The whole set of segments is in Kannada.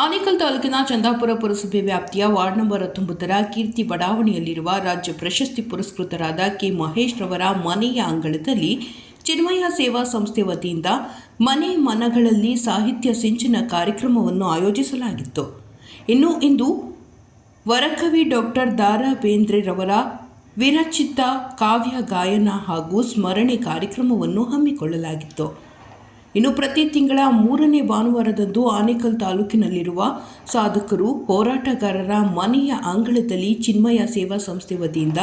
ಆನೇಕಲ್ ತಾಲೂಕಿನ ಚಂದಾಪುರ ಪುರಸಭೆ ವ್ಯಾಪ್ತಿಯ ವಾರ್ಡ್ ನಂಬರ್ 19ರ ಕೀರ್ತಿ ಬಡಾವಣೆಯಲ್ಲಿರುವ ರಾಜ್ಯ ಪ್ರಶಸ್ತಿ ಪುರಸ್ಕೃತರಾದ ಕೆ ಮಹೇಶ್ ರವರ ಮನೆಯ ಅಂಗಳದಲ್ಲಿ ಚಿನ್ಮಯ ಸೇವಾ ಸಂಸ್ಥೆ ವತಿಯಿಂದ ಮನೆ ಮನಗಳಲ್ಲಿ ಸಾಹಿತ್ಯ ಸಿಂಚನ ಕಾರ್ಯಕ್ರಮವನ್ನು ಆಯೋಜಿಸಲಾಗಿತ್ತು. ಇಂದು ವರಕವಿ ಡಾಕ್ಟರ್ ದಾರಾ ಬೇಂದ್ರೆ ರವರ ವಿರಚಿತ ಕಾವ್ಯ ಗಾಯನ ಹಾಗೂ ಸ್ಮರಣೆ ಕಾರ್ಯಕ್ರಮವನ್ನು ಹಮ್ಮಿಕೊಳ್ಳಲಾಗಿತ್ತು. ಪ್ರತಿ ತಿಂಗಳ 3ನೇ ಭಾನುವಾರದಂದು ಆನೇಕಲ್ ತಾಲೂಕಿನಲ್ಲಿರುವ ಸಾಧಕರು, ಹೋರಾಟಗಾರರ ಮನೆಯ ಅಂಗಳದಲ್ಲಿ ಚಿನ್ಮಯ ಸೇವಾ ಸಂಸ್ಥೆ ವತಿಯಿಂದ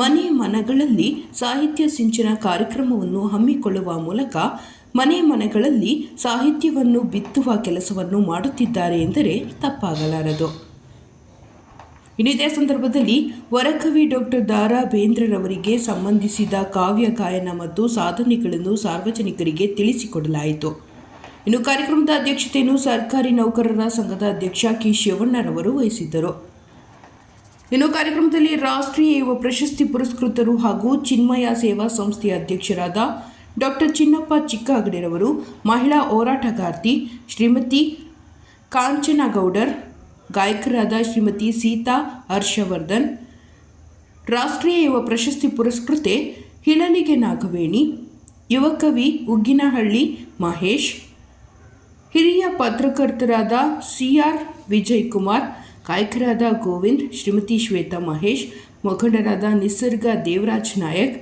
ಮನೆ ಮನಗಳಲ್ಲಿ ಸಾಹಿತ್ಯ ಸಿಂಚನ ಕಾರ್ಯಕ್ರಮವನ್ನು ಹಮ್ಮಿಕೊಳ್ಳುವ ಮೂಲಕ ಮನೆ ಮನಗಳಲ್ಲಿ ಸಾಹಿತ್ಯವನ್ನು ಬಿತ್ತುವ ಕೆಲಸವನ್ನು ಮಾಡುತ್ತಿದ್ದಾರೆ ಎಂದರೆ ತಪ್ಪಾಗಲಾರದು. ಇದೇ ಸಂದರ್ಭದಲ್ಲಿ ವರಕವಿ ಡಾಕ್ಟರ್ ದಾರಾ ಬೇಂದ್ರೆರವರಿಗೆ ಸಂಬಂಧಿಸಿದ ಕಾವ್ಯ ಗಾಯನ ಮತ್ತು ಸಾಧನೆಗಳನ್ನು ಸಾರ್ವಜನಿಕರಿಗೆ ತಿಳಿಸಿಕೊಡಲಾಯಿತು. ಕಾರ್ಯಕ್ರಮದ ಅಧ್ಯಕ್ಷತೆಯನ್ನು ಸರ್ಕಾರಿ ನೌಕರರ ಸಂಘದ ಅಧ್ಯಕ್ಷ ಕೆ ಶಿವಣ್ಣರವರು ವಹಿಸಿದ್ದರು. ಕಾರ್ಯಕ್ರಮದಲ್ಲಿ ರಾಷ್ಟ್ರೀಯ ಯುವ ಪ್ರಶಸ್ತಿ ಪುರಸ್ಕೃತರು ಹಾಗೂ ಚಿನ್ಮಯ ಸೇವಾ ಸಂಸ್ಥೆಯ ಅಧ್ಯಕ್ಷರಾದ ಡಾಕ್ಟರ್ ಚಿನ್ನಪ್ಪ ಚಿಕ್ಕಹಗಡೆರವರು, ಮಹಿಳಾ ಹೋರಾಟಗಾರ್ತಿ ಶ್ರೀಮತಿ ಕಾಂಚನ ಗೌಡರ್, ಗಾಯಕರಾದ ಶ್ರೀಮತಿ ಸೀತಾ ಹರ್ಷವರ್ಧನ್, ರಾಷ್ಟ್ರೀಯ ಯುವ ಪ್ರಶಸ್ತಿ ಪುರಸ್ಕೃತೆ ಹಿಳಲಿಗೆ ನಾಗವೇಣಿ, ಯುವ ಕವಿ ಉಗ್ಗಿನಹಳ್ಳಿ ಮಹೇಶ್, ಹಿರಿಯ ಪತ್ರಕರ್ತರಾದ ಸಿಆರ್ ವಿಜಯಕುಮಾರ್, ಗಾಯಕರಾದ ಗೋವಿಂದ್, ಶ್ರೀಮತಿ ಶ್ವೇತಾ ಮಹೇಶ್, ಮುಖಂಡರಾದ ನಿಸರ್ಗ ದೇವರಾಜ್ ನಾಯಕ್,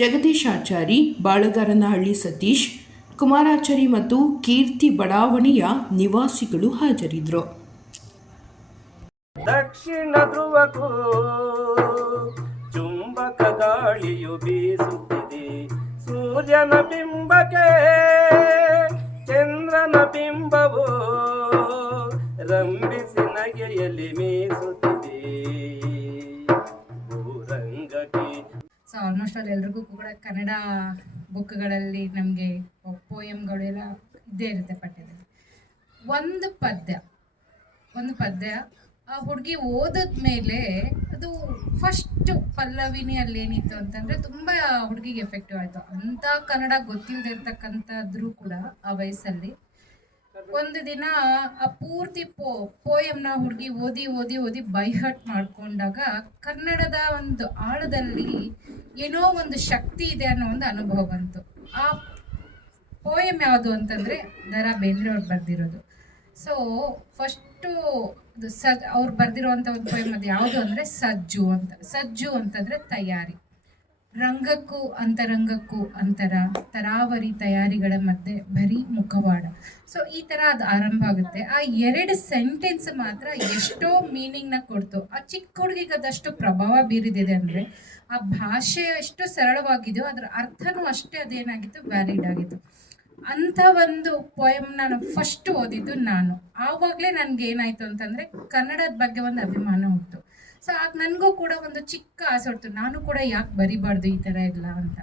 ಜಗದೀಶ್ ಆಚಾರಿ, ಬಾಳಗಾರನಹಳ್ಳಿ ಸತೀಶ್, ಕುಮಾರಾಚಾರಿ ಮತ್ತು ಕೀರ್ತಿ ಬಡಾವಣೆಯ ನಿವಾಸಿಗಳು ಹಾಜರಿದ್ದರು. ದಕ್ಷಿಣ ಧ್ರುವಕ್ಕೂ ಚುಂಬಕ ಗಾಳಿಯು ಬೀಸುತ್ತಿದೆ, ಸೂರ್ಯನ ಬಿಂಬಕ್ಕೆ ಚಂದ್ರನ ಬಿಂಬವು ರಂಭಿಸಿ ನಗೆಯಲ್ಲಿ ಮೀಸುತ್ತಿದೆ ಭೂರಂಗಕ್ಕೆ. ಸೊ ಆಲ್ಮೋಸ್ಟ್ ಅಲ್ಲಿ ಎಲ್ರಿಗೂ ಕೂಡ ಕನ್ನಡ ಬುಕ್ಗಳಲ್ಲಿ ನಮಗೆ ಪೋಯಮ್ಗಳೆಲ್ಲ ಇದ್ದೇ ಇರುತ್ತೆ ಪಠ್ಯದಲ್ಲಿ. ಒಂದು ಪದ್ಯ ಆ ಹುಡುಗಿ ಓದಿದ್ಮೇಲೆ ಅದು ಫಸ್ಟ್ ಪಲ್ಲವಿನಿ ಅಲ್ಲೇನಿತ್ತು ಅಂತಂದರೆ ತುಂಬ ಹುಡುಗಿಗೆ ಎಫೆಕ್ಟಿವ್ ಆಯಿತು. ಅಂಥ ಕನ್ನಡ ಗೊತ್ತಿಲ್ಲದೆ ಇರ್ತಕ್ಕಂಥದ್ರೂ ಕೂಡ ಆ ವಯಸ್ಸಲ್ಲಿ ಒಂದು ದಿನ ಆ ಪೂರ್ತಿ ಪೋಯಮ್ನ ಹುಡುಗಿ ಓದಿ ಬೈ ಹರ್ಟ್ ಮಾಡಿಕೊಂಡಾಗ ಕನ್ನಡದ ಒಂದು ಆಳದಲ್ಲಿ ಏನೋ ಒಂದು ಶಕ್ತಿ ಇದೆ ಅನ್ನೋ ಒಂದು ಅನುಭವ ಬಂತು. ಆ ಪೋಯಮ್ ಯಾವುದು ಅಂತಂದರೆ ದ.ರಾ. ಬೇಂದ್ರೆ ಅವ್ರು ಬರೆದಿರೋದು. ಸೊ ಫಸ್ಟು ಅವ್ರು ಬರೆದಿರುವಂಥ ಒಂದು ಪೋಯಮ್ ಅದು ಯಾವುದು ಅಂದರೆ ಸಜ್ಜು ಅಂತಂದರೆ ತಯಾರಿ. ರಂಗಕ್ಕೂ ಅಂತರಂಗಕ್ಕೂ ಅಂತರ, ತರಾವರಿ ತಯಾರಿಗಳ ಮಧ್ಯೆ ಬರೀ ಮುಖವಾಡ. ಸೊ ಈ ಥರ ಅದು ಆರಂಭ ಆಗುತ್ತೆ. ಆ 2 ಸೆಂಟೆನ್ಸ್ ಮಾತ್ರ ಎಷ್ಟೋ ಮೀನಿಂಗ್ನ ಕೊಡ್ತು. ಆ ಚಿಕ್ಕ ಹುಡುಗಿಗೆ ಅದಷ್ಟು ಪ್ರಭಾವ ಬೀರಿದಿದೆ ಅಂದರೆ ಆ ಭಾಷೆ ಎಷ್ಟು ಸರಳವಾಗಿದೆಯೋ ಅದರ ಅರ್ಥನೂ ಅಷ್ಟೇ ಅದೇನಾಗಿತ್ತು, ವ್ಯಾಲಿಡ್ ಆಗಿತ್ತು. ಅಂಥ ಒಂದು ಪೋಯಮ್ನ ನಾನು ಫಸ್ಟ್ ಓದಿದ್ದು ನಾನು. ಆವಾಗಲೇ ನನಗೆ ಏನಾಯಿತು ಅಂತಂದರೆ ಕನ್ನಡದ ಬಗ್ಗೆ ಒಂದು ಅಭಿಮಾನ ಹುಟ್ಟಿತು. ಸೊ ಆಗ ನನಗೂ ಕೂಡ ಒಂದು ಚಿಕ್ಕ ಆಸೆ ಹೊಡ್ತು, ನಾನು ಕೂಡ ಯಾಕೆ ಬರಿಬಾರ್ದು ಈ ಥರ ಎಲ್ಲ ಅಂತ.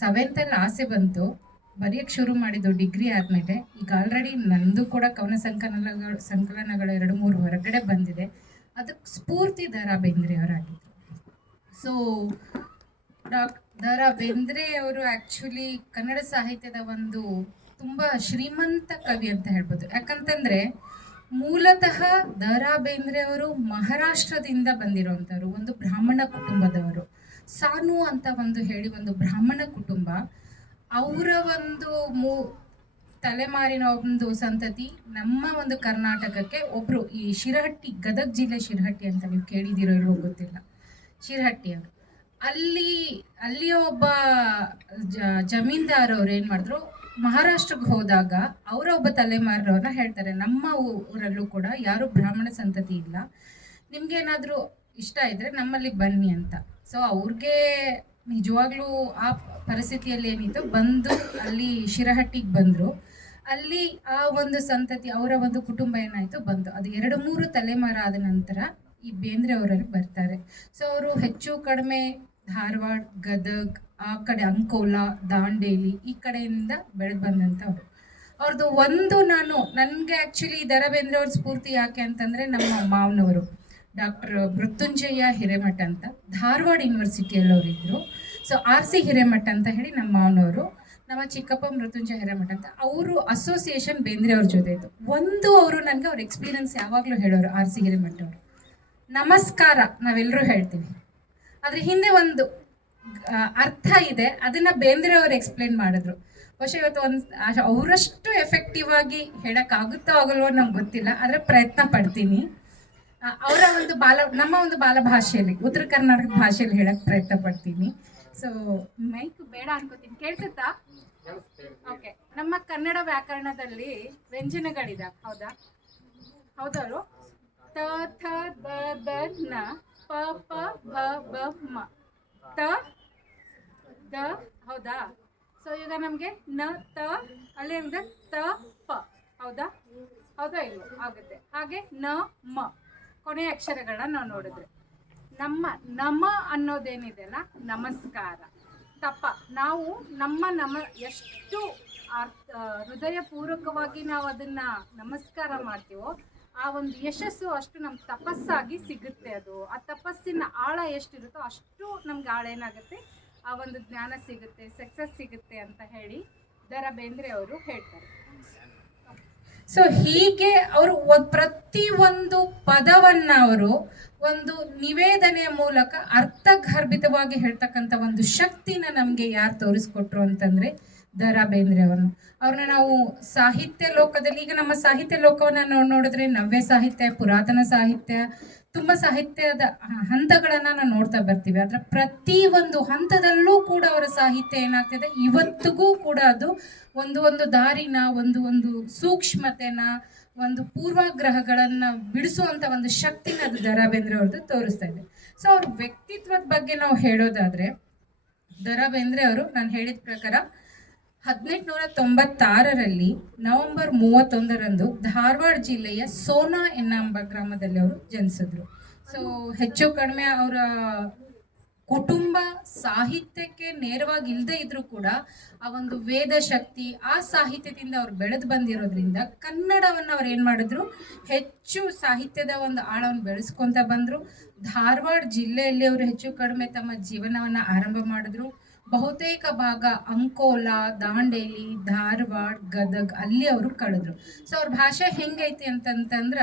7th ಆಸೆ ಬಂತು, ಬರೆಯೋಕ್ಕೆ ಶುರು ಮಾಡಿದ್ದು ಡಿಗ್ರಿ ಆದಮೇಲೆ. ಈಗ ಆಲ್ರೆಡಿ ನಂದು ಕೂಡ ಕವನ ಸಂಕಲನಗಳು 2-3 ಹೊರಗಡೆ ಬಂದಿದೆ. ಅದಕ್ಕೆ ಸ್ಫೂರ್ತಿ ದ.ರಾ. ಬೇಂದ್ರೆ ಅವರಾಗಿದ್ದರು. ಸೊ ದ.ರಾ. ಬೇಂದ್ರೆ ಅವರು ಆ್ಯಕ್ಚುಲಿ ಕನ್ನಡ ಸಾಹಿತ್ಯದ ಒಂದು ತುಂಬ ಶ್ರೀಮಂತ ಕವಿ ಅಂತ ಹೇಳ್ಬೋದು. ಯಾಕಂತಂದರೆ ಮೂಲತಃ ದ.ರಾ. ಬೇಂದ್ರೆ ಅವರು ಮಹಾರಾಷ್ಟ್ರದಿಂದ ಬಂದಿರೋವಂಥವ್ರು, ಒಂದು ಬ್ರಾಹ್ಮಣ ಕುಟುಂಬದವರು. ಸಾನು ಅಂತ ಒಂದು ಬ್ರಾಹ್ಮಣ ಕುಟುಂಬ. ಅವರ ಒಂದು ತಲೆಮಾರಿನ ಒಂದು ಸಂತತಿ ನಮ್ಮ ಒಂದು ಕರ್ನಾಟಕಕ್ಕೆ ಒಬ್ಬರು ಈ ಶಿರಹಟ್ಟಿ, ಗದಗ ಜಿಲ್ಲೆ ಶಿರಹಟ್ಟಿ ಅಂತ ನೀವು ಕೇಳಿದಿರೋ ಇಲ್ವೋ ಗೊತ್ತಿಲ್ಲ, ಶಿರಹಟ್ಟಿ ಅವರು. ಅಲ್ಲಿಯ ಒಬ್ಬ ಜಮೀನ್ದಾರ್ ಅವ್ರು ಏನು ಮಾಡಿದ್ರು, ಮಹಾರಾಷ್ಟ್ರಕ್ಕೆ ಹೋದಾಗ ಅವರ ಒಬ್ಬ ತಲೆಮಾರವ್ರನ್ನ ಹೇಳ್ತಾರೆ, ನಮ್ಮ ಊರಲ್ಲೂ ಕೂಡ ಯಾರು ಬ್ರಾಹ್ಮಣ ಸಂತತಿ ಇಲ್ಲ, ನಿಮ್ಗೇನಾದರೂ ಇಷ್ಟ ಇದ್ದರೆ ನಮ್ಮಲ್ಲಿ ಬನ್ನಿ ಅಂತ. ಸೊ ಅವ್ರಿಗೆ ನಿಜವಾಗ್ಲೂ ಆ ಪರಿಸ್ಥಿತಿಯಲ್ಲಿ ಏನಿತ್ತು, ಬಂದು ಅಲ್ಲಿ ಶಿರಹಟ್ಟಿಗೆ ಬಂದರು. ಅಲ್ಲಿ ಆ ಒಂದು ಸಂತತಿ, ಅವರ ಒಂದು ಕುಟುಂಬ ಏನಾಯಿತು ಬಂತು. ಅದು 2-3 ತಲೆಮಾರ ಆದ ನಂತರ ಈ ಬೇಂದ್ರೆ ಅವರಲ್ಲಿ ಬರ್ತಾರೆ. ಸೊ ಅವರು ಹೆಚ್ಚು ಕಡಿಮೆ ಧಾರವಾಡ, ಗದಗ್, ಆ ಕಡೆ ಅಂಕೋಲಾ, ದಾಂಡೇಲಿ ಈ ಕಡೆಯಿಂದ ಬೆಳೆದು ಬಂದಂಥವ್ರು. ಅವ್ರದ್ದು ನನಗೆ ಆ್ಯಕ್ಚುಲಿ ದ.ರಾ. ಬೇಂದ್ರೆ ಅವ್ರ ಸ್ಫೂರ್ತಿ ಯಾಕೆ ಅಂತಂದರೆ ನಮ್ಮ ಮಾವನವರು ಡಾಕ್ಟರ್ ಮೃತ್ಯುಂಜಯ ಹಿರೇಮಠ ಅಂತ ಧಾರವಾಡ ಯೂನಿವರ್ಸಿಟಿಯಲ್ಲಿ ಅವರಿದ್ದರು. So R.C. ಹಿರೇಮಠ ಅಂತ ಹೇಳಿ ನಮ್ಮ ಮಾವನವರು. ನಮ್ಮ ಚಿಕ್ಕಪ್ಪ ಮೃತ್ಯುಂಜಯ ಹಿರೇಮಠ ಅಂತ, ಅವರು ಅಸೋಸಿಯೇಷನ್ ಬೇಂದ್ರೆ ಅವ್ರ ಜೊತೆ ಇತ್ತು. ಒಂದು ಅವರು ನನಗೆ ಅವ್ರ ಎಕ್ಸ್ಪೀರಿಯನ್ಸ್ ಯಾವಾಗಲೂ ಹೇಳೋರು, ಆರ್ ಸಿ ಹಿರೇಮಠ ಅವರು, ನಮಸ್ಕಾರ ನಾವೆಲ್ಲರೂ ಹೇಳ್ತೀವಿ, ಅದ್ರ ಹಿಂದೆ ಒಂದು ಅರ್ಥ ಇದೆ, ಅದನ್ನ ಬೇಂದ್ರೆ ಅವರು ಎಕ್ಸ್ಪ್ಲೇನ್ ಮಾಡಿದ್ರು. ಬಹುಶಃ ಇವತ್ತು ಅವರಷ್ಟು ಎಫೆಕ್ಟಿವ್ ಆಗಿ ಹೇಳಕ್ಕಾಗುತ್ತೋ ಆಗಲ್ವೋ ನಮ್ಗೆ ಗೊತ್ತಿಲ್ಲ, ಆದರೆ ಪ್ರಯತ್ನ ಪಡ್ತೀನಿ. ಅವರ ಒಂದು ನಮ್ಮ ಒಂದು ಬಾಲ ಭಾಷೆಯಲ್ಲಿ, ಉತ್ತರ ಕರ್ನಾಟಕ ಭಾಷೆಯಲ್ಲಿ ಹೇಳಕ್ ಪ್ರಯತ್ನ ಪಡ್ತೀನಿ. ಸೊ ಮೈಕ್ ಬೇಡ ಅನ್ಕೋತೀನಿ, ಕೇಳಿಸುತ್ತಾ? ಓಕೆ. ನಮ್ಮ ಕನ್ನಡ ವ್ಯಾಕರಣದಲ್ಲಿ ವ್ಯಂಜನಗಳಿದೆ, ಹೌದಾ? ಹೌದವರು ತ ಥ ದ ದ ನ ಪ ಪ ಭ ಬ ಮ ತ ದ, ಹೌದಾ? ಸೊ ಈಗ ನಮಗೆ ನ ತ ಅಲ್ಲಿ ಅಂದ್ರೆ ತ ಪ, ಹೌದಾ? ಹೌದಾ ಇಲ್ವೋ? ಆಗುತ್ತೆ. ಹಾಗೆ ನ ಮ ಕೊನೆಯ ಅಕ್ಷರಗಳನ್ನ ನಾವು ನೋಡಿದ್ರೆ ನಮ ಅನ್ನೋದೇನಿದೆಯಲ್ಲ, ನಮಸ್ಕಾರ. ತಪ್ಪ ನಾವು ನಮ್ಮ ಎಷ್ಟು ಹೃದಯಪೂರ್ವಕವಾಗಿ ನಾವು ಅದನ್ನ ನಮಸ್ಕಾರ ಮಾಡ್ತೀವೋ ಆ ಒಂದು ಯಶಸ್ಸು ಅಷ್ಟು ನಮ್ಮ ತಪಸ್ಸಾಗಿ ಸಿಗುತ್ತೆ. ಅದು ಆ ತಪಸ್ಸಿನ ಆಳ ಎಷ್ಟಿರುತ್ತೋ ಅಷ್ಟು ನಮ್ಗೆ ಆಳ ಏನಾಗುತ್ತೆ, ಆ ಒಂದು ಜ್ಞಾನ ಸಿಗುತ್ತೆ, ಸಕ್ಸಸ್ ಸಿಗುತ್ತೆ ಅಂತ ಹೇಳಿ ದ.ರಾ. ಬೇಂದ್ರೆ ಅವರು ಹೇಳ್ತಾರೆ. ಸೊ ಹೀಗೆ ಅವರು ಪ್ರತಿಯೊಂದು ಪದವನ್ನ ಅವರು ಒಂದು ನಿವೇದನೆಯ ಮೂಲಕ ಅರ್ಥಗರ್ಭಿತವಾಗಿ ಹೇಳ್ತಕ್ಕಂಥ ಒಂದು ಶಕ್ತಿನ ನಮಗೆ ಯಾರು ತೋರಿಸ್ಕೊಟ್ರು ಅಂತಂದ್ರೆ ದ.ರಾ. ಬೇಂದ್ರೆ ಅವ್ರನ್ನ ನಾವು ಸಾಹಿತ್ಯ ಲೋಕದಲ್ಲಿ, ಈಗ ನಮ್ಮ ಸಾಹಿತ್ಯ ಲೋಕವನ್ನ ನಾವು ನೋಡಿದ್ರೆ ನವ್ಯ ಸಾಹಿತ್ಯ, ಪುರಾತನ ಸಾಹಿತ್ಯ, ತುಂಬಾ ಸಾಹಿತ್ಯದ ಹಂತಗಳನ್ನ ನಾವು ನೋಡ್ತಾ ಬರ್ತೀವಿ. ಅದರ ಪ್ರತಿ ಒಂದು ಹಂತದಲ್ಲೂ ಕೂಡ ಅವರ ಸಾಹಿತ್ಯ ಏನಾಗ್ತಿದೆ, ಇವತ್ತಿಗೂ ಕೂಡ ಅದು ಒಂದು ದಾರಿನ, ಒಂದು ಸೂಕ್ಷ್ಮತೆನ, ಒಂದು ಪೂರ್ವಾಗ್ರಹಗಳನ್ನ ಬಿಡಿಸುವಂತ ಒಂದು ಶಕ್ತಿನ ಅದು ದ.ರಾ. ಬೇಂದ್ರೆ ಅವ್ರದ್ದು ತೋರಿಸ್ತಾ ಇದೆ. ಸೊ ಅವ್ರ ವ್ಯಕ್ತಿತ್ವದ ಬಗ್ಗೆ ನಾವು ಹೇಳೋದಾದ್ರೆ, ದ.ರಾ. ಬೇಂದ್ರೆ ಅವರು ನಾನು ಹೇಳಿದ ಪ್ರಕಾರ 1896ರಲ್ಲಿ ನವೆಂಬರ್ 31ರಂದು ಧಾರವಾಡ ಜಿಲ್ಲೆಯ ಸೋನಾ ಎನ್ನಂಬ ಗ್ರಾಮದಲ್ಲಿ ಅವರು ಜನಿಸಿದ್ರು. ಸೊ ಹೆಚ್ಚು ಕಡಿಮೆ ಅವರ ಕುಟುಂಬ ಸಾಹಿತ್ಯಕ್ಕೆ ನೇರವಾಗಿ ಇಲ್ಲದೆ ಇದ್ರೂ ಕೂಡ ಆ ಒಂದು ವೇದ ಶಕ್ತಿ, ಆ ಸಾಹಿತ್ಯದಿಂದ ಅವ್ರು ಬೆಳೆದು ಬಂದಿರೋದ್ರಿಂದ ಕನ್ನಡವನ್ನು ಅವ್ರು ಏನು ಮಾಡಿದ್ರು, ಹೆಚ್ಚು ಸಾಹಿತ್ಯದ ಒಂದು ಆಳವನ್ನು ಬೆಳೆಸ್ಕೊಂತ ಬಂದರು. ಧಾರವಾಡ ಜಿಲ್ಲೆಯಲ್ಲಿ ಅವರು ಹೆಚ್ಚು ಕಡಿಮೆ ತಮ್ಮ ಜೀವನವನ್ನು ಆರಂಭ ಮಾಡಿದ್ರು. ಬಹುತೇಕ ಭಾಗ ಅಂಕೋಲಾ, ದಾಂಡೇಲಿ, ಧಾರವಾಡ, ಗದಗ್ ಅಲ್ಲಿ ಅವರು ಕಳೆದ್ರು. ಸೊ ಅವ್ರ ಭಾಷೆ ಹೆಂಗೈತಿ ಅಂತಂದ್ರ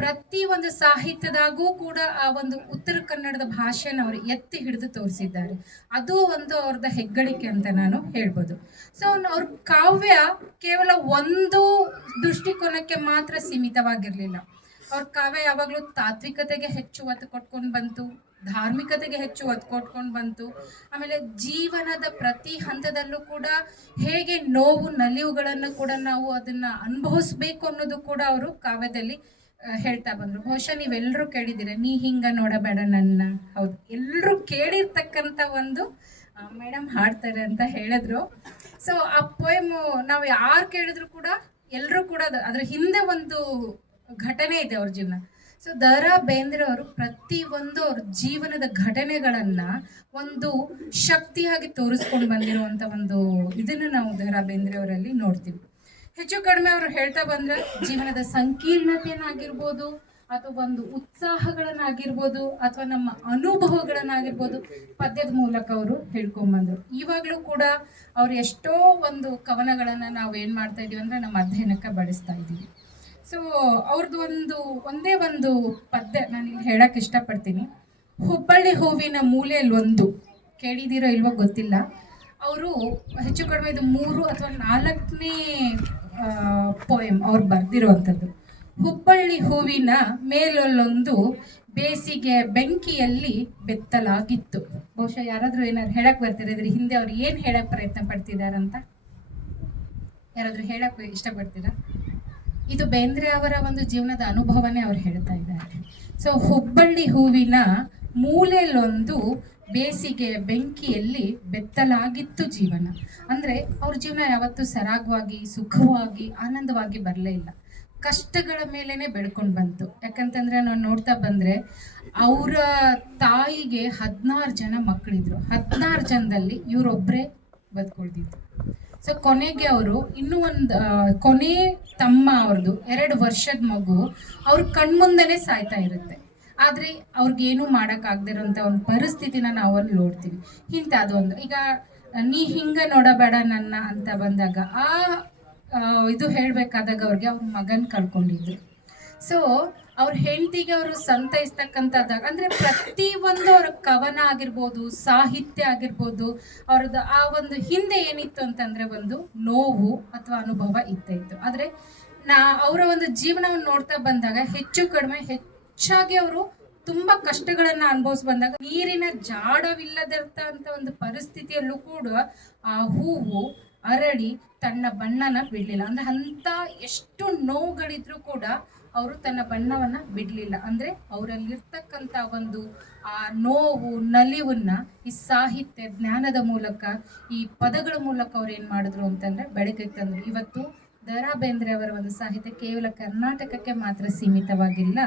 ಪ್ರತಿ ಒಂದು ಸಾಹಿತ್ಯದಾಗೂ ಕೂಡ ಆ ಒಂದು ಉತ್ತರ ಕನ್ನಡದ ಭಾಷೆನ ಅವರು ಎತ್ತಿ ಹಿಡಿದು ತೋರಿಸಿದ್ದಾರೆ. ಅದು ಒಂದು ಅವ್ರದ ಹೆಗ್ಗಳಿಕೆ ಅಂತ ನಾನು ಹೇಳ್ಬೋದು. ಸೊ ಅವ್ರ ಕಾವ್ಯ ಕೇವಲ ಒಂದು ದೃಷ್ಟಿಕೋನಕ್ಕೆ ಮಾತ್ರ ಸೀಮಿತವಾಗಿರ್ಲಿಲ್ಲ. ಅವ್ರ ಕಾವ್ಯ ಯಾವಾಗಲೂ ತಾತ್ವಿಕತೆಗೆ ಹೆಚ್ಚು ಒತ್ತು ಕೊಟ್ಕೊಂಡು ಬಂತು, ಧಾರ್ಮಿಕತೆಗೆ ಹೆಚ್ಚು ಒತ್ತು ಕೊಟ್ಕೊಂಡು ಬಂತು. ಆಮೇಲೆ ಜೀವನದ ಪ್ರತಿ ಹಂತದಲ್ಲೂ ಕೂಡ ಹೇಗೆ ನೋವು ನಲಿವುಗಳನ್ನು ಕೂಡ ನಾವು ಅದನ್ನ ಅನುಭವಿಸ್ಬೇಕು ಅನ್ನೋದು ಕೂಡ ಅವರು ಕಾವ್ಯದಲ್ಲಿ ಹೇಳ್ತಾ ಬಂದ್ರು. ಬಹುಶಃ ನೀವೆಲ್ಲರೂ ಕೇಳಿದ್ದೀರ, ನೀ ಹಿಂಗ ನೋಡಬೇಡ ನನ್ನ. ಹೌದು, ಎಲ್ಲರೂ ಕೇಳಿರ್ತಕ್ಕಂಥ ಒಂದು ಮೇಡಮ್ ಹಾಡ್ತಾರೆ ಅಂತ ಹೇಳಿದ್ರು. ಸೊ ಆ ಪೋಯಮ್ ನಾವು ಯಾರು ಕೇಳಿದ್ರು ಕೂಡ ಎಲ್ಲರೂ ಕೂಡ ಅದ್ರ ಹಿಂದೆ ಒಂದು ಘಟನೆ ಇದೆ ಅವ್ರ ಜೀವನ. ಸೊ ದ.ರಾ. ಬೇಂದ್ರೆ ಅವರು ಪ್ರತಿಯೊಂದು ಅವ್ರ ಜೀವನದ ಘಟನೆಗಳನ್ನ ಒಂದು ಶಕ್ತಿಯಾಗಿ ತೋರಿಸ್ಕೊಂಡು ಬಂದಿರುವಂತ ಒಂದು ಇದನ್ನು ನಾವು ದ.ರಾ. ಬೇಂದ್ರೆ ಅವರಲ್ಲಿ ನೋಡ್ತೀವಿ. ಹೆಚ್ಚು ಕಡಿಮೆ ಅವರು ಹೇಳ್ತಾ ಬಂದ್ರೆ ಜೀವನದ ಸಂಕೀರ್ಣತೆಯನ್ನಾಗಿರ್ಬೋದು, ಅಥವಾ ಒಂದು ಉತ್ಸಾಹಗಳನ್ನಾಗಿರ್ಬೋದು, ಅಥವಾ ನಮ್ಮ ಅನುಭವಗಳನ್ನಾಗಿರ್ಬೋದು ಪದ್ಯದ ಮೂಲಕ ಅವರು ಹೇಳ್ಕೊಂಡ್ಬಂದರು. ಇವಾಗಲೂ ಕೂಡ ಅವ್ರು ಎಷ್ಟೋ ಒಂದು ಕವನಗಳನ್ನ ನಾವು ಏನ್ ಮಾಡ್ತಾ ಇದೀವಿ ಅಂದ್ರೆ ನಮ್ಮ ಅಧ್ಯಯನಕ್ಕೆ ಬಳಸ್ತಾ ಇದ್ದೀವಿ. ಸೊ ಅವ್ರದ್ದು ಒಂದೇ ಒಂದು ಪದ್ಯ ನಾನು ಇಲ್ಲಿ ಹೇಳಕ್ ಇಷ್ಟಪಡ್ತೀನಿ. ಹುಬ್ಬಳ್ಳಿ ಹೂವಿನ ಮೂಲೆಯಲ್ಲಿ ಒಂದು, ಕೇಳಿದಿರೋ ಇಲ್ವೋ ಗೊತ್ತಿಲ್ಲ. ಅವರು ಹೆಚ್ಚು ಕಡಿಮೆ ಇದು 3 ಅಥವಾ 4ನೇ ಪೋಯಮ್ ಅವ್ರು ಬರ್ದಿರುವಂಥದ್ದು. ಹುಬ್ಬಳ್ಳಿ ಹೂವಿನ ಮೇಲೊಂದು ಬೇಸಿಗೆ ಬೆಂಕಿಯಲ್ಲಿ ಬೆತ್ತಲಾಗಿತ್ತು. ಬಹುಶಃ ಯಾರಾದ್ರೂ ಏನಾದ್ರು ಹೇಳಕ್ ಬರ್ತಾರೆ ಇದ್ರ ಹಿಂದೆ ಅವ್ರು ಏನ್ ಹೇಳಕ್ ಪ್ರಯತ್ನ ಪಡ್ತಿದಾರಂತ ಯಾರಾದ್ರೂ ಹೇಳಕ್ ಇಷ್ಟಪಡ್ತೀರಾ? ಇದು ಬೇಂದ್ರೆ ಅವರ ಒಂದು ಜೀವನದ ಅನುಭವನೇ ಅವ್ರು ಹೇಳ್ತಾ ಇದ್ದಾರೆ. ಸೊ ಹುಬ್ಬಳ್ಳಿ ಹೂವಿನ ಮೂಲೆಯಲ್ಲೊಂದು ಬೇಸಿಗೆ ಬೆಂಕಿಯಲ್ಲಿ ಬೆತ್ತಲಾಗಿತ್ತು ಜೀವನ. ಅಂದ್ರೆ ಅವ್ರ ಜೀವನ ಯಾವತ್ತೂ ಸರಾಗವಾಗಿ, ಸುಖವಾಗಿ, ಆನಂದವಾಗಿ ಬರಲೇ ಇಲ್ಲ. ಕಷ್ಟಗಳ ಮೇಲೇನೆ ಬೆಳ್ಕೊಂಡು ಬಂತು. ಯಾಕಂತಂದ್ರೆ ನಾವು ನೋಡ್ತಾ ಬಂದ್ರೆ ಅವರ ತಾಯಿಗೆ 16 ಜನ ಮಕ್ಕಳಿದ್ರು. 16 ಜನದಲ್ಲಿ ಇವರೊಬ್ಬರೇ ಬದುಕೊಳ್ತಿದ್ರು. ಸೊ ಕೊನೆಗೆ ಅವರು ಇನ್ನೂ ಒಂದು ಕೊನೆ ತಮ್ಮ ಅವ್ರದ್ದು 2 ವರ್ಷದ ಮಗು ಅವ್ರ ಕಣ್ಮುಂದೆನೆ ಸಾಯ್ತಾ ಇರುತ್ತೆ. ಆದ್ರೆ ಅವ್ರಿಗೇನು ಮಾಡೋಕ್ಕಾಗದಿರೋಂಥ ಒಂದು ಪರಿಸ್ಥಿತಿನ ನಾವು ಅಲ್ಲಿ ನೋಡ್ತೀವಿ. ಇಂಥದ್ದೊಂದು ಈಗ ನೀ ಹಿಂಗೆ ನೋಡಬೇಡ ನನ್ನ ಅಂತ ಬಂದಾಗ ಇದು ಹೇಳಬೇಕಾದಾಗ ಅವ್ರಿಗೆ ಅವ್ರ ಮಗನ ಕಳ್ಕೊಂಡಿದ್ರು. ಸೊ ಅವ್ರ ಹೆಂಡತಿಗೆ ಅವರು ಸಂತೈಸ್ತಕ್ಕಂಥದ್ದಾಗ ಅಂದರೆ ಪ್ರತಿಯೊಂದು ಅವ್ರ ಕವನ ಆಗಿರ್ಬೋದು, ಸಾಹಿತ್ಯ ಆಗಿರ್ಬೋದು, ಅವ್ರದ್ದು ಆ ಒಂದು ಹಿಂದೆ ಏನಿತ್ತು ಅಂತಂದರೆ ಒಂದು ನೋವು ಅಥವಾ ಅನುಭವ ಇತ್ತು. ಆದರೆ ಅವರ ಒಂದು ಜೀವನವನ್ನು ನೋಡ್ತಾ ಬಂದಾಗ ಹೆಚ್ಚಾಗಿ ಅವರು ತುಂಬ ಕಷ್ಟಗಳನ್ನು ಅನುಭವಿಸಿ ಬಂದಾಗ ನೀರಿನ ಜಾಡವಿಲ್ಲದಂಥ ಒಂದು ಪರಿಸ್ಥಿತಿಯಲ್ಲೂ ಕೂಡ ಆ ಹೂವು ಅರಳಿ ತನ್ನ ಬಣ್ಣನ ಬಿಡಲಿಲ್ಲ. ಅಂದರೆ ಅಂಥ ಎಷ್ಟು ನೋವುಗಳಿದ್ರೂ ಕೂಡ ಅವರು ತನ್ನ ಬಣ್ಣವನ್ನು ಬಿಡಲಿಲ್ಲ. ಅಂದರೆ ಅವರಲ್ಲಿರ್ತಕ್ಕಂಥ ಒಂದು ಆ ನೋವು ನಲಿವನ್ನ ಈ ಸಾಹಿತ್ಯ ಜ್ಞಾನದ ಮೂಲಕ, ಈ ಪದಗಳ ಮೂಲಕ ಅವ್ರು ಏನು ಮಾಡಿದ್ರು ಅಂತಂದರೆ ಬೆಳಕಿಗೆ ತಂದರು. ಇವತ್ತು ದ.ರಾ. ಬೇಂದ್ರೆ ಅವರ ಒಂದು ಸಾಹಿತ್ಯ ಕೇವಲ ಕರ್ನಾಟಕಕ್ಕೆ ಮಾತ್ರ ಸೀಮಿತವಾಗಿಲ್ಲ,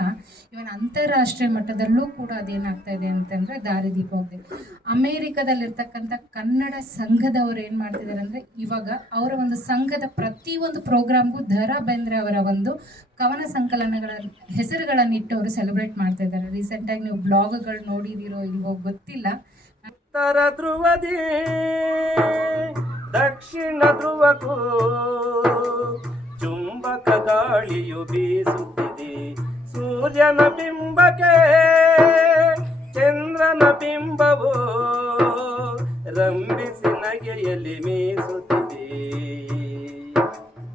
ಇವನ್ ಅಂತಾರಾಷ್ಟ್ರೀಯ ಮಟ್ಟದಲ್ಲೂ ಕೂಡ ಅದೇನಾಗ್ತಾ ಇದೆ ಅಂತಂದರೆ ದಾರಿದೀಪವಾಗಿದೆ. ಅಮೇರಿಕಾದಲ್ಲಿರ್ತಕ್ಕಂಥ ಕನ್ನಡ ಸಂಘದವರು ಏನು ಮಾಡ್ತಿದ್ದಾರೆ ಅಂದರೆ ಇವಾಗ ಅವರ ಒಂದು ಸಂಘದ ಪ್ರತಿಯೊಂದು ಪ್ರೋಗ್ರಾಮ್ಗೂ ದ.ರಾ. ಬೇಂದ್ರೆ ಅವರ ಒಂದು ಕವನ ಸಂಕಲನಗಳ ಹೆಸರುಗಳನ್ನಿಟ್ಟು ಅವರು ಸೆಲೆಬ್ರೇಟ್ ಮಾಡ್ತಾ ಇದ್ದಾರೆ. ರೀಸೆಂಟಾಗಿ ನೀವು ಬ್ಲಾಗ್ಗಳು ನೋಡಿದಿರೋ ಇಲ್ವೋ ಗೊತ್ತಿಲ್ಲ. ಉತ್ತರ ಧ್ರುವದಿ ದಕ್ಷಿಣ ಧ್ರುವಕ್ಕೂ ಚುಂಬಕ ಗಾಳಿಯು ಬೀಸುತ್ತಿದೆ. ಸೂರ್ಯನ ಬಿಂಬಕ್ಕೆ ಚಂದ್ರನ ಬಿಂಬವು ರಂಭಿಸಿ ನಗೆಯಲ್ಲಿ ಮೀಸುತ್ತಿದೆ.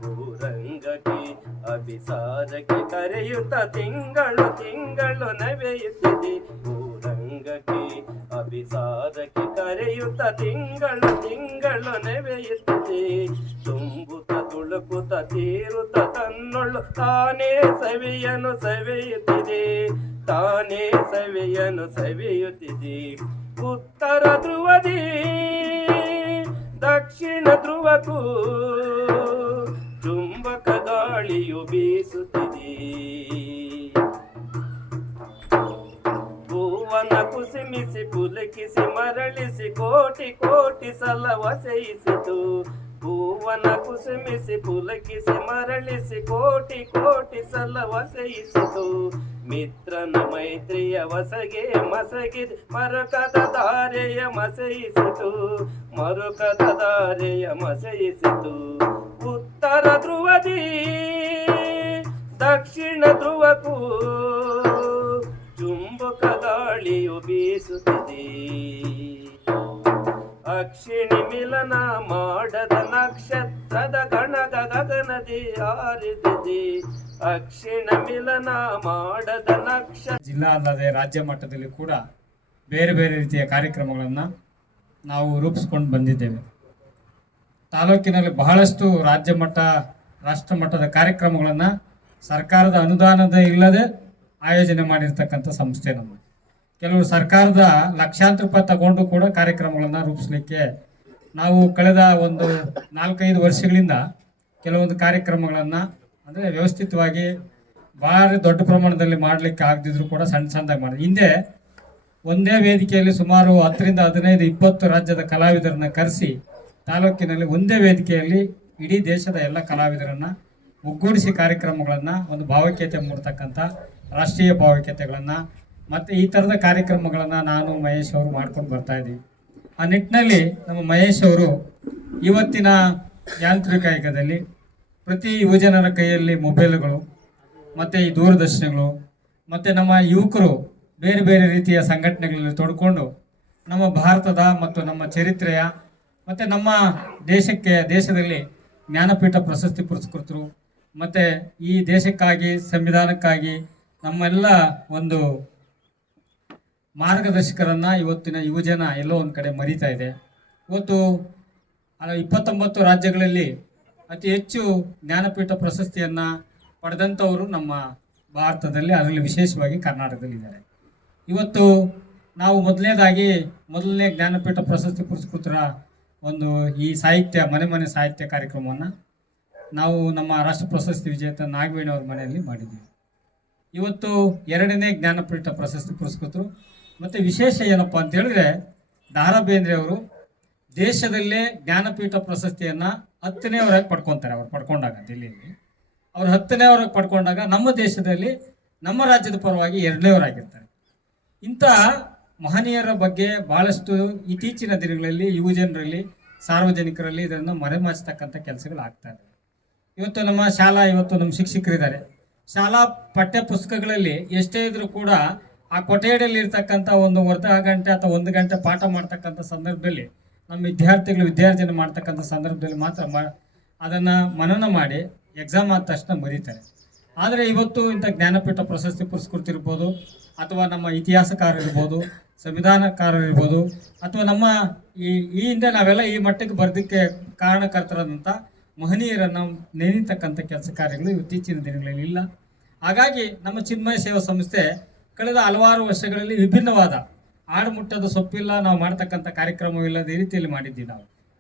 ಭೂರಂಗಕ್ಕೆ ಅಭಿಸಾರಕ್ಕೆ ಕರೆಯುತ್ತ ತಿಂಗಳು ತಿಂಗಳು ನವೆಯುತ್ತಿದೆ. ಭೂರಂಗಕ್ಕೆ ಅಭಿಸಾರಕ್ಕೆ ಕರೆಯುತ್ತ ತಿಂಗಳು ತಿಂಗಳು ನವೆಯುತ್ತಿದೆ. ತುಂಬುತ್ತ ತುಳುಕುತ್ತ ತೀರುತ್ತ ತನ್ನೊಳ್ಳು ತಾನೇ ಸವಿಯನು ಸವೆಯುತ್ತಿದೆ. ತಾನೇ ಸವಿಯನು ಸವೆಯುತ್ತಿದೆ. ಉತ್ತರ ಧ್ರುವದಿ ದಕ್ಷಿಣ ಧ್ರುವಕ್ಕೂ ಚುಂಬಕ ಗಾಳಿಯು ಬೀಸುತ್ತಿದೆ. ಭುವನ ಕುಸಿಮಿಸಿ ಪುಲಕಿಸಿ ಮರಳಿಸಿ ಕೋಟಿ ಕೋಟಿ ಸಲ ವಸಯಿಸಿತು. ಭುವನ ಕುಸುಮಿಸಿ ಪುಲಕಿಸಿ ಮರಳಿಸಿ ಕೋಟಿ ಕೋಟಿ ಸಲ ವಸಯಿಸಿತು. ಮಿತ್ರನ ಮೈತ್ರಿಯ ವಸಗೆ ಮಸಗಿದ ಮರುಕದ ಧಾರೆಯ ಮಸಯಿಸಿತು. ಮರುಕದ ಧಾರೆಯ ಮಸಯಿಸಿತು. ಉತ್ತರ ಧ್ರುವದಿ ದಕ್ಷಿಣ ಧ್ರುವಕ್ಕೂ ಚುಂಬಕ ಗಾಳಿಯು ಬೀಸುತ್ತಿದೆ. ಅಕ್ಷಿಣಿ ಮಿಲನ ಮಾಡದ ನಕ್ಷತ್ರದ ಗಣಗ ಗಗನದಿ ಹಾರಿದಿದೆ. ಅಕ್ಷಿಣ ಮಿಲನ ಮಾಡದ ನಕ್ಷತ್ರ ಜಿಲ್ಲಾ ಅಲ್ಲದೆ ರಾಜ್ಯ ಮಟ್ಟದಲ್ಲಿ ಕೂಡ ಬೇರೆ ಬೇರೆ ರೀತಿಯ ಕಾರ್ಯಕ್ರಮಗಳನ್ನು ನಾವು ರೂಪಿಸ್ಕೊಂಡು ಬಂದಿದ್ದೇವೆ. ತಾಲೂಕಿನಲ್ಲಿ ಬಹಳಷ್ಟು ರಾಜ್ಯ ಮಟ್ಟ ರಾಷ್ಟ್ರ ಮಟ್ಟದ ಕಾರ್ಯಕ್ರಮಗಳನ್ನು ಸರ್ಕಾರದ ಅನುದಾನದ ಇಲ್ಲದೆ ಆಯೋಜನೆ ಮಾಡಿರ್ತಕ್ಕಂಥ ಸಂಸ್ಥೆ ನಮ್ಮ. ಕೆಲವು ಸರ್ಕಾರದ ಲಕ್ಷಾಂತರ ರೂಪಾಯಿ ತಗೊಂಡು ಕೂಡ ಕಾರ್ಯಕ್ರಮಗಳನ್ನು ರೂಪಿಸಲಿಕ್ಕೆ ನಾವು ಕಳೆದ ಒಂದು 4-5 ವರ್ಷಗಳಿಂದ ಕೆಲವೊಂದು ಕಾರ್ಯಕ್ರಮಗಳನ್ನು ಅಂದರೆ ವ್ಯವಸ್ಥಿತವಾಗಿ ಭಾರಿ ದೊಡ್ಡ ಪ್ರಮಾಣದಲ್ಲಿ ಮಾಡಲಿಕ್ಕೆ ಆಗದಿದ್ರು ಕೂಡ ಸಣ್ಣ ಸಣ್ಣದಾಗಿ ಮಾಡಿದ್ವಿ. ಹಿಂದೆ ಒಂದೇ ವೇದಿಕೆಯಲ್ಲಿ ಸುಮಾರು 10-15-20 ರಾಜ್ಯದ ಕಲಾವಿದರನ್ನು ಕರೆಸಿ ತಾಲೂಕಿನಲ್ಲಿ ಒಂದೇ ವೇದಿಕೆಯಲ್ಲಿ ಇಡೀ ದೇಶದ ಎಲ್ಲ ಕಲಾವಿದರನ್ನು ಒಗ್ಗೂಡಿಸಿ ಕಾರ್ಯಕ್ರಮಗಳನ್ನು ಒಂದು ಭಾವೈಕ್ಯತೆ ಮೂಡ್ತಕ್ಕಂಥ ರಾಷ್ಟ್ರೀಯ ಭಾವೈಕ್ಯತೆಗಳನ್ನು ಮತ್ತು ಈ ಥರದ ಕಾರ್ಯಕ್ರಮಗಳನ್ನು ನಾನು ಮಹೇಶ್ ಅವರು ಮಾಡ್ಕೊಂಡು ಬರ್ತಾ ಇದ್ದೀವಿ. ಆ ನಿಟ್ಟಿನಲ್ಲಿ ನಮ್ಮ ಮಹೇಶ್ ಅವರು ಇವತ್ತಿನ ಯಾಂತ್ರಿಕ ಯುಗದಲ್ಲಿ ಪ್ರತಿ ಯುವಜನರ ಕೈಯಲ್ಲಿ ಮೊಬೈಲ್ಗಳು ಮತ್ತು ಈ ದೂರದರ್ಶನಗಳು ಮತ್ತು ನಮ್ಮ ಯುವಕರು ಬೇರೆ ಬೇರೆ ರೀತಿಯ ಸಂಘಟನೆಗಳಲ್ಲಿ ತೊಡ್ಕೊಂಡು ನಮ್ಮ ಭಾರತದ ಮತ್ತು ನಮ್ಮ ಚರಿತ್ರೆಯ ಮತ್ತು ನಮ್ಮ ದೇಶದಲ್ಲಿ ಜ್ಞಾನಪೀಠ ಪ್ರಶಸ್ತಿ ಪುರಸ್ಕೃತರು ಮತ್ತು ಈ ದೇಶಕ್ಕಾಗಿ ಸಂವಿಧಾನಕ್ಕಾಗಿ ನಮ್ಮೆಲ್ಲ ಒಂದು ಮಾರ್ಗದರ್ಶಕರನ್ನು ಇವತ್ತಿನ ಯುವಜನ ಎಲ್ಲೋ ಒಂದು ಕಡೆ ಮರೀತಾ ಇದೆ. ಇವತ್ತು 29 ರಾಜ್ಯಗಳಲ್ಲಿ ಅತಿ ಹೆಚ್ಚು ಜ್ಞಾನಪೀಠ ಪ್ರಶಸ್ತಿಯನ್ನು ಪಡೆದಂಥವರು ನಮ್ಮ ಭಾರತದಲ್ಲಿ, ಅದರಲ್ಲಿ ವಿಶೇಷವಾಗಿ ಕರ್ನಾಟಕದಲ್ಲಿದ್ದಾರೆ. ಇವತ್ತು ನಾವು ಮೊದಲನೇ ಜ್ಞಾನಪೀಠ ಪ್ರಶಸ್ತಿ ಪುರಸ್ಕೃತರ ಒಂದು ಈ ಸಾಹಿತ್ಯ ಮನೆ ಸಾಹಿತ್ಯ ಕಾರ್ಯಕ್ರಮವನ್ನು ನಾವು ನಮ್ಮ ರಾಷ್ಟ್ರ ಪ್ರಶಸ್ತಿ ವಿಜೇತ ನಾಗವೇಣಿಯವ್ರ ಮನೆಯಲ್ಲಿ ಮಾಡಿದ್ದೀವಿ. ಇವತ್ತು 2ನೇ ಜ್ಞಾನಪೀಠ ಪ್ರಶಸ್ತಿ ಪುರಸ್ಕೃತರು. ಮತ್ತು ವಿಶೇಷ ಏನಪ್ಪ ಅಂತ ಹೇಳಿದ್ರೆ ದ.ರಾ. ಬೇಂದ್ರೆ ಅವರು ದೇಶದಲ್ಲೇ ಜ್ಞಾನಪೀಠ ಪ್ರಶಸ್ತಿಯನ್ನು 10ನೇವರಾಗಿ ಪಡ್ಕೊತಾರೆ. ಅವ್ರು ಪಡ್ಕೊಂಡಾಗ ದಿಲ್ಲಿಯಲ್ಲಿ ಅವ್ರು 10ನೇವರಾಗಿ ಪಡ್ಕೊಂಡಾಗ ನಮ್ಮ ದೇಶದಲ್ಲಿ ನಮ್ಮ ರಾಜ್ಯದ ಪರವಾಗಿ 2ನೇವರಾಗಿರ್ತಾರೆ. ಇಂಥ ಮಹನೀಯರ ಬಗ್ಗೆ ಭಾಳಷ್ಟು ಇತ್ತೀಚಿನ ದಿನಗಳಲ್ಲಿ ಯುವಜನರಲ್ಲಿ ಸಾರ್ವಜನಿಕರಲ್ಲಿ ಇದನ್ನು ಮರೆಮಾಚತಕ್ಕಂಥ ಕೆಲಸಗಳು ಆಗ್ತಾ ಇದೆ. ಇವತ್ತು ನಮ್ಮ ಶಿಕ್ಷಕರಿದ್ದಾರೆ. ಶಾಲಾ ಪಠ್ಯ ಪುಸ್ತಕಗಳಲ್ಲಿ ಎಷ್ಟೇ ಇದ್ರೂ ಕೂಡ ಆ ಕೊಠಡಿಯಲ್ಲಿ ಇರ್ತಕ್ಕಂಥ ಒಂದು ಅರ್ಧ ಗಂಟೆ ಅಥವಾ 1 ಗಂಟೆ ಪಾಠ ಮಾಡ್ತಕ್ಕಂಥ ಸಂದರ್ಭದಲ್ಲಿ ನಮ್ಮ ವಿದ್ಯಾರ್ಜನೆ ಮಾಡ್ತಕ್ಕಂಥ ಸಂದರ್ಭದಲ್ಲಿ ಮಾತ್ರ ಅದನ್ನು ಮನನ ಮಾಡಿ ಎಕ್ಸಾಮ್ ಆದ ತಕ್ಷಣ ಮರೀತಾರೆ. ಆದರೆ ಇವತ್ತು ಇಂಥ ಜ್ಞಾನಪೀಠ ಪ್ರಶಸ್ತಿ ಪುರಸ್ಕೃತಿರ್ಬೋದು, ಅಥವಾ ನಮ್ಮ ಇತಿಹಾಸಕಾರರಿರ್ಬೋದು, ಸಂವಿಧಾನಕಾರರಿರ್ಬೋದು, ಅಥವಾ ನಮ್ಮ ಈ ಹಿಂದೆ ನಾವೆಲ್ಲ ಈ ಮಟ್ಟಕ್ಕೆ ಬರೋದಕ್ಕೆ ಕಾರಣಕರ್ತರಾದಂಥ ಮಹನೀಯರನ್ನು ನೆನೀತಕ್ಕಂಥ ಕೆಲಸ ಕಾರ್ಯಗಳು ಇತ್ತೀಚಿನ ದಿನಗಳಲ್ಲಿ ಇಲ್ಲ. ಹಾಗಾಗಿ ನಮ್ಮ ಚಿನ್ಮಯ ಸೇವಾ ಸಂಸ್ಥೆ ಕಳೆದ ಹಲವಾರು ವರ್ಷಗಳಲ್ಲಿ ವಿಭಿನ್ನವಾದ ಆಡುಮುಟ್ಟದ ಸೊಪ್ಪಿಲ್ಲ, ನಾವು ಮಾಡ್ತಕ್ಕಂಥ ಕಾರ್ಯಕ್ರಮವಿಲ್ಲದ ಈ ರೀತಿಯಲ್ಲಿ ಮಾಡಿದ್ದೀವಿ.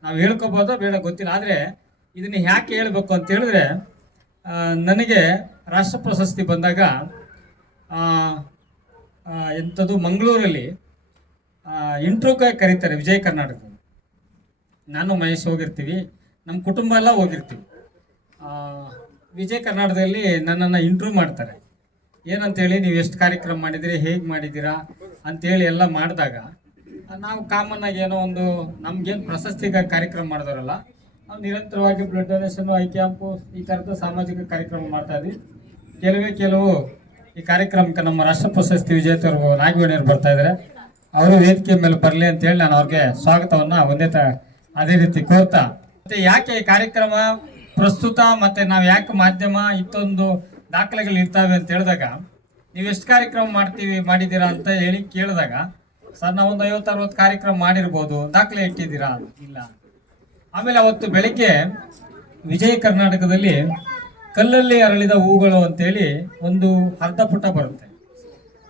ನಾವು ಹೇಳ್ಕೋಬೋದೋ ಬೇಡ ಗೊತ್ತಿಲ್ಲ. ಆದರೆ ಇದನ್ನು ಯಾಕೆ ಹೇಳಬೇಕು ಅಂತ ಹೇಳಿದ್ರೆ, ನನಗೆ ರಾಷ್ಟ್ರ ಪ್ರಶಸ್ತಿ ಬಂದಾಗ ಎಂಥದ್ದು ಮಂಗಳೂರಲ್ಲಿ ಇಂಟ್ರ್ಯೂಗೆ ಕರೀತಾರೆ ವಿಜಯ ಕರ್ನಾಟಕದಲ್ಲಿ. ನಾನು ಮಹೇಶ್ ಹೋಗಿರ್ತೀವಿ, ನಮ್ಮ ಕುಟುಂಬ ಎಲ್ಲ ಹೋಗಿರ್ತೀವಿ. ವಿಜಯ ಕರ್ನಾಟಕದಲ್ಲಿ ನನ್ನನ್ನು ಇಂಟ್ರ್ಯೂ ಮಾಡ್ತಾರೆ. ಏನಂತೇಳಿ, ನೀವು ಎಷ್ಟು ಕಾರ್ಯಕ್ರಮ ಮಾಡಿದಿರಿ, ಹೇಗೆ ಮಾಡಿದ್ದೀರಾ ಅಂಥೇಳಿ ಎಲ್ಲ ಮಾಡಿದಾಗ ನಾವು ಕಾಮನ್ ಆಗಿ ಏನೋ ಒಂದು ನಮ್ಗೇನು ಪ್ರಶಸ್ತಿಗಾಗಿ ಕಾರ್ಯಕ್ರಮ ಮಾಡಿದವರಲ್ಲ, ನಾವು ನಿರಂತರವಾಗಿ ಬ್ಲಡ್ ಡೊನೇಷನ್ನು, ಐ ಕ್ಯಾಂಪು, ಈ ಥರದ ಸಾಮಾಜಿಕ ಕಾರ್ಯಕ್ರಮ ಮಾಡ್ತಾ ಇದ್ವಿ. ಕೆಲವು ಈ ಕಾರ್ಯಕ್ರಮಕ್ಕೆ ನಮ್ಮ ರಾಷ್ಟ್ರ ಪ್ರಶಸ್ತಿ ವಿಜೇತರು ನಾಗವೇಣಿಯವರು ಬರ್ತಾ ಇದ್ದಾರೆ. ಅವರು ವೇದಿಕೆ ಮೇಲೆ ಬರಲಿ ಅಂತೇಳಿ ನಾನು ಅವ್ರಿಗೆ ಸ್ವಾಗತವನ್ನು ಅದೇ ರೀತಿ ಕೋರ್ತಾ, ಮತ್ತೆ ಯಾಕೆ ಈ ಕಾರ್ಯಕ್ರಮ ಪ್ರಸ್ತುತ ಮತ್ತೆ ನಾವು ಯಾಕೆ ಮಾಧ್ಯಮ ಇತ್ತೊಂದು ದಾಖಲೆಗಳು ಇರ್ತಾವೆ ಅಂತ ಹೇಳಿದಾಗ, ನೀವು ಎಷ್ಟು ಕಾರ್ಯಕ್ರಮ ಮಾಡಿದ್ದೀರಾ ಅಂತ ಹೇಳಿ ಕೇಳಿದಾಗ, ಸರ್ ನಾವೊಂದು 50-60 ಕಾರ್ಯಕ್ರಮ ಮಾಡಿರ್ಬೋದು, ದಾಖಲೆ ಇಟ್ಟಿದ್ದೀರಾ? ಇಲ್ಲ. ಆಮೇಲೆ ಅವತ್ತು ಬೆಳಿಗ್ಗೆ ವಿಜಯ ಕರ್ನಾಟಕದಲ್ಲಿ ಕಲ್ಲಲ್ಲಿ ಅರಳಿದ ಹೂಗಳು ಅಂತೇಳಿ ಒಂದು ಅರ್ಧ ಪುಟ ಬರುತ್ತೆ.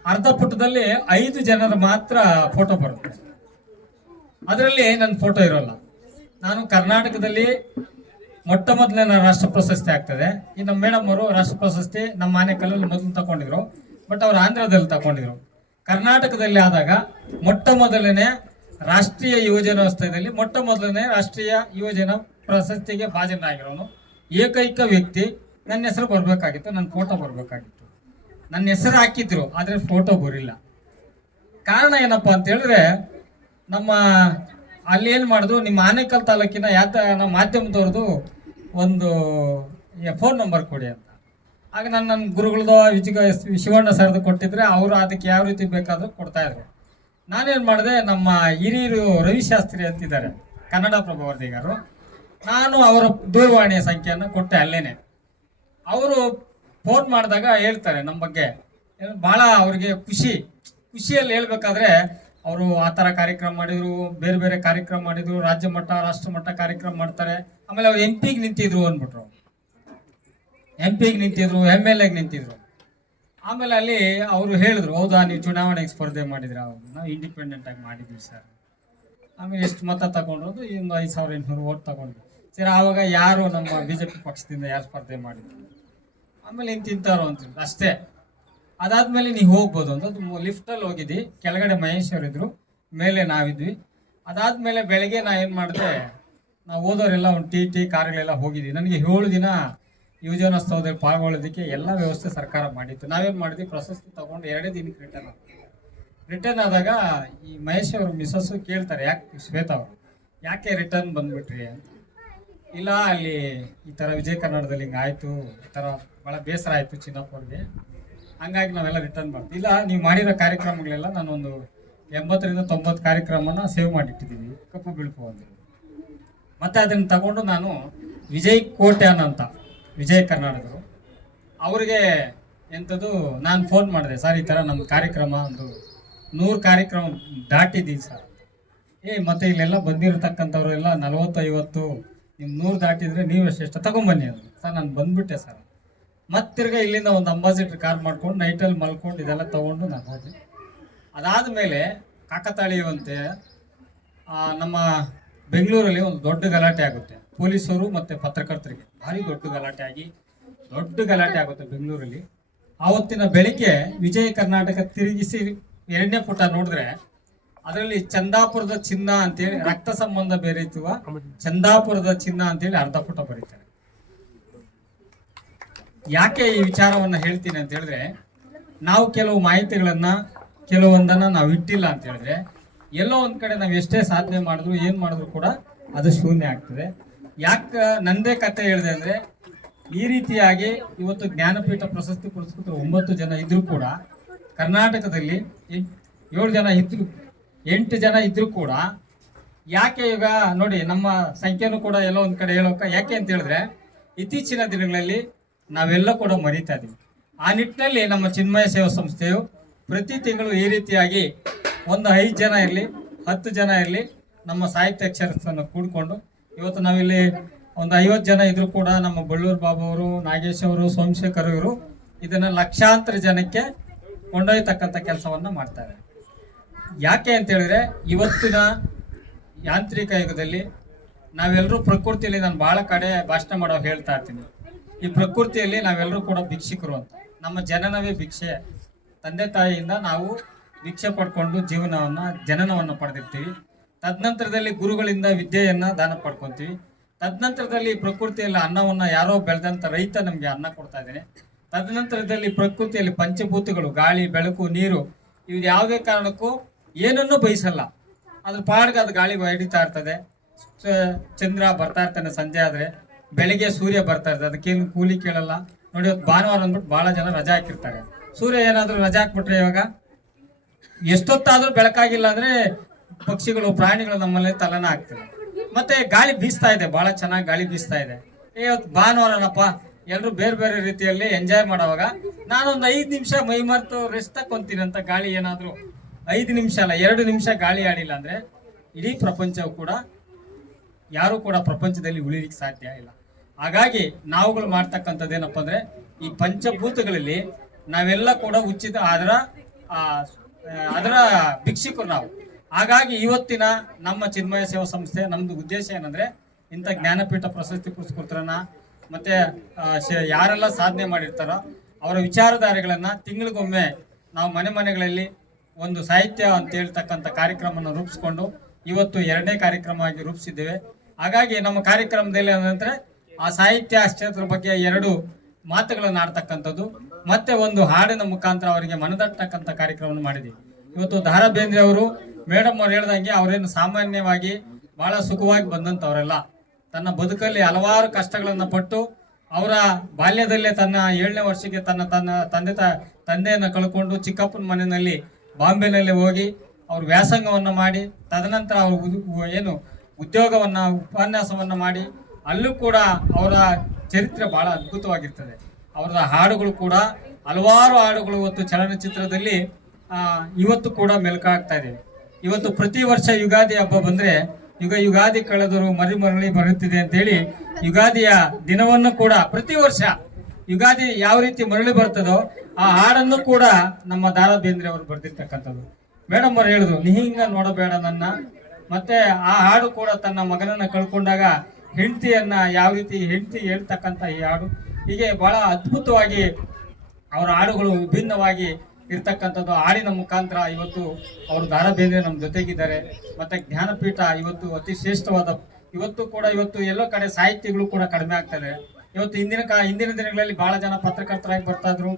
ಅರ್ಧ ಪುಟದಲ್ಲಿ 5 ಜನರ ಮಾತ್ರ ಫೋಟೋ ಬರುತ್ತೆ. ಅದರಲ್ಲಿ ನನ್ನ ಫೋಟೋ ಇರೋಲ್ಲ. ನಾನು ಕರ್ನಾಟಕದಲ್ಲಿ ಮೊಟ್ಟ ಮೊದಲನೇ ರಾಷ್ಟ್ರ ಪ್ರಶಸ್ತಿ ಆಗ್ತದೆ. ಈ ನಮ್ಮ ಮೇಡಮ್ ಅವರು ರಾಷ್ಟ್ರ ಪ್ರಶಸ್ತಿ ನಮ್ಮ ಆನೇಕಲ್ಲಲ್ಲಿ ಮೊದಲು ತಗೊಂಡಿದ್ರು, ಬಟ್ ಅವ್ರು ಆಂಧ್ರದಲ್ಲಿ ತಗೊಂಡಿದ್ರು. ಕರ್ನಾಟಕದಲ್ಲಿ ಆದಾಗ ಮೊಟ್ಟ ಮೊದಲನೇ ರಾಷ್ಟ್ರೀಯ ಯುವಜನೋತ್ಸವದಲ್ಲಿ ಮೊಟ್ಟ ಮೊದಲನೇ ರಾಷ್ಟ್ರೀಯ ಯುವಜನ ಪ್ರಶಸ್ತಿಗೆ ಭಾಜನರಾಗಿರೋನು ಏಕೈಕ ವ್ಯಕ್ತಿ. ನನ್ನ ಹೆಸರು ಬರಬೇಕಾಗಿತ್ತು, ನನ್ನ ಫೋಟೋ ಬರಬೇಕಾಗಿತ್ತು. ನನ್ನ ಹೆಸರು ಹಾಕಿದ್ರು, ಆದರೆ ಫೋಟೋ ಬರಿಲ್ಲ. ಕಾರಣ ಏನಪ್ಪ ಅಂತ ಹೇಳಿದ್ರೆ, ನಮ್ಮ ಅಲ್ಲಿ ಏನು ಮಾಡಿದ್ರು, ನಿಮ್ಮ ಆನೇಕಲ್ ತಾಲೂಕಿನ ನಮ್ಮ ಮಾಧ್ಯಮದವ್ರದ್ದು ಒಂದು ಫೋನ್ ನಂಬರ್ ಕೊಡಿ ಅಂತ. ಆಗ ನನ್ನ ಗುರುಗಳದ್ದು ಶಿವಣ್ಣ ಸರ್ದು ಕೊಟ್ಟಿದ್ರೆ ಅವರು ಅದಕ್ಕೆ ಯಾವ ರೀತಿ ಬೇಕಾದರೂ ಕೊಡ್ತಾಯಿದ್ರು. ನಾನೇನು ಮಾಡಿದೆ, ನಮ್ಮ ಹಿರಿಯರು ರವಿಶಾಸ್ತ್ರಿ ಅಂತಿದ್ದಾರೆ, ಕನ್ನಡ ಪ್ರಭ ವರದಿಗಾರರು, ನಾನು ಅವರ ದೂರವಾಣಿಯ ಸಂಖ್ಯೆಯನ್ನು ಕೊಟ್ಟೆ. ಅಲ್ಲೇನೆ ಅವರು ಫೋನ್ ಮಾಡಿದಾಗ ಹೇಳ್ತಾರೆ ನಮ್ಮ ಬಗ್ಗೆ. ಭಾಳ ಅವ್ರಿಗೆ ಖುಷಿಯಲ್ಲಿ ಹೇಳ್ಬೇಕಾದ್ರೆ, ಅವರು ಆ ಥರ ಕಾರ್ಯಕ್ರಮ ಮಾಡಿದ್ರು, ಬೇರೆ ಬೇರೆ ಕಾರ್ಯಕ್ರಮ ಮಾಡಿದ್ರು, ರಾಜ್ಯ ಮಟ್ಟ ರಾಷ್ಟ್ರ ಮಟ್ಟ ಕಾರ್ಯಕ್ರಮ ಮಾಡ್ತಾರೆ. ಆಮೇಲೆ ಅವ್ರು MP ಗೆ ನಿಂತಿದ್ರು ಅಂದ್ಬಿಟ್ರು, MP ಗೆ ನಿಂತಿದ್ರು, MLA ಗೆ ನಿಂತಿದ್ರು. ಆಮೇಲೆ ಅಲ್ಲಿ ಅವರು ಹೇಳಿದ್ರು, ಹೌದಾ ನೀವು ಚುನಾವಣೆಗೆ ಸ್ಪರ್ಧೆ ಮಾಡಿದ್ರ? ನಾವು ಇಂಡಿಪೆಂಡೆಂಟ್ ಆಗಿ ಮಾಡಿದ್ವಿ ಸರ್. ಆಮೇಲೆ ಎಷ್ಟು ಮತ ತಗೊಂಡೋದು? ಒಂದು 5800 ಓಟ್ ತಗೊಂಡ್ರು. ಸರಿ, ಆವಾಗ ಯಾರು ನಮ್ಮ BJP ಪಕ್ಷದಿಂದ ಯಾರು ಸ್ಪರ್ಧೆ ಮಾಡಿದ್ರು? ಆಮೇಲೆ ಇಂತಿಂತಾರೋ ಅಂತಿದ್ರು ಅಷ್ಟೇ. ಅದಾದ್ಮೇಲೆ ನೀವು ಹೋಗ್ಬೋದು ಅಂತ ಲಿಫ್ಟಲ್ಲಿ ಹೋಗಿದ್ವಿ. ಕೆಳಗಡೆ ಮಹೇಶ್ ಅವರಿದ್ರು, ಮೇಲೆ ನಾವಿದ್ವಿ. ಅದಾದ್ಮೇಲೆ ಬೆಳಗ್ಗೆ ನಾ ಏನು ಮಾಡಿದೆ, ನಾವು ಓದೋರೆಲ್ಲ ಒಂದು ಟಿ ಕಾರ್ಗಳೆಲ್ಲ ಹೋಗಿದ್ವಿ. ನನಗೆ 7 ದಿನ ಯುವಜನೋತ್ಸವದಲ್ಲಿ ಪಾಲ್ಗೊಳ್ಳೋದಕ್ಕೆ ಎಲ್ಲ ವ್ಯವಸ್ಥೆ ಸರ್ಕಾರ ಮಾಡಿತ್ತು. ನಾವೇನು ಮಾಡಿದ್ವಿ, ಪ್ರಶಸ್ತಿ ತಗೊಂಡು 2 ದಿನಕ್ಕೆ ರಿಟರ್ನ್ ಆದಾಗ ಈ ಮಹೇಶ್ ಅವರು ಮಿಸಸ್ಸು ಕೇಳ್ತಾರೆ, ಶ್ವೇತಾ ಅವರು ಯಾಕೆ ರಿಟರ್ನ್ ಬಂದ್ಬಿಟ್ರಿ ಅಂತ. ಇಲ್ಲ, ಅಲ್ಲಿ ಈ ಥರ ವಿಜಯ ಕನ್ನಡದಲ್ಲಿ ಹಿಂಗೆ ಆಯಿತು, ಈ ಥರ ಭಾಳ ಬೇಸರ ಆಯಿತು ಚಿನ್ನಪ್ಪವ್ರಿಗೆ, ಹಂಗಾಗಿ ನಾವೆಲ್ಲ ರಿಟರ್ನ್ ಮಾಡ್ತೀವಿ. ಇಲ್ಲ, ನೀವು ಮಾಡಿರೋ ಕಾರ್ಯಕ್ರಮಗಳೆಲ್ಲ ನಾನೊಂದು 80-90 ಕಾರ್ಯಕ್ರಮನ ಸೇವ್ ಮಾಡಿಟ್ಟಿದ್ದೀವಿ, ಕಪ್ಪು ಬಿಳುಪು ಅಂತ. ಮತ್ತು ಅದನ್ನು ತಗೊಂಡು ನಾನು ವಿಜಯ್ ಕೋಟ್ಯಾನ್ ಅಂತ ವಿಜಯ ಕರ್ನಾಟಕರು ಅವ್ರಿಗೆ ಎಂಥದ್ದು ನಾನು ಫೋನ್ ಮಾಡಿದೆ, ಸರ್ ಈ ಥರ ನಮ್ಮ ಕಾರ್ಯಕ್ರಮ ಒಂದು 100 ಕಾರ್ಯಕ್ರಮ ದಾಟಿದ್ದೀವಿ ಸರ್. ಮತ್ತು ಇಲ್ಲೆಲ್ಲ ಬಂದಿರತಕ್ಕಂಥವ್ರೆಲ್ಲ 40-50, ನಿಮ್ಮ 100 ದಾಟಿದರೆ ನೀವು ಎಷ್ಟು ತಗೊಂಬನ್ನಿ ಅಂತ. ಸರ್ ನಾನು ಬಂದುಬಿಟ್ಟೆ ಸರ್. ಮತ್ತಿರ್ಗ ಇಲ್ಲಿಂದ ಒಂದು ಅಂಬಾಸಿಡರ್ ಕಾರ್ ಮಾಡ್ಕೊಂಡು ನೈಟಲ್ಲಿ ಮಲ್ಕೊಂಡು ಇದೆಲ್ಲ ತೊಗೊಂಡು ನಾನು ಹೋದೆ. ಅದಾದಮೇಲೆ ಕಾಕತಾಳೀಯವಂತೆ ನಮ್ಮ ಬೆಂಗಳೂರಲ್ಲಿ ಒಂದು ದೊಡ್ಡ ಗಲಾಟೆ ಆಗುತ್ತೆ. ಪೊಲೀಸರು ಮತ್ತು ಪತ್ರಕರ್ತರಿಗೆ ಭಾರಿ ದೊಡ್ಡ ಗಲಾಟೆ ಆಗುತ್ತೆ ಬೆಂಗಳೂರಲ್ಲಿ. ಆವತ್ತಿನ ಬೆಳಿಗ್ಗೆ ವಿಜಯ ಕರ್ನಾಟಕ ತಿರುಗಿಸಿ 2ನೇ ಪುಟ ನೋಡಿದ್ರೆ ಅದರಲ್ಲಿ ಚಂದಾಪುರದ ಚಿನ್ನ ಅಂತೇಳಿ, ರಕ್ತ ಸಂಬಂಧ ಬೇರೆಯುವ ಚಂದಾಪುರದ ಚಿನ್ನ ಅಂತೇಳಿ ಅರ್ಧ ಪುಟ ಬರೀತಾರೆ. ಯಾಕೆ ಈ ವಿಚಾರವನ್ನು ಹೇಳ್ತೀನಿ ಅಂತ ಹೇಳಿದ್ರೆ, ನಾವು ಕೆಲವು ಮಾಹಿತಿಗಳನ್ನು ಕೆಲವೊಂದನ್ನು ನಾವು ಇಟ್ಟಿಲ್ಲ ಅಂತ ಹೇಳಿದ್ರೆ, ಎಲ್ಲೋ ಒಂದು ಕಡೆ ನಾವು ಎಷ್ಟೇ ಸಾಧನೆ ಮಾಡಿದ್ರು ಏನು ಮಾಡಿದ್ರು ಕೂಡ ಅದು ಶೂನ್ಯ ಆಗ್ತದೆ. ಯಾಕೆ ನಂದೇ ಕತೆ ಹೇಳಿದೆ ಅಂದರೆ, ಈ ರೀತಿಯಾಗಿ ಇವತ್ತು ಜ್ಞಾನಪೀಠ ಪ್ರಶಸ್ತಿ ಪುರಸ್ಕೃತರು 9 ಜನ ಇದ್ರೂ ಕೂಡ ಕರ್ನಾಟಕದಲ್ಲಿ 7 ಜನ ಇದ್ರು, 8 ಜನ ಇದ್ರೂ ಕೂಡ ಯಾಕೆ ಈಗ ನೋಡಿ ನಮ್ಮ ಸಂಖ್ಯೆನೂ ಕೂಡ ಎಲ್ಲೋ ಒಂದು ಕಡೆ ಹೇಳೋಕೆ ಯಾಕೆ ಅಂತ ಹೇಳಿದ್ರೆ, ಇತ್ತೀಚಿನ ದಿನಗಳಲ್ಲಿ ನಾವೆಲ್ಲ ಕೂಡ ಮರೀತಾ ಇದ್ದೀವಿ. ಆ ನಿಟ್ಟಿನಲ್ಲಿ ನಮ್ಮ ಚಿನ್ಮಯ ಸೇವಾ ಸಂಸ್ಥೆಯು ಪ್ರತಿ ತಿಂಗಳು ಈ ರೀತಿಯಾಗಿ ಒಂದು 5 ಜನ ಇರಲಿ 10 ಜನ ಇರಲಿ ನಮ್ಮ ಸಾಹಿತ್ಯ ಅಕ್ಷರಸ್ಥನ್ನು ಕೂಡಿಕೊಂಡು, ಇವತ್ತು ನಾವಿಲ್ಲಿ ಒಂದು 50 ಜನ ಇದ್ರೂ ಕೂಡ ನಮ್ಮ ಬಳ್ಳೂರು ಬಾಬು ಅವರು, ನಾಗೇಶ್ ಅವರು, ಸೋಮಶೇಖರ್ ಇವರು ಇದನ್ನು ಲಕ್ಷಾಂತರ ಜನಕ್ಕೆ ಕೊಂಡೊಯ್ಯತಕ್ಕಂಥ ಕೆಲಸವನ್ನು ಮಾಡ್ತಾರೆ. ಯಾಕೆ ಅಂತ ಹೇಳಿದ್ರೆ, ಇವತ್ತಿನ ಯಾಂತ್ರಿಕ ಯುಗದಲ್ಲಿ ನಾವೆಲ್ಲರೂ ಪ್ರಕೃತಿಯಲ್ಲಿ, ನಾನು ಭಾಳ ಕಡೆ ಭಾಷಣ ಮಾಡೋ ಹೇಳ್ತಾ ಇರ್ತೀನಿ, ಈ ಪ್ರಕೃತಿಯಲ್ಲಿ ನಾವೆಲ್ಲರೂ ಕೂಡ ಭಿಕ್ಷುಕರು ಅಂತ. ನಮ್ಮ ಜನನವೇ ಭಿಕ್ಷೆ. ತಂದೆ ತಾಯಿಯಿಂದ ನಾವು ಭಿಕ್ಷೆ ಪಡ್ಕೊಂಡು ಜನನವನ್ನು ಪಡೆದಿರ್ತೀವಿ. ತದನಂತರದಲ್ಲಿ ಗುರುಗಳಿಂದ ವಿದ್ಯೆಯನ್ನು ದಾನ ಪಡ್ಕೊತೀವಿ. ತದನಂತರದಲ್ಲಿ ಪ್ರಕೃತಿಯಲ್ಲಿ ಅನ್ನವನ್ನು ಯಾರೋ ಬೆಳೆದಂಥ ರೈತ ನಮಗೆ ಅನ್ನ ಕೊಡ್ತಾ ಇದ್ದಾನೆ. ತದನಂತರದಲ್ಲಿ ಪ್ರಕೃತಿಯಲ್ಲಿ ಪಂಚಭೂತಗಳು ಗಾಳಿ, ಬೆಳಕು, ನೀರು ಇವು ಯಾವುದೇ ಕಾರಣಕ್ಕೂ ಏನನ್ನೂ ಬಯಸಲ್ಲ. ಅದ್ರ ಪಾಡ್ಗೆ ಅದು ಗಾಳಿ ಹಿಡಿತಾ ಇರ್ತದೆ. ಚಂದ್ರ ಬರ್ತಾ ಇರ್ತಾನೆ ಸಂಜೆ ಆದರೆ, ಬೆಳಿಗ್ಗೆ ಸೂರ್ಯ ಬರ್ತಾ ಇರ್ತದೆ, ಅದಕ್ಕೇನು ಕೂಲಿ ಕೇಳಲ್ಲ. ನೋಡಿ, ಇವತ್ತು ಭಾನುವಾರ ಅಂದ್ಬಿಟ್ಟು ಭಾಳ ಜನ ರಜಾ ಹಾಕಿರ್ತಾರೆ. ಸೂರ್ಯ ಏನಾದರೂ ರಜಾ ಹಾಕ್ಬಿಟ್ರೆ ಇವಾಗ ಎಷ್ಟೊತ್ತಾದರೂ ಬೆಳಕಾಗಿಲ್ಲ ಅಂದರೆ ಪಕ್ಷಿಗಳು, ಪ್ರಾಣಿಗಳು ನಮ್ಮಲ್ಲಿ ತಲೆನ ಆಗ್ತದೆ. ಮತ್ತೆ ಗಾಳಿ ಬೀಸ್ತಾ ಇದೆ, ಭಾಳ ಚೆನ್ನಾಗಿ ಗಾಳಿ ಬೀಸ್ತಾ ಇದೆ. ಇವತ್ತು ಭಾನುವಾರನಪ್ಪ, ಎಲ್ಲರೂ ಬೇರೆ ಬೇರೆ ರೀತಿಯಲ್ಲಿ ಎಂಜಾಯ್ ಮಾಡೋವಾಗ ನಾನೊಂದು 5 ನಿಮಿಷ ಮೈ ಮರೆತು ರೆಸ್ಟ್ ತಕ್ಕೊಂತೀನಿ ಅಂತ ಗಾಳಿ ಏನಾದರೂ 5 ನಿಮಿಷ ಅಲ್ಲ 2 ನಿಮಿಷ ಗಾಳಿ ಆಡಿಲ್ಲ ಅಂದರೆ ಇಡೀ ಪ್ರಪಂಚವು ಕೂಡ, ಯಾರು ಕೂಡ ಪ್ರಪಂಚದಲ್ಲಿ ಉಳಿಲಿಕ್ಕೆ ಸಾಧ್ಯ ಇಲ್ಲ. ಹಾಗಾಗಿ ನಾವುಗಳು ಮಾಡ್ತಕ್ಕಂಥದ್ದು ಏನಪ್ಪ ಅಂದರೆ, ಈ ಪಂಚಭೂತಗಳಲ್ಲಿ ನಾವೆಲ್ಲ ಕೂಡ ಉಚಿತ ಅದರ ಭಿಕ್ಷುಕರು ನಾವು. ಹಾಗಾಗಿ ಇವತ್ತಿನ ನಮ್ಮ ಚಿನ್ಮಯ ಸೇವಾ ಸಂಸ್ಥೆ ನಮ್ಮದು ಉದ್ದೇಶ ಏನಂದರೆ, ಇಂಥ ಜ್ಞಾನಪೀಠ ಪ್ರಶಸ್ತಿ ಪುರಸ್ಕೃತರನ್ನ ಮತ್ತು ಯಾರೆಲ್ಲ ಸಾಧನೆ ಮಾಡಿರ್ತಾರೋ ಅವರ ವಿಚಾರಧಾರೆಗಳನ್ನು ತಿಂಗಳಿಗೊಮ್ಮೆ ನಾವು ಮನೆಗಳಲ್ಲಿ ಒಂದು ಸಾಹಿತ್ಯ ಅಂತ ಹೇಳ್ತಕ್ಕಂಥ ಕಾರ್ಯಕ್ರಮವನ್ನು ರೂಪಿಸ್ಕೊಂಡು ಇವತ್ತು 2ನೇ ಕಾರ್ಯಕ್ರಮ ಆಗಿ ರೂಪಿಸಿದ್ದೇವೆ. ಹಾಗಾಗಿ ನಮ್ಮ ಕಾರ್ಯಕ್ರಮದಲ್ಲಿ ಏನಂದರೆ, ಆ ಸಾಹಿತ್ಯ ಕ್ಷೇತ್ರದ ಬಗ್ಗೆ 2 ಮಾತುಗಳನ್ನು ಆಡ್ತಕ್ಕಂಥದ್ದು, ಮತ್ತೆ ಒಂದು ಹಾಡಿನ ಮುಖಾಂತರ ಅವರಿಗೆ ಮನದಟ್ಟತಕ್ಕಂಥ ಕಾರ್ಯಕ್ರಮವನ್ನು ಮಾಡಿದ್ದೀವಿ. ಇವತ್ತು ದಾರಾ ಬೇಂದ್ರೆ ಅವರು, ಮೇಡಮ್ ಅವ್ರು ಹೇಳ್ದಂಗೆ, ಅವರೇನು ಸಾಮಾನ್ಯವಾಗಿ ಭಾಳ ಸುಖವಾಗಿ ಬಂದಂಥವರೆಲ್ಲ. ತನ್ನ ಬದುಕಲ್ಲಿ ಹಲವಾರು ಕಷ್ಟಗಳನ್ನು ಪಟ್ಟು, ಅವರ ಬಾಲ್ಯದಲ್ಲೇ ತನ್ನ 7ನೇ ವರ್ಷಕ್ಕೆ ತಂದೆಯನ್ನು ಕಳ್ಕೊಂಡು ಚಿಕ್ಕಪ್ಪನ ಮನೆಯಲ್ಲಿ ಬಾಂಬೆನಲ್ಲಿ ಹೋಗಿ ಅವರು ವ್ಯಾಸಂಗವನ್ನು ಮಾಡಿ, ತದನಂತರ ಅವರು ಏನು ಉಪನ್ಯಾಸವನ್ನು ಮಾಡಿ, ಅಲ್ಲೂ ಕೂಡ ಅವರ ಚರಿತ್ರೆ ಭಾಳ ಅದ್ಭುತವಾಗಿರ್ತದೆ. ಅವರ ಹಾಡುಗಳು ಕೂಡ ಹಲವಾರು ಹಾಡುಗಳು ಇವತ್ತು ಚಲನಚಿತ್ರದಲ್ಲಿ ಇವತ್ತು ಕೂಡ ಮೆಲುಕಾಗ್ತಾ ಇದೆ. ಇವತ್ತು ಪ್ರತಿ ವರ್ಷ ಯುಗಾದಿ ಹಬ್ಬ ಬಂದರೆ, ಯುಗಾದಿ ಕಳೆದರು ಮರಳಿ ಬರುತ್ತಿದೆ ಅಂತೇಳಿ ಯುಗಾದಿಯ ದಿನವನ್ನು ಕೂಡ ಪ್ರತಿ ವರ್ಷ ಯುಗಾದಿ ಯಾವ ರೀತಿ ಮರಳಿ ಬರ್ತದೋ ಆ ಹಾಡನ್ನು ಕೂಡ ನಮ್ಮ ದಾರಾ ಬೇಂದ್ರೆ ಅವರು ಬರೆದಿರ್ತಕ್ಕಂಥದ್ದು. ಮೇಡಮ್ ಅವರು ಹೇಳಿದ್ರು, ನೀ ಹಿಂಗ ನೋಡಬೇಡ ನನ್ನ. ಮತ್ತೆ ಆ ಹಾಡು ಕೂಡ ತನ್ನ ಮಗನನ್ನ ಕಳ್ಕೊಂಡಾಗ ಹೆಂಡತಿಯನ್ನ ಯಾವ ರೀತಿ ಹೇಳ್ತಕ್ಕಂಥ ಈ ಹಾಡು, ಹೀಗೆ ಬಹಳ ಅದ್ಭುತವಾಗಿ ಅವರ ಹಾಡುಗಳು ವಿಭಿನ್ನವಾಗಿ ಇರ್ತಕ್ಕಂಥದ್ದು. ಹಾಡಿನ ಮುಖಾಂತರ ಇವತ್ತು ಅವರು ದಾರಾ ಬೇಂದ್ರೆ ನಮ್ಮ ಜೊತೆಗಿದ್ದಾರೆ. ಮತ್ತೆ ಜ್ಞಾನಪೀಠ ಇವತ್ತು ಅತಿ ಶ್ರೇಷ್ಠವಾದ, ಇವತ್ತು ಎಲ್ಲೋ ಕಡೆ ಸಾಹಿತ್ಯಗಳು ಕೂಡ ಕಡಿಮೆ ಆಗ್ತದೆ. ಇವತ್ತು ಹಿಂದಿನ ದಿನಗಳಲ್ಲಿ ಬಹಳ ಜನ ಪತ್ರಕರ್ತರಾಗಿ ಬರ್ತಾ ಇದ್ರು,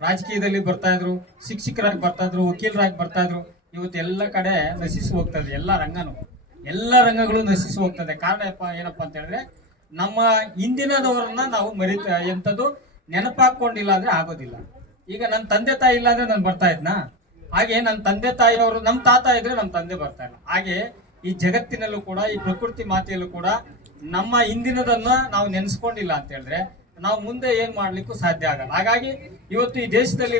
ರಾಜಕೀಯದಲ್ಲಿ ಬರ್ತಾ ಇದ್ರು, ಶಿಕ್ಷಕರಾಗಿ ಬರ್ತಾ ಇದ್ರು, ವಕೀಲರಾಗಿ ಬರ್ತಾ ಇದ್ರು. ಇವತ್ತು ಎಲ್ಲ ಕಡೆ ನಶಿಸಿ ಹೋಗ್ತದೆ, ಎಲ್ಲ ರಂಗಗಳು ನಶಿಸಿ ಹೋಗ್ತದೆ. ಕಾರಣ ಏನಪ್ಪಾ ಅಂತ ಹೇಳಿದ್ರೆ, ನಮ್ಮ ಹಿಂದಿನದವರನ್ನ ನಾವು ಎಂಥದ್ದು ನೆನಪಾಕೊಂಡಿಲ್ಲ ಅಂದ್ರೆ ಆಗೋದಿಲ್ಲ. ಈಗ ನನ್ನ ತಂದೆ ತಾಯಿ ಇಲ್ಲ ಅಂದ್ರೆ ನಾನು ಬರ್ತಾ ಇದ್ನಾ? ಹಾಗೆ ನನ್ನ ತಂದೆ ತಾಯಿಯವರು, ನಮ್ಮ ತಾತ ಇದ್ರೆ ನಮ್ಮ ತಂದೆ ಬರ್ತಾ ಇಲ್ಲ. ಹಾಗೆ ಈ ಜಗತ್ತಿನಲ್ಲೂ ಕೂಡ, ಈ ಪ್ರಕೃತಿ ಮಾತೆಯಲ್ಲೂ ಕೂಡ ನಮ್ಮ ಹಿಂದಿನದನ್ನ ನಾವು ನೆನೆಸ್ಕೊಂಡಿಲ್ಲ ಅಂತ ಹೇಳಿದ್ರೆ ನಾವು ಮುಂದೆ ಏನ್ ಮಾಡ್ಲಿಕ್ಕೂ ಸಾಧ್ಯ ಆಗಲ್ಲ. ಹಾಗಾಗಿ ಇವತ್ತು ಈ ದೇಶದಲ್ಲಿ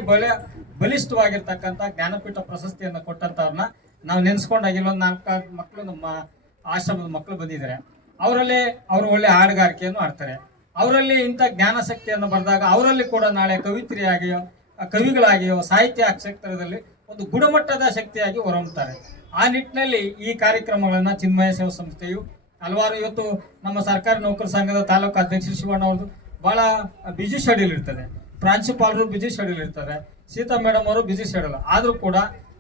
ಬಲಿಷ್ಠವಾಗಿರ್ತಕ್ಕಂಥ ಜ್ಞಾನಪೀಠ ಪ್ರಶಸ್ತಿಯನ್ನು ಕೊಟ್ಟಂತವ್ರನ್ನ ನಾವು ನೆನೆಸ್ಕೊಂಡಾಗಿಲ್ಲ. ಒಂದು 4 ಮಕ್ಕಳು ನಮ್ಮ ಆಶ್ರಮದ ಮಕ್ಕಳು ಬಂದಿದ್ದಾರೆ. ಅವರು ಒಳ್ಳೆ ಹಾಡುಗಾರಿಕೆಯನ್ನು ಆಡ್ತಾರೆ. ಅವರಲ್ಲಿ ಇಂಥ ಜ್ಞಾನಶಕ್ತಿಯನ್ನು ಬರೆದಾಗ ಅವರಲ್ಲಿ ಕೂಡ ನಾಳೆ ಕವಿಗಳಾಗಿಯೋ ಸಾಹಿತ್ಯ ಕ್ಷೇತ್ರದಲ್ಲಿ ಒಂದು ಗುಣಮಟ್ಟದ ಶಕ್ತಿಯಾಗಿ ಹೊರಹೊಮ್ಮುತ್ತಾರೆ. ಆ ನಿಟ್ಟಿನಲ್ಲಿ ಈ ಕಾರ್ಯಕ್ರಮಗಳನ್ನ ಚಿನ್ಮಯ ಸೇವಾ ಸಂಸ್ಥೆಯು ಹಲವಾರು, ಇವತ್ತು ನಮ್ಮ ಸರ್ಕಾರಿ ನೌಕರ ಸಂಘದ ತಾಲೂಕು ಅಧ್ಯಕ್ಷ ಶಿವಣ್ಣ ಅವ್ರದ್ದು ಬಹಳ ಬಿಜಿ ಶೆಡ್ಯೂಲ್ ಇರ್ತದೆ, ಪ್ರಾಂಶುಪಾಲರು ಬಿಜಿ ಶೆಡ್ಯೂಲ್ ಇರ್ತಾರೆ, ಸೀತಾ ಮೇಡಮ್ ಅವರು ಬಿಜಿ ಶೆಡ್ಯೂಲ್. ಆದರೂ ಕೂಡ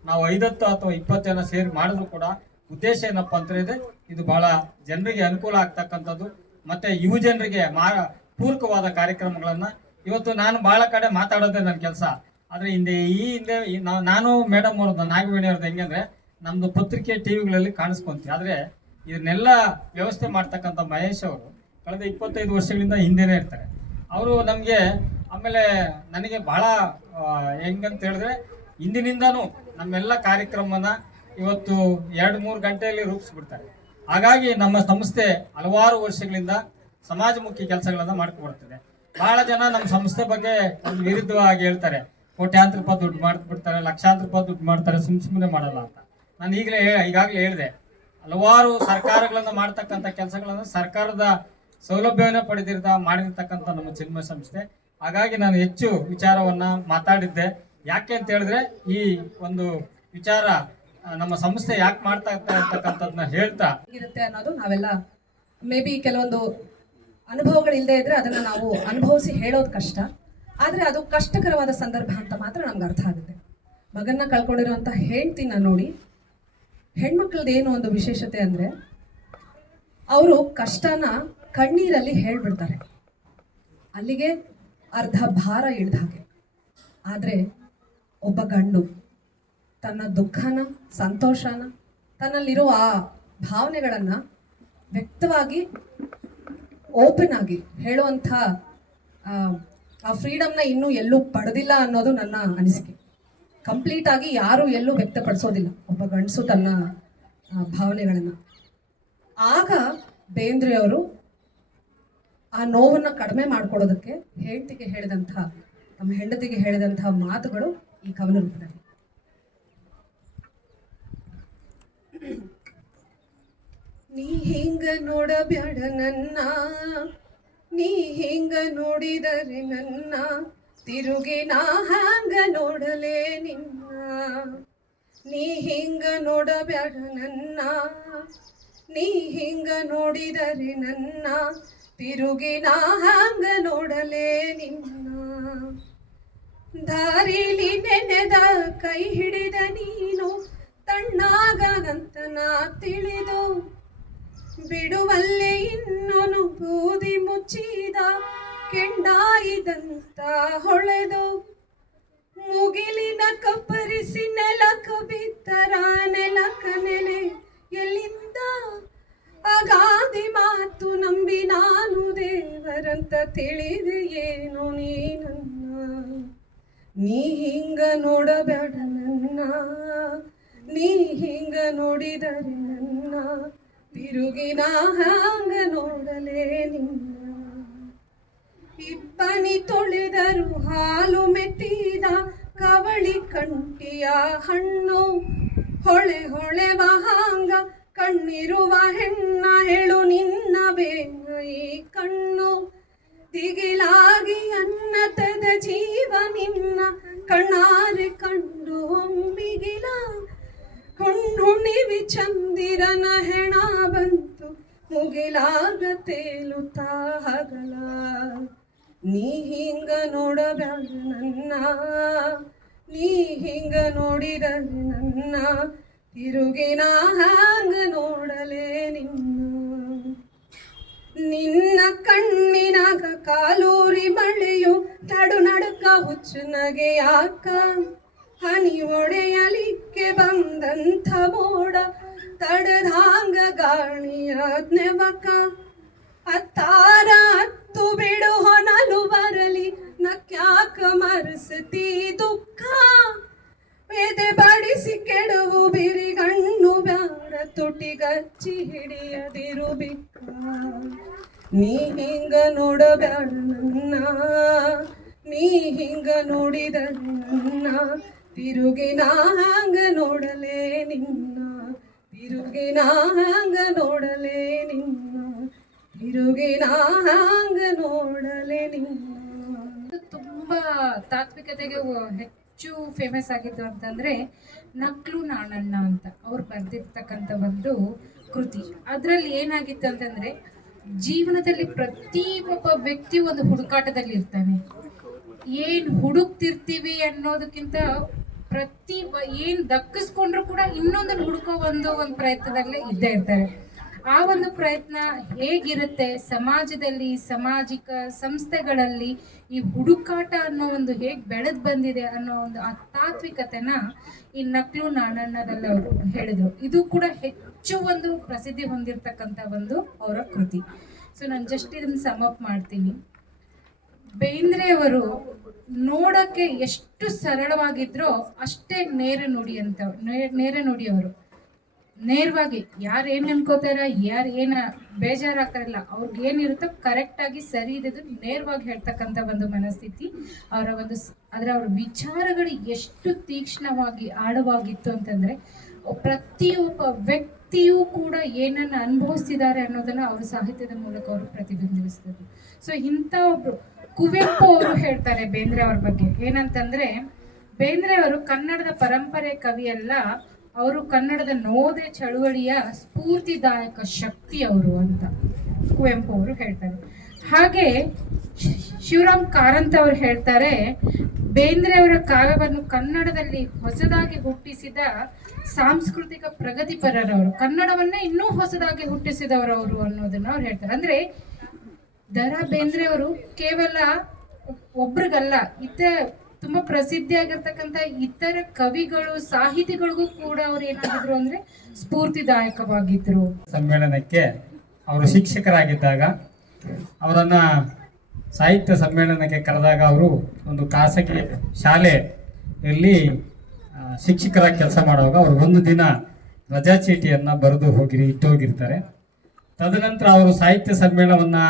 ನಾವು 5 ಅಥವಾ 20 ಜನ ಸೇರಿ ಮಾಡಿದ್ರು ಕೂಡ ಉದ್ದೇಶ ಏನಪ್ಪ ಅಂತ ಇದೆ, ಇದು ಬಹಳ ಜನರಿಗೆ ಅನುಕೂಲ ಆಗ್ತಕ್ಕಂಥದ್ದು, ಮತ್ತೆ ಯುವ ಜನರಿಗೆ ಪೂರಕವಾದ ಕಾರ್ಯಕ್ರಮಗಳನ್ನ. ಇವತ್ತು ನಾನು ಬಹಳ ಕಡೆ ಮಾತಾಡೋದೇ ನನ್ನ ಕೆಲಸ. ಆದರೆ ಹಿಂದೆ ನಾನು ಮೇಡಮ್ ಅವ್ರದ್ದು, ನಾಗವೇಣಿ ಅವ್ರದ್ದು ಹೆಂಗಂದ್ರೆ, ನಮ್ದು ಪತ್ರಿಕೆ ಟಿವಿಗಳಲ್ಲಿ ಕಾಣಿಸ್ಕೊಂತೀವಿ. ಆದರೆ ಇದನ್ನೆಲ್ಲ ವ್ಯವಸ್ಥೆ ಮಾಡ್ತಕ್ಕಂಥ ಮಹೇಶ್ ಅವರು ಕಳೆದ 25 ವರ್ಷಗಳಿಂದ ಹಿಂದೆನೇ ಇರ್ತಾರೆ. ಅವರು ನಮಗೆ ಆಮೇಲೆ ನನಗೆ ಬಹಳ ಹೆಂಗಂತ ಹೇಳಿದ್ರೆ ಹಿಂದಿನಿಂದನೂ ನಮ್ಮೆಲ್ಲ ಕಾರ್ಯಕ್ರಮನ ಇವತ್ತು 2-3 ಗಂಟೆಯಲ್ಲಿ ರೂಪಿಸ್ಬಿಡ್ತಾರೆ. ಹಾಗಾಗಿ ನಮ್ಮ ಸಂಸ್ಥೆ ಹಲವಾರು ವರ್ಷಗಳಿಂದ ಸಮಾಜಮುಖಿ ಕೆಲಸಗಳನ್ನು ಮಾಡ್ಕೊಬರ್ತದೆ. ಬಹಳ ಜನ ನಮ್ಮ ಸಂಸ್ಥೆ ಬಗ್ಗೆ ಒಂದು ವಿರುದ್ಧವಾಗಿ ಹೇಳ್ತಾರೆ, ಕೋಟ್ಯಾಂತರ ರೂಪಾಯಿ ದುಡ್ಡು ಮಾಡ್ಬಿಡ್ತಾರೆ, ಲಕ್ಷಾಂತರ ರೂಪಾಯಿ ದುಡ್ಡು ಮಾಡ್ತಾರೆ, ಸುಮ್ಮನೆ ಮಾಡಲ್ಲ ಅಂತ. ನಾನು ಈಗಾಗಲೇ ಹೇಳಿದೆ, ಹಲವಾರು ಸರ್ಕಾರಗಳನ್ನು ಮಾಡ್ತಕ್ಕಂಥ ಕೆಲಸಗಳನ್ನು ಸರ್ಕಾರದ ಸೌಲಭ್ಯವನ್ನು ಮಾಡಿರ್ತಕ್ಕಂಥ ನಮ್ಮ ಚಿನ್ಮಯ ಸಂಸ್ಥೆ. ಹಾಗಾಗಿ ನಾನು ಹೆಚ್ಚು ವಿಚಾರವನ್ನ ಮಾತಾಡಿದ್ದೆ. ಯಾಕೆ ಅಂತ ಹೇಳಿದ್ರೆ ಈ ಒಂದು ವಿಚಾರ ನಮ್ಮ ಸಂಸ್ಥೆ ಯಾಕೆ ಮಾಡ್ತಾ ಇರ್ತಕ್ಕಂಥದ್ದನ್ನ ಹೇಳ್ತಾ ಇರುತ್ತೆ ಅನ್ನೋದು ನಾವೆಲ್ಲ ಮೇ ಬಿ ಕೆಲವೊಂದು ಅನುಭವಗಳಿಲ್ಲದೆ ಇದ್ರೆ ಅದನ್ನ ನಾವು ಅನುಭವಿಸಿ ಹೇಳೋದು ಕಷ್ಟ. ಆದರೆ ಅದು ಕಷ್ಟಕರವಾದ ಸಂದರ್ಭ ಅಂತ ಮಾತ್ರ ನಮ್ಗೆ ಅರ್ಥ ಆಗುತ್ತೆ. ಮಗನ್ನ ಕಳ್ಕೊಂಡಿರುವಂಥ ಹೆಂಡ್ತಿನ ನೋಡಿ, ಹೆಣ್ಮಕ್ಳದ್ದು ಏನು ಒಂದು ವಿಶೇಷತೆ ಅಂದರೆ ಅವರು ಕಷ್ಟನ ಕಣ್ಣೀರಲ್ಲಿ ಹೇಳ್ಬಿಡ್ತಾರೆ, ಅಲ್ಲಿಗೆ ಅರ್ಧ ಭಾರ ಇಳ್ದ ಹಾಗೆ. ಆದರೆ ಒಬ್ಬ ಗಂಡು ತನ್ನ ದುಃಖನ, ಸಂತೋಷನ, ತನ್ನಲ್ಲಿರುವ ಆ ಭಾವನೆಗಳನ್ನು ವ್ಯಕ್ತವಾಗಿ ಓಪನ್ ಆಗಿ ಹೇಳುವಂಥ ಆ ಫ್ರೀಡಮ್ನ ಇನ್ನೂ ಎಲ್ಲೂ ಪಡೆದಿಲ್ಲ ಅನ್ನೋದು ನನ್ನ ಅನಿಸಿಕೆ. ಕಂಪ್ಲೀಟ್ ಆಗಿ ಯಾರು ಎಲ್ಲೂ ವ್ಯಕ್ತಪಡಿಸೋದಿಲ್ಲ ಒಬ್ಬ ಗಂಡಸು ತನ್ನ ಭಾವನೆಗಳನ್ನು. ಆಗ ಬೇಂದ್ರೆಯವರು ಆ ನೋವನ್ನು ಕಡಿಮೆ ಮಾಡ್ಕೊಡೋದಕ್ಕೆ ನಮ್ಮ ಹೆಂಡತಿಗೆ ಹೇಳಿದಂಥ ಮಾತುಗಳು ಈ ಕವನ ರೂಪದಲ್ಲಿ. ನೀ ಹಿಂಗ ನೋಡಬ್ಯಾಡ ನನ್ನ, ನೀ ಹಿಂಗ ನೋಡಿದರೆ ನನ್ನ, ತಿರುಗಿ ನಾ ಹಂಗ ನೋಡಲೇ ನಿನ್ನ. ನೀ ಹಿಂಗ ನೋಡಬ್ಯಾಡ ನನ್ನ, ನೀ ಹಿಂಗ ನೋಡಿದರೆ ನನ್ನ, ತಿರುಗಿ ನಾ ಹಂಗ ನೋಡಲೇ ನಿನ್ನ. ದಾರಿಲಿ ನೆನೆದ ಕೈ ಹಿಡಿದ ನೀನು ತಣ್ಣಾಗಂತ ನಾ ತಿಳಿದು, ಬಿಡುವಲ್ಲೇ ಇನ್ನೊನು ಬೂದಿ ಮುಚ್ಚಿದ ಕೆಂಡಾಯಿದಂತ ಹೊಳೆದು, ಮುಗಿಲಿನ ಕಪ್ಪರಿಸಿ ನೆಲಕ ಬಿತ್ತರ ನೆಲಕ ನೆಲೆ ಎಲ್ಲಿಂದ, ಅಗಾದಿ ಮಾತು ನಂಬಿ ನಾನು ದೇವರಂತ ತಿಳಿದೆ ಏನು ನೀನನ್ನ. ನೀ ಹಿಂಗ ನೋಡಬೇಡ ನನ್ನ, ನೀ ಹಿಂಗ ನೋಡಿದರೆ ನನ್ನ, ತಿರುಗಿ ನಾ ಹಂಗ ನೋಡಲೇ ನಿನ್ನ. ಇಬ್ಬನಿ ತೊಳೆದರು ಹಾಲು ಮೆತ್ತಿದ ಕವಳಿ ಕಂಟಿಯ ಹಣ್ಣು, ಹೊಳೆ ಹೊಳೆವ ಹಾಂಗ ಕಣ್ಣಿರುವ ಹೆಣ್ಣ ಹೇಳು ನಿನ್ನ ಬೇನ ಈ ಕಣ್ಣು. ದಿಗಿಲಾಗಿ ಅನ್ನತದ ಜೀವ ನಿನ್ನ ಕಣ್ಣಾರೆ ಕಂಡು ಒಮ್ಮಿಗಿಲ, ಹುಣ್ಣಿವಿ ಚಂದಿರನ ಹೆಣ ಬಂತು ಮುಗಿಲಾಗ ತೇಲುತ್ತಾ ಹಗಲ. ನೀ ಹಿಂಗ ನೋಡಬೇಡ ನನ್ನ, ನೀ ಹಿಂಗ ನೋಡಿದರೆ ನನ್ನ, ತಿರುಗಿ ನಾ ಹಂಗ ನೋಡಲೇ ನಿನ್ನ. ನಿನ್ನ ಕಣ್ಣಿನಾಗ ಕಾಲೂರಿ ಮಳೆಯು ನಡು ನಡುಕ ಹುಚ್ಚು ನಗೆ ಯಾಕ, ಹನಿ ಒಡೆಯಲಿಕ್ಕೆ ಬಂದಂಥ ಮೋಡ ತಡದಾಂಗ ಗಾಳಿಯ ನೆವಕ. ಅತ್ತಾರ ಹತ್ತು ಬಿಡು ಹೊನಲು ಬರಲಿ ನಕ್ಯಾಕ ಮರೆಸ್ತಿ ದುಃಖ, ಎದೆ ಬಡಿಸಿ ಕೆಡವು ಬಿರಿಗಣ್ಣು ಬ್ಯಾಡ ತುಟಿಗಚ್ಚಿ ಹಿಡಿಯದಿರು ಬಿಕ್ಕ. ನೀ ಹಿಂಗ ನೋಡಬ್ಯಾಡ ನನ್ನ, ನೀ ಹಿಂಗ ನೋಡಿದರೆ ನನ್ನ, ತಿರುಗಿ ನಾ ಹಂಗ ನೋಡಲೇ ನಿನ್ನ, ತಿರುಗಿ ನಾ ಹಂಗ ನೋಡಲೇ ನಿನ್ನ, ತಿರುಗಿ ನಾ ಹಂಗ ನೋಡಲೇ ನಿನ್ನ. ತುಂಬಾ ತಾತ್ವಿಕತೆಗೆ ಹೆಚ್ಚು ಫೇಮಸ್ ಆಗಿದ್ದು ಅಂತಂದ್ರೆ ನಕ್ಲು ನಾಣಣ್ಣ ಅಂತ ಅವ್ರು ಬರೆದಿರ್ತಕ್ಕಂಥ ಒಂದು ಕೃತಿ. ಅದರಲ್ಲಿ ಏನಾಗಿತ್ತು ಅಂತಂದ್ರೆ, ಜೀವನದಲ್ಲಿ ಪ್ರತಿ ಒಬ್ಬ ವ್ಯಕ್ತಿ ಒಂದು ಹುಡುಕಾಟದಲ್ಲಿ ಇರ್ತಾನೆ. ಏನ್ ಹುಡುಕ್ತಿರ್ತೀವಿ ಅನ್ನೋದಕ್ಕಿಂತ ಏನ್ ದಕ್ಕಿಸ್ಕೊಂಡ್ರು ಕೂಡ ಇನ್ನೊಂದನ್ನು ಹುಡುಕೋ ಒಂದು ಪ್ರಯತ್ನದಲ್ಲೇ ಇದ್ದೇ ಇರ್ತಾರೆ. ಆ ಒಂದು ಪ್ರಯತ್ನ ಹೇಗಿರುತ್ತೆ ಸಮಾಜದಲ್ಲಿ, ಸಾಮಾಜಿಕ ಸಂಸ್ಥೆಗಳಲ್ಲಿ ಈ ಹುಡುಕಾಟ ಅನ್ನೋ ಒಂದು ಹೇಗೆ ಬೆಳೆದು ಬಂದಿದೆ ಅನ್ನೋ ಒಂದು ಆ ತಾತ್ವಿಕತೆನ ಈ ನಕ್ಲು ನಾಣಣ್ಣದಲ್ಲಿ ಅವರು ಹೇಳಿದರು. ಇದು ಕೂಡ ಹೆಚ್ಚು ಒಂದು ಪ್ರಸಿದ್ಧಿ ಹೊಂದಿರತಕ್ಕಂಥ ಒಂದು ಅವರ ಕೃತಿ. ಸೊ ನಾನು ಜಸ್ಟ್ ಇದನ್ನು ಸಮ್ ಅಪ್ ಮಾಡ್ತೀನಿ. ಬೇಂದ್ರೆಯವರು ನೋಡೋಕ್ಕೆ ಎಷ್ಟು ಸರಳವಾಗಿದ್ರೋ ಅಷ್ಟೇ ನೇರ ನುಡಿಯವರು. ನೇರವಾಗಿ ಯಾರು ಏನು ಅನ್ಕೋತಾರ, ಯಾರು ಏನು ಬೇಜಾರಾಗ್ತಾರಲ್ಲ, ಅವ್ರಿಗೆ ಏನಿರುತ್ತೋ ಕರೆಕ್ಟಾಗಿ ಸರಿ ಇದ್ದು ನೇರವಾಗಿ ಹೇಳ್ತಕ್ಕಂಥ ಒಂದು ಮನಸ್ಥಿತಿ ಅವರ ಒಂದು. ಆದರೆ ಅವರ ವಿಚಾರಗಳು ಎಷ್ಟು ತೀಕ್ಷ್ಣವಾಗಿ ಆಳವಾಗಿತ್ತು ಅಂತಂದರೆ ಪ್ರತಿಯೊಬ್ಬ ವ್ಯಕ್ತಿಯೂ ಕೂಡ ಏನನ್ನು ಅನುಭವಿಸ್ತಿದ್ದಾರೆ ಅನ್ನೋದನ್ನು ಅವ್ರ ಸಾಹಿತ್ಯದ ಮೂಲಕ ಅವರು ಪ್ರತಿಬಿಂಬಿಸ್ತಾರೆ. ಸೊ ಇಂಥ ಒಬ್ರು ಕುವೆಂಪು ಅವರು ಹೇಳ್ತಾರೆ ಬೇಂದ್ರೆ ಅವ್ರ ಬಗ್ಗೆ ಏನಂತಂದ್ರೆ, ಬೇಂದ್ರೆ ಅವರು ಕನ್ನಡದ ಪರಂಪರೆ ಕವಿಯಲ್ಲ, ಅವರು ಕನ್ನಡದ ನೋದೆ ಚಳುವಳಿಯ ಸ್ಫೂರ್ತಿದಾಯಕ ಶಕ್ತಿ ಅವರು ಅಂತ ಕುವೆಂಪು ಅವರು ಹೇಳ್ತಾರೆ. ಹಾಗೆ ಶಿವರಾಮ್ ಕಾರಂತ ಅವರು ಹೇಳ್ತಾರೆ, ಬೇಂದ್ರೆ ಅವರ ಕಾವ್ಯವನ್ನು ಕನ್ನಡದಲ್ಲಿ ಹೊಸದಾಗಿ ಹುಟ್ಟಿಸಿದ ಸಾಂಸ್ಕೃತಿಕ ಪ್ರಗತಿಪರರವರು, ಕನ್ನಡವನ್ನೇ ಇನ್ನೂ ಹೊಸದಾಗಿ ಹುಟ್ಟಿಸಿದವರವರು ಅನ್ನೋದನ್ನ ಅವ್ರು ಹೇಳ್ತಾರೆ. ಅಂದ್ರೆ ದ.ರಾ. ಬೇಂದ್ರೆ ಅವರು ಕೇವಲ ಒಬ್ರಿಗಲ್ಲ, ತುಂಬಾ ಪ್ರಸಿದ್ಧಿಯಾಗಿರ್ತಕ್ಕಂಥ ಇತರ ಕವಿಗಳು, ಸಾಹಿತಿಗಳಿಗೂ ಕೂಡ ಅವ್ರು ಏನಾಗಿದ್ರು ಅಂದ್ರೆ ಸ್ಫೂರ್ತಿದಾಯಕವಾಗಿದ್ರು. ಸಮ್ಮೇಳನಕ್ಕೆ ಅವರು ಶಿಕ್ಷಕರಾಗಿದ್ದಾಗ ಅವರನ್ನ ಸಾಹಿತ್ಯ ಸಮ್ಮೇಳನಕ್ಕೆ ಕರೆದಾಗ ಅವರು ಒಂದು ಖಾಸಗಿ ಶಾಲೆಯಲ್ಲಿ ಶಿಕ್ಷಕರಾಗಿ ಕೆಲಸ ಮಾಡುವಾಗ ಅವರು ಒಂದು ದಿನ ರಜಾ ಚೀಟಿಯನ್ನು ಬರೆದು ಇಟ್ಟೋಗಿರ್ತಾರೆ. ತದನಂತರ ಅವರು ಸಾಹಿತ್ಯ ಸಮ್ಮೇಳನವನ್ನು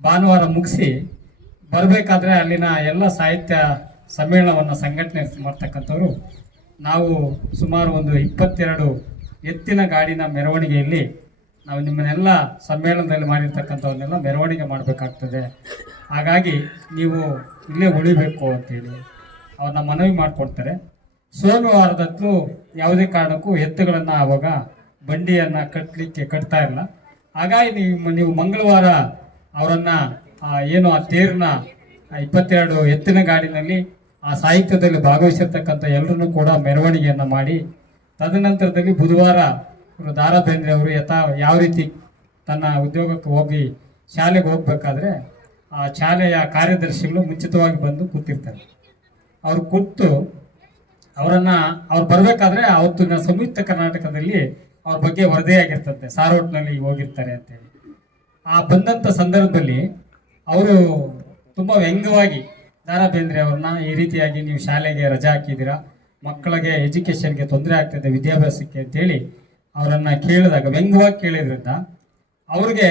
ಭಾನುವಾರ ಮುಗಿಸಿ ಬರಬೇಕಾದ್ರೆ ಅಲ್ಲಿನ ಎಲ್ಲ ಸಾಹಿತ್ಯ ಸಮ್ಮೇಳನವನ್ನು ಸಂಘಟನೆ ಮಾಡ್ತಕ್ಕಂಥವ್ರು ನಾವು ಸುಮಾರು ಒಂದು 22 ಎತ್ತಿನ ಗಾಡಿನ ಮೆರವಣಿಗೆಯಲ್ಲಿ ನಾವು ನಿಮ್ಮನ್ನೆಲ್ಲ ಸಮ್ಮೇಳನದಲ್ಲಿ ಮಾಡಿರ್ತಕ್ಕಂಥವನ್ನೆಲ್ಲ ಮೆರವಣಿಗೆ ಮಾಡಬೇಕಾಗ್ತದೆ, ಹಾಗಾಗಿ ನೀವು ಇಲ್ಲೇ ಉಳಿಬೇಕು ಅಂತೇಳಿ ಅವ್ರನ್ನ ಮನವಿ ಮಾಡಿಕೊಡ್ತಾರೆ. ಸೋಮವಾರದತ್ತು ಯಾವುದೇ ಕಾರಣಕ್ಕೂ ಎತ್ತುಗಳನ್ನು ಆವಾಗ ಬಂಡಿಯನ್ನು ಕಟ್ತಾ ಇಲ್ಲ, ಹಾಗಾಗಿ ನೀವು ಮಂಗಳವಾರ ಅವರನ್ನು ಏನು ಆ ತೇರಿನ 22 ಎತ್ತಿನ ಗಾಡಿನಲ್ಲಿ ಆ ಸಾಹಿತ್ಯದಲ್ಲಿ ಭಾಗವಹಿಸಿರ್ತಕ್ಕಂಥ ಎಲ್ಲರನ್ನೂ ಕೂಡ ಮೆರವಣಿಗೆಯನ್ನು ಮಾಡಿ, ತದನಂತರದಲ್ಲಿ ಬುಧವಾರ ದ.ರಾ. ಬೇಂದ್ರೆ ಅವರು ಯಾವ ರೀತಿ ತನ್ನ ಉದ್ಯೋಗಕ್ಕೆ ಹೋಗಿ ಶಾಲೆಗೆ ಹೋಗ್ಬೇಕಾದ್ರೆ ಆ ಶಾಲೆಯ ಕಾರ್ಯದರ್ಶಿಗಳು ಮುಂಚಿತವಾಗಿ ಬಂದು ಕೂತಿರ್ತಾರೆ. ಅವ್ರು ಕೂತು ಅವ್ರು ಬರಬೇಕಾದ್ರೆ ಅವತ್ತಿನ ಸಂಯುಕ್ತ ಕರ್ನಾಟಕದಲ್ಲಿ ಅವ್ರ ಬಗ್ಗೆ ವರದಿಯಾಗಿರ್ತಂತೆ, ಸಾರೋಟ್ನಲ್ಲಿ ಹೋಗಿರ್ತಾರೆ ಅಂತೇಳಿ. ಆ ಬಂದಂಥ ಸಂದರ್ಭದಲ್ಲಿ ಅವರು ತುಂಬ ವ್ಯಂಗ್ಯವಾಗಿ ದ.ರಾ. ಬೇಂದ್ರೆ ಅವ್ರನ್ನ ಈ ರೀತಿಯಾಗಿ ನೀವು ಶಾಲೆಗೆ ರಜೆ ಹಾಕಿದ್ದೀರಾ, ಮಕ್ಕಳಿಗೆ ಎಜುಕೇಷನ್ಗೆ ತೊಂದರೆ ಆಗ್ತದೆ, ವಿದ್ಯಾಭ್ಯಾಸಕ್ಕೆ ಅಂತೇಳಿ ಅವರನ್ನು ಕೇಳಿದಾಗ ವ್ಯಂಗ್ಯವಾಗಿ ಕೇಳಿದ್ರಿಂದ ಅವ್ರಿಗೆ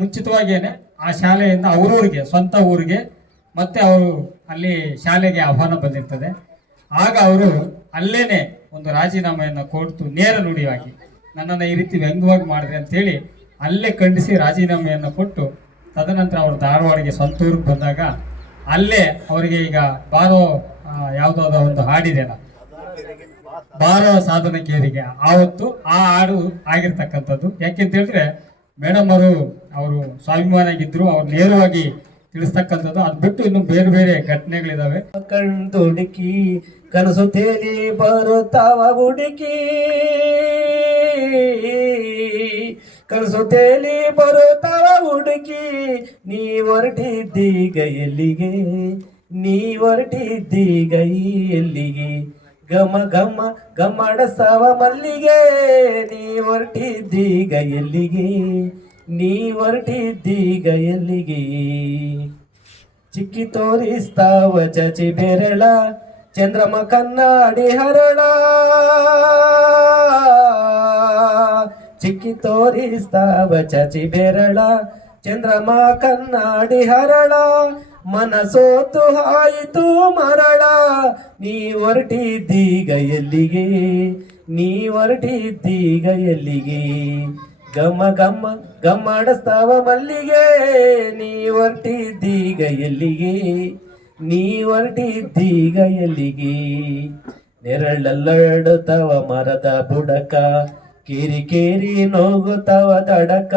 ಮುಂಚಿತವಾಗಿಯೇ ಆ ಶಾಲೆಯಿಂದ ಅವರೂರಿಗೆ ಸ್ವಂತ ಊರಿಗೆ ಮತ್ತೆ ಅವರು ಅಲ್ಲಿ ಶಾಲೆಗೆ ಆಹ್ವಾನ ಬಂದಿರ್ತದೆ. ಆಗ ಅವರು ಅಲ್ಲೇನೆ ಒಂದು ರಾಜೀನಾಮೆಯನ್ನು ಕೊಟ್ಟು ನೇರ ನುಡಿಯಾಗಿ ನನ್ನನ್ನು ಈ ರೀತಿ ವ್ಯಂಗ್ಯವಾಗಿ ಮಾಡಿದ್ರೆ ಅಂತೇಳಿ ಅಲ್ಲೇ ಖಂಡಿಸಿ ರಾಜೀನಾಮೆಯನ್ನು ಕೊಟ್ಟು, ತದನಂತರ ಅವರು ಧಾರವಾಡಿಗೆ ಸ್ವಂತ ಊರಿಗೆ ಬಂದಾಗ ಅಲ್ಲೇ ಅವರಿಗೆ ಈಗ ಯಾವುದಾದ ಒಂದು ಹಾಡಿದೆಯಲ್ಲ, ಬಾರೋ ಸಾಧನಕೇರಿಗೆ, ಆವತ್ತು ಆ ಹಾಡು ಆಗಿರ್ತಕ್ಕಂಥದ್ದು. ಯಾಕೆಂತ ಹೇಳಿದ್ರೆ ಮೇಡಮ್ ಅವರು ಸ್ವಾಭಿಮಾನಿಯಾಗಿದ್ರು, ಅವ್ರು ನೇರವಾಗಿ ತಿಳಿಸ್ತಕ್ಕಂಥದ್ದು. ಅದು ಬಿಟ್ಟು ಇನ್ನು ಬೇರೆ ಬೇರೆ ಘಟನೆಗಳಿದಾವೆ. ಕಣ್ದುಡುಕಿ ಕನಸು ತೇಲಿ ಬರುತ್ತಾವ ಹುಡುಕಿ, ಕನಸು ತೇಲಿ ಬರುತ್ತಾವ ಹುಡುಕಿ, ನೀ ಹೊರಟಿದ್ದೀಗ ಎಲ್ಲಿಗೆ, ನೀ ಹೊರಟಿದ್ದೀಗ ಎಲ್ಲಿಗೆ, ಗಮ ಗಮ ಗಮಡಸವ ಮಲ್ಲಿಗೆ, ನೀ ಹೊರಟಿದ್ದೀಗ ಎಲ್ಲಿಗೆ, ನೀ ಹೊರಟಿದ್ದೀಗ ಎಲ್ಲಿಗೆ, ಚಿಕ್ಕಿ ತೋರಿಸ್ತಾವ ಚಚಿ ಬೆರಳ, ಚಂದ್ರಮ ಕನ್ನಡಿ ಹರಳ, ಚಿಕ್ಕಿ ತೋರಿಸ್ತಾವ ಚಚಿ ಬೆರಳ, ಚಂದ್ರಮ ಕನ್ನಡಿ ಹರಳ, ಮನಸೋತು ಆಯಿತು ಮರಳ, ನೀ ಹೊರಟಿದ್ದೀಗ ಎಲ್ಲಿಗೆ, ನೀ ಹೊರಟಿದ್ದೀಗ ಎಲ್ಲಿಗೆ, ಗಮ ಗಮ ಗಮ್ಮಡಿಸ್ತಾವ ಮಲ್ಲಿಗೆ, ನೀ ಹೊರಟಿದ್ದೀಗ ಎಲ್ಲಿಗೆ, ನೀ ಹೊರಟಿದ್ದೀಗ ಎಲ್ಲಿಗೆ, ನೆರಳಲ್ಲಾಡುತ್ತವ ಮರದ ಬುಡಕ, ಕೇರಿ ಕೇರಿ ನೋಗುತ್ತವ ತಡಕ,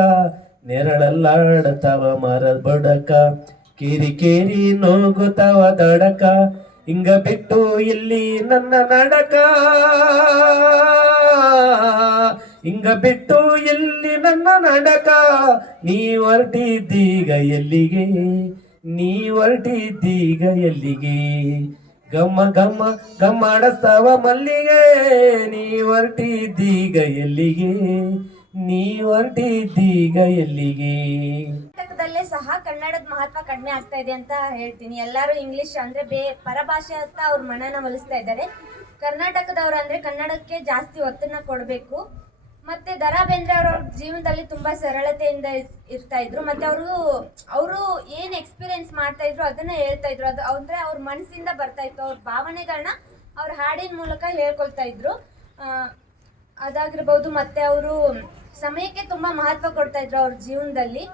ನೆರಳಲ್ಲಾಡುತ್ತವ ಮರದ ಬುಡಕ, ಕೇರಿ ಕೇರಿ ನೋಗುತ್ತವ ತಡಕ, ಹಿಂಗ ಬಿಟ್ಟು ಇಲ್ಲಿ ನನ್ನ ನಡಕ, ಹಿಂಗ ಬಿಟ್ಟು ಎಲ್ಲಿ ನನ್ನ ನಡಕ, ನೀ ಹೊರಟಿದ್ದೀಗ ಎಲ್ಲಿಗೆ, ನೀ ಹೊರಟಿದ್ದೀಗ ಎಲ್ಲಿಗೆ, ಗಮ್ಮ ಗಮ್ಮ ಗಮ್ಮಾಡಸ್ತಾವ ಮಲ್ಲಿಗೆ, ನೀ ಹೊರಟಿದ್ದೀಗ ಎಲ್ಲಿಗೆ, ನೀ ಹೊರಟಿದ್ದೀಗ ಎಲ್ಲಿಗೆ. ಕರ್ನಾಟಕದಲ್ಲೇ ಸಹ ಕನ್ನಡದ ಮಹತ್ವ ಕಡಿಮೆ ಆಗ್ತಾ ಇದೆ ಅಂತ ಹೇಳ್ತೀನಿ. ಎಲ್ಲರೂ ಇಂಗ್ಲಿಷ್ ಅಂದ್ರೆ ಪರಭಾಷೆ ಅಂತ ಅವ್ರ ಮನನ ಒಲಿಸ್ತಾ ಇದ್ದಾರೆ. ಕರ್ನಾಟಕದವ್ರು ಅಂದ್ರೆ ಕನ್ನಡಕ್ಕೆ ಜಾಸ್ತಿ ಒತ್ತನ್ನ ಕೊಡಬೇಕು. ಮತ್ತೆ ದ.ರಾ. ಬೇಂದ್ರೆ ಅವ್ರ ಜೀವನದಲ್ಲಿ ತುಂಬಾ ಸರಳತೆಯಿಂದ ಇರ್ತಾ ಇದ್ರು. ಮತ್ತೆ ಅವರು ಏನ್ ಎಕ್ಸ್ಪೀರಿಯನ್ಸ್ ಮಾಡ್ತಾ ಇದ್ರು ಅದನ್ನ ಹೇಳ್ತಾ ಇದ್ರು. ಅದು ಅಂದ್ರೆ ಅವ್ರ ಮನಸ್ಸಿಂದ ಬರ್ತಾ ಇತ್ತು. ಅವ್ರ ಭಾವನೆಗಳನ್ನ ಅವ್ರ ಹಾಡಿನ ಮೂಲಕ ಹೇಳ್ಕೊಳ್ತಾ ಇದ್ರು. ಅದಾಗಿರ್ಬೋದು. ಮತ್ತೆ ಅವರು ಸಮಯಕ್ಕೆ ತುಂಬಾ ಮಹತ್ವ ಕೊಡ್ತಾ ಇದ್ರು ಅವ್ರ ಜೀವನದಲ್ಲಿ.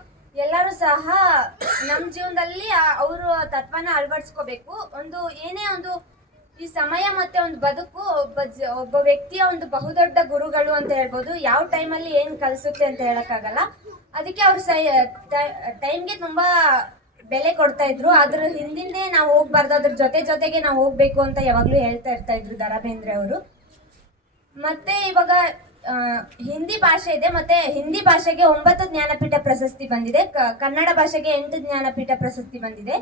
ಎಲ್ಲರೂ ಸಹ ನಮ್ಮ ಜೀವನದಲ್ಲಿ ಅವರು ತತ್ವನ ಅಳವಡಿಸ್ಕೋಬೇಕು. ಏನೇ ಒಂದು ಈ ಸಮಯ ಮತ್ತೆ ಒಂದು ಬದುಕು ಒಬ್ಬ ವ್ಯಕ್ತಿಯ ಒಂದು ಬಹುದೊಡ್ಡ ಗುರುಗಳು ಅಂತ ಹೇಳ್ಬೋದು. ಯಾವ ಟೈಮಲ್ಲಿ ಏನು ಕಲಿಸುತ್ತೆ ಅಂತ ಹೇಳಕ್ಕಾಗಲ್ಲ. ಅದಕ್ಕೆ ಅವರು ಟೈಮ್ಗೆ ತುಂಬಾ ಬೆಲೆ ಕೊಡ್ತಾ ಇದ್ರು. ಅದ್ರ ಹಿಂದಿಂದೆ ನಾವು ಹೋಗ್ಬಾರ್ದು, ಅದ್ರ ಜೊತೆಗೆ ನಾವು ಹೋಗ್ಬೇಕು ಅಂತ ಯಾವಾಗ್ಲೂ ಹೇಳ್ತಾ ಇದ್ರು ದ.ರಾ. ಬೇಂದ್ರೆ ಅವರು. ಮತ್ತೆ ಇವಾಗ ಹಿಂದಿ ಭಾಷೆ ಇದೆ. ಮತ್ತೆ ಹಿಂದಿ ಭಾಷೆಗೆ 9 ಜ್ಞಾನಪೀಠ ಪ್ರಶಸ್ತಿ ಬಂದಿದೆ. ಕನ್ನಡ ಭಾಷೆಗೆ 8 ಜ್ಞಾನಪೀಠ ಪ್ರಶಸ್ತಿ ಬಂದಿದೆ.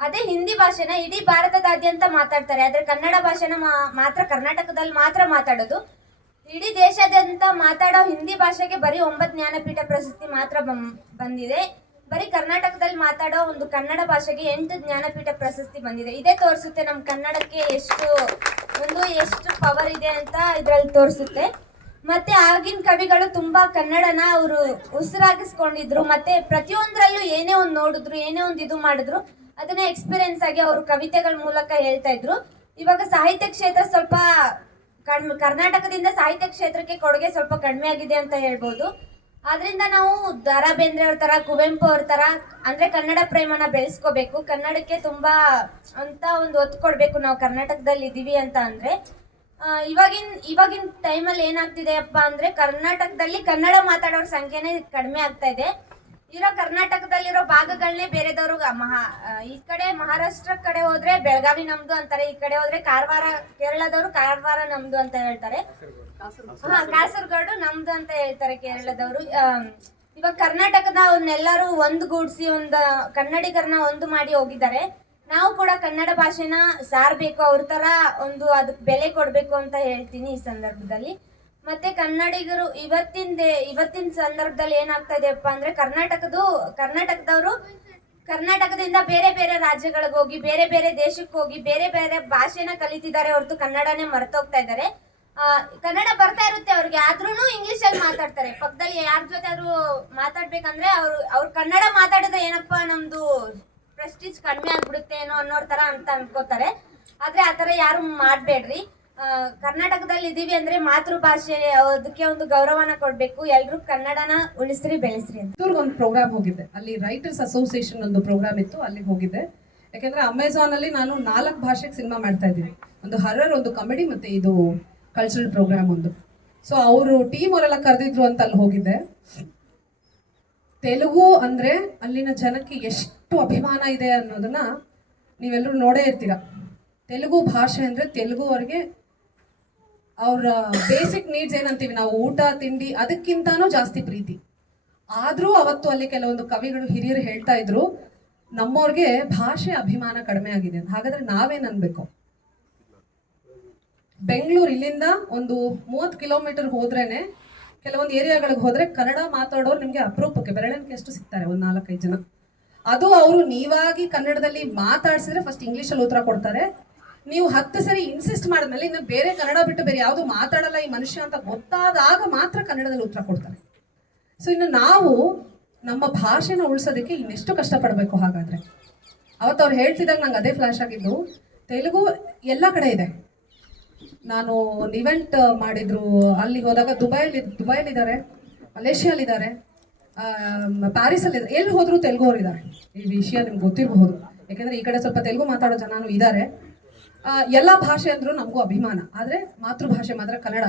ಅದೇ ಹಿಂದಿ ಭಾಷೆನ ಇಡೀ ಭಾರತದಾದ್ಯಂತ ಮಾತಾಡ್ತಾರೆ. ಆದ್ರೆ ಕನ್ನಡ ಭಾಷೆನ ಮಾತ್ರ ಕರ್ನಾಟಕದಲ್ಲಿ ಮಾತ್ರ ಮಾತಾಡೋದು. ಇಡೀ ದೇಶಾದ್ಯಂತ ಮಾತಾಡೋ ಹಿಂದಿ ಭಾಷೆಗೆ ಬರೀ 9 ಜ್ಞಾನಪೀಠ ಪ್ರಶಸ್ತಿ ಮಾತ್ರ ಬಂದಿದೆ. ಬರೀ ಕರ್ನಾಟಕದಲ್ಲಿ ಮಾತಾಡೋ ಒಂದು ಕನ್ನಡ ಭಾಷೆಗೆ 8 ಜ್ಞಾನಪೀಠ ಪ್ರಶಸ್ತಿ ಬಂದಿದೆ. ಇದೇ ತೋರಿಸುತ್ತೆ ನಮ್ಮ ಕನ್ನಡಕ್ಕೆ ಎಷ್ಟು ಪವರ್ ಇದೆ ಅಂತ ಇದ್ರಲ್ಲಿ ತೋರಿಸುತ್ತೆ. ಮತ್ತೆ ಆಗಿನ ಕವಿಗಳು ತುಂಬಾ ಕನ್ನಡನ ಅವರು ಉಸಿರಾಗಿಸ್ಕೊಂಡಿದ್ರು. ಮತ್ತೆ ಪ್ರತಿಯೊಂದರಲ್ಲೂ ಏನೇ ಒಂದು ನೋಡಿದ್ರು, ಏನೇ ಒಂದು ಇದು ಮಾಡಿದ್ರು ಅದನ್ನ ಎಕ್ಸ್ಪೀರಿಯನ್ಸ್ ಆಗಿ ಅವರು ಕವಿತೆಗಳ ಮೂಲಕ ಹೇಳ್ತಾ ಇದ್ರು. ಇವಾಗ ಸಾಹಿತ್ಯ ಕ್ಷೇತ್ರ ಸ್ವಲ್ಪ ಕರ್ನಾಟಕದಿಂದ ಸಾಹಿತ್ಯ ಕ್ಷೇತ್ರಕ್ಕೆ ಕೊಡುಗೆ ಸ್ವಲ್ಪ ಕಡಿಮೆ ಆಗಿದೆ ಅಂತ ಹೇಳ್ಬೋದು. ಆದ್ರಿಂದ ನಾವು ದ.ರಾ. ಬೇಂದ್ರೆ ಅವ್ರ ತರ, ಕುವೆಂಪು ಅವ್ರ ತರ ಅಂದ್ರೆ ಕನ್ನಡ ಪ್ರೇಮನ ಬೆಳೆಸ್ಕೋಬೇಕು. ಕನ್ನಡಕ್ಕೆ ತುಂಬಾ ಅಂತ ಒಂದು ಒತ್ತು ಕೊಡ್ಬೇಕು. ನಾವು ಕರ್ನಾಟಕದಲ್ಲಿ ಇದೀವಿ ಅಂತ ಅಂದ್ರೆ ಇವಾಗಿನ ಟೈಮಲ್ಲಿ ಏನಾಗ್ತಿದೆ ಅಪ್ಪ ಅಂದ್ರೆ ಕರ್ನಾಟಕದಲ್ಲಿ ಕನ್ನಡ ಮಾತಾಡೋರ ಸಂಖ್ಯೆನೇ ಕಡಿಮೆ ಆಗ್ತಾ ಇದೆ. ಇರೋ ಕರ್ನಾಟಕದಲ್ಲಿರೋ ಭಾಗಗಳನ್ನೇ ಬೇರೆದವರು ಈ ಕಡೆ ಮಹಾರಾಷ್ಟ್ರ ಕಡೆ ಹೋದ್ರೆ ಬೆಳಗಾವಿ ನಮ್ದು ಅಂತಾರೆ, ಈ ಕಡೆ ಹೋದ್ರೆ ಕೇರಳದವರು ಕಾರವಾರ ನಮ್ದು ಅಂತ ಹೇಳ್ತಾರೆ. ಕಾಸರಗೋಡು ನಮ್ದು ಅಂತ ಹೇಳ್ತಾರೆ ಕೇರಳದವರು. ಇವಾಗ ಕರ್ನಾಟಕದವ್ರನ್ನೆಲ್ಲರೂ ಒಂದುಗೂಡಿಸಿ ಕನ್ನಡಿಗರನ್ನ ಒಂದು ಮಾಡಿ ಹೋಗಿದ್ದಾರೆ. ನಾವು ಕೂಡ ಕನ್ನಡ ಭಾಷೆನ ಸಾರಬೇಕು, ಅವ್ರ ತರ ಅದಕ್ಕೆ ಬೆಲೆ ಕೊಡ್ಬೇಕು ಅಂತ ಹೇಳ್ತೀನಿ ಈ ಸಂದರ್ಭದಲ್ಲಿ. ಮತ್ತೆ ಕನ್ನಡಿಗರು ಇವತ್ತಿನ ಸಂದರ್ಭದಲ್ಲಿ ಏನಾಗ್ತಾ ಇದೆಯಪ್ಪ ಅಂದ್ರೆ ಕರ್ನಾಟಕದವರು ಕರ್ನಾಟಕದಿಂದ ಬೇರೆ ಬೇರೆ ರಾಜ್ಯಗಳಿಗೆ ಹೋಗಿ, ಬೇರೆ ಬೇರೆ ದೇಶಕ್ಕೆ ಹೋಗಿ, ಬೇರೆ ಬೇರೆ ಭಾಷೆನ ಕಲಿತಿದ್ದಾರೆ ಹೊರತು ಕನ್ನಡನೇ ಮರ್ತೋಗ್ತಾ ಇದ್ದಾರೆ. ಕನ್ನಡ ಬರ್ತಾ ಇರುತ್ತೆ ಅವ್ರಿಗೆ, ಆದ್ರೂ ಇಂಗ್ಲಿಷ್ ಅಲ್ಲಿ ಮಾತಾಡ್ತಾರೆ. ಪಕ್ಕದಲ್ಲಿ ಯಾರ ಜೊತೆ ಆದ್ರೂ ಮಾತಾಡ್ಬೇಕಂದ್ರೆ ಅವ್ರು ಕನ್ನಡ ಮಾತಾಡಿದ್ರೆ ಏನಪ್ಪಾ ನಮ್ದು ಪ್ರೆಸ್ಟೀಜ್ ಕಡಿಮೆ ಆಗ್ಬಿಡುತ್ತೆ ಏನೋ ಅನ್ನೋರ್ ತರ ಅಂತ ಅನ್ಕೋತಾರೆ. ಆದ್ರೆ ಆತರ ಯಾರು ಮಾಡ್ಬೇಡ್ರಿ. ಕರ್ನಾಟಕದಲ್ಲಿ ಇದೀವಿ ಅಂದ್ರೆ ಮಾತೃಭಾಷೆ ಅದಕ್ಕೆ ಒಂದು ಗೌರವನ ಕೊಡ್ಬೇಕು. ಎಲ್ರು ಕನ್ನಡನ ಉಳಿಸ್ರಿ ಬೆಳೆಸ್ರಿ ಅಂತ. ಒಂದು ಪ್ರೋಗ್ರಾಮ್ ಹೋಗಿದ್ದೆ, ಅಲ್ಲಿ ರೈಟರ್ಸ್ ಅಸೋಸಿಯೇಷನ್ ಒಂದು ಪ್ರೋಗ್ರಾಮ್ ಇತ್ತು, ಅಲ್ಲಿಗೆ ಹೋಗಿದ್ದೆ. ಯಾಕೆಂದ್ರೆ ಅಮೆಝಾನ್ ಅಲ್ಲಿ ನಾನು 4 ಭಾಷೆಗೆ ಸಿನಿಮಾ ಮಾಡ್ತಾ ಇದ್ದೀನಿ. ಒಂದು ಹರರ್, ಒಂದು ಕಾಮಿಡಿ, ಮತ್ತೆ ಇದು ಕಲ್ಚರಲ್ ಪ್ರೋಗ್ರಾಮ್ ಒಂದು. ಸೊ ಅವರು ಟೀಮ್ ಅವರೆಲ್ಲ ಕರೆದಿದ್ರು ಅಂತ ಅಲ್ಲಿ ಹೋಗಿದ್ದೆ. ತೆಲುಗು ಅಂದ್ರೆ ಅಲ್ಲಿನ ಜನಕ್ಕೆ ಎಷ್ಟು ಅಭಿಮಾನ ಇದೆ ಅನ್ನೋದನ್ನ ನೀವೆಲ್ಲರೂ ನೋಡೇ ಇರ್ತೀರ. ತೆಲುಗು ಭಾಷೆ ಅಂದ್ರೆ ತೆಲುಗು ಅವ್ರಿಗೆ ಅವ್ರ ಬೇಸಿಕ್ ನೀಡ್ಸ್ ಏನಂತೀವಿ ನಾವು, ಊಟ ತಿಂಡಿ, ಅದಕ್ಕಿಂತಾನೂ ಜಾಸ್ತಿ ಪ್ರೀತಿ. ಆದ್ರೂ ಅವತ್ತು ಅಲ್ಲಿ ಕೆಲವೊಂದು ಕವಿಗಳು, ಹಿರಿಯರು ಹೇಳ್ತಾ ಇದ್ರು, ನಮ್ಮವ್ರಿಗೆ ಭಾಷೆ ಅಭಿಮಾನ ಕಡಿಮೆ ಆಗಿದೆ ಅಂತ. ಹಾಗಾದ್ರೆ ನಾವೇನ್ ಅನ್ಬೇಕು? ಬೆಂಗಳೂರು ಇಲ್ಲಿಂದ ಒಂದು 30 ಕಿಲೋಮೀಟರ್ ಹೋದ್ರೇನೆ ಕೆಲವೊಂದು ಏರಿಯಾಗಳಿಗೆ ಹೋದ್ರೆ ಕನ್ನಡ ಮಾತಾಡೋರು ನಿಮ್ಗೆ ಅಪರೂಪಕ್ಕೆ ಬೆರಳಿಗೆ ಎಷ್ಟು ಸಿಗ್ತಾರೆ, ಒಂದು 4-5 ಜನ. ಅದು ಅವರು ನೀವಾಗಿ ಕನ್ನಡದಲ್ಲಿ ಮಾತಾಡ್ಸಿದ್ರೆ ಫಸ್ಟ್ ಇಂಗ್ಲಿಷಲ್ಲಿ ಉತ್ತರ ಕೊಡ್ತಾರೆ. ನೀವು 10 ಸರಿ ಇನ್ಸಿಸ್ಟ್ ಮಾಡಿದ್ಮೇಲೆ ಇನ್ನು ಬೇರೆ ಕನ್ನಡ ಬಿಟ್ಟು ಬೇರೆ ಯಾವುದು ಮಾತಾಡಲ್ಲ ಈ ಮನುಷ್ಯ ಅಂತ ಗೊತ್ತಾದಾಗ ಮಾತ್ರ ಕನ್ನಡದಲ್ಲಿ ಉತ್ತರ ಕೊಡ್ತಾರೆ. ಸೊ ಇನ್ನು ನಾವು ನಮ್ಮ ಭಾಷೆನ ಉಳಿಸೋದಕ್ಕೆ ಇನ್ನೆಷ್ಟು ಕಷ್ಟಪಡಬೇಕು. ಹಾಗಾದ್ರೆ ಅವತ್ತು ಅವ್ರು ಹೇಳ್ತಿದ್ದಾಗ ನಂಗೆ ಅದೇ ಫ್ಲಾಶ್ ಆಗಿದ್ದು, ತೆಲುಗು ಎಲ್ಲ ಕಡೆ ಇದೆ. ನಾನು ಒಂದು ಇವೆಂಟ್ ಮಾಡಿದ್ರು, ಅಲ್ಲಿ ಹೋದಾಗ ದುಬೈಲಿದ್ದಾರೆ, ಮಲೇಷಿಯಾಲಿದ್ದಾರೆ, ಪ್ಯಾರಿಸಲ್ಲಿ, ಎಲ್ಲಿ ಹೋದ್ರು ತೆಲುಗು ಅವ್ರು ಇದ್ದಾರೆ. ಈ ವಿಷಯ ನಿಮ್ಗೆ ಗೊತ್ತಿರಬಹುದು, ಯಾಕೆಂದ್ರೆ ಈ ಕಡೆ ಸ್ವಲ್ಪ ತೆಲುಗು ಮಾತಾಡೋ ಜನನು ಇದ್ದಾರೆ. ಎಲ್ಲ ಭಾಷೆ ಅಂದ್ರೂ ನಮಗೂ ಅಭಿಮಾನ, ಆದರೆ ಮಾತೃಭಾಷೆ ಮಾತ್ರ ಕನ್ನಡ.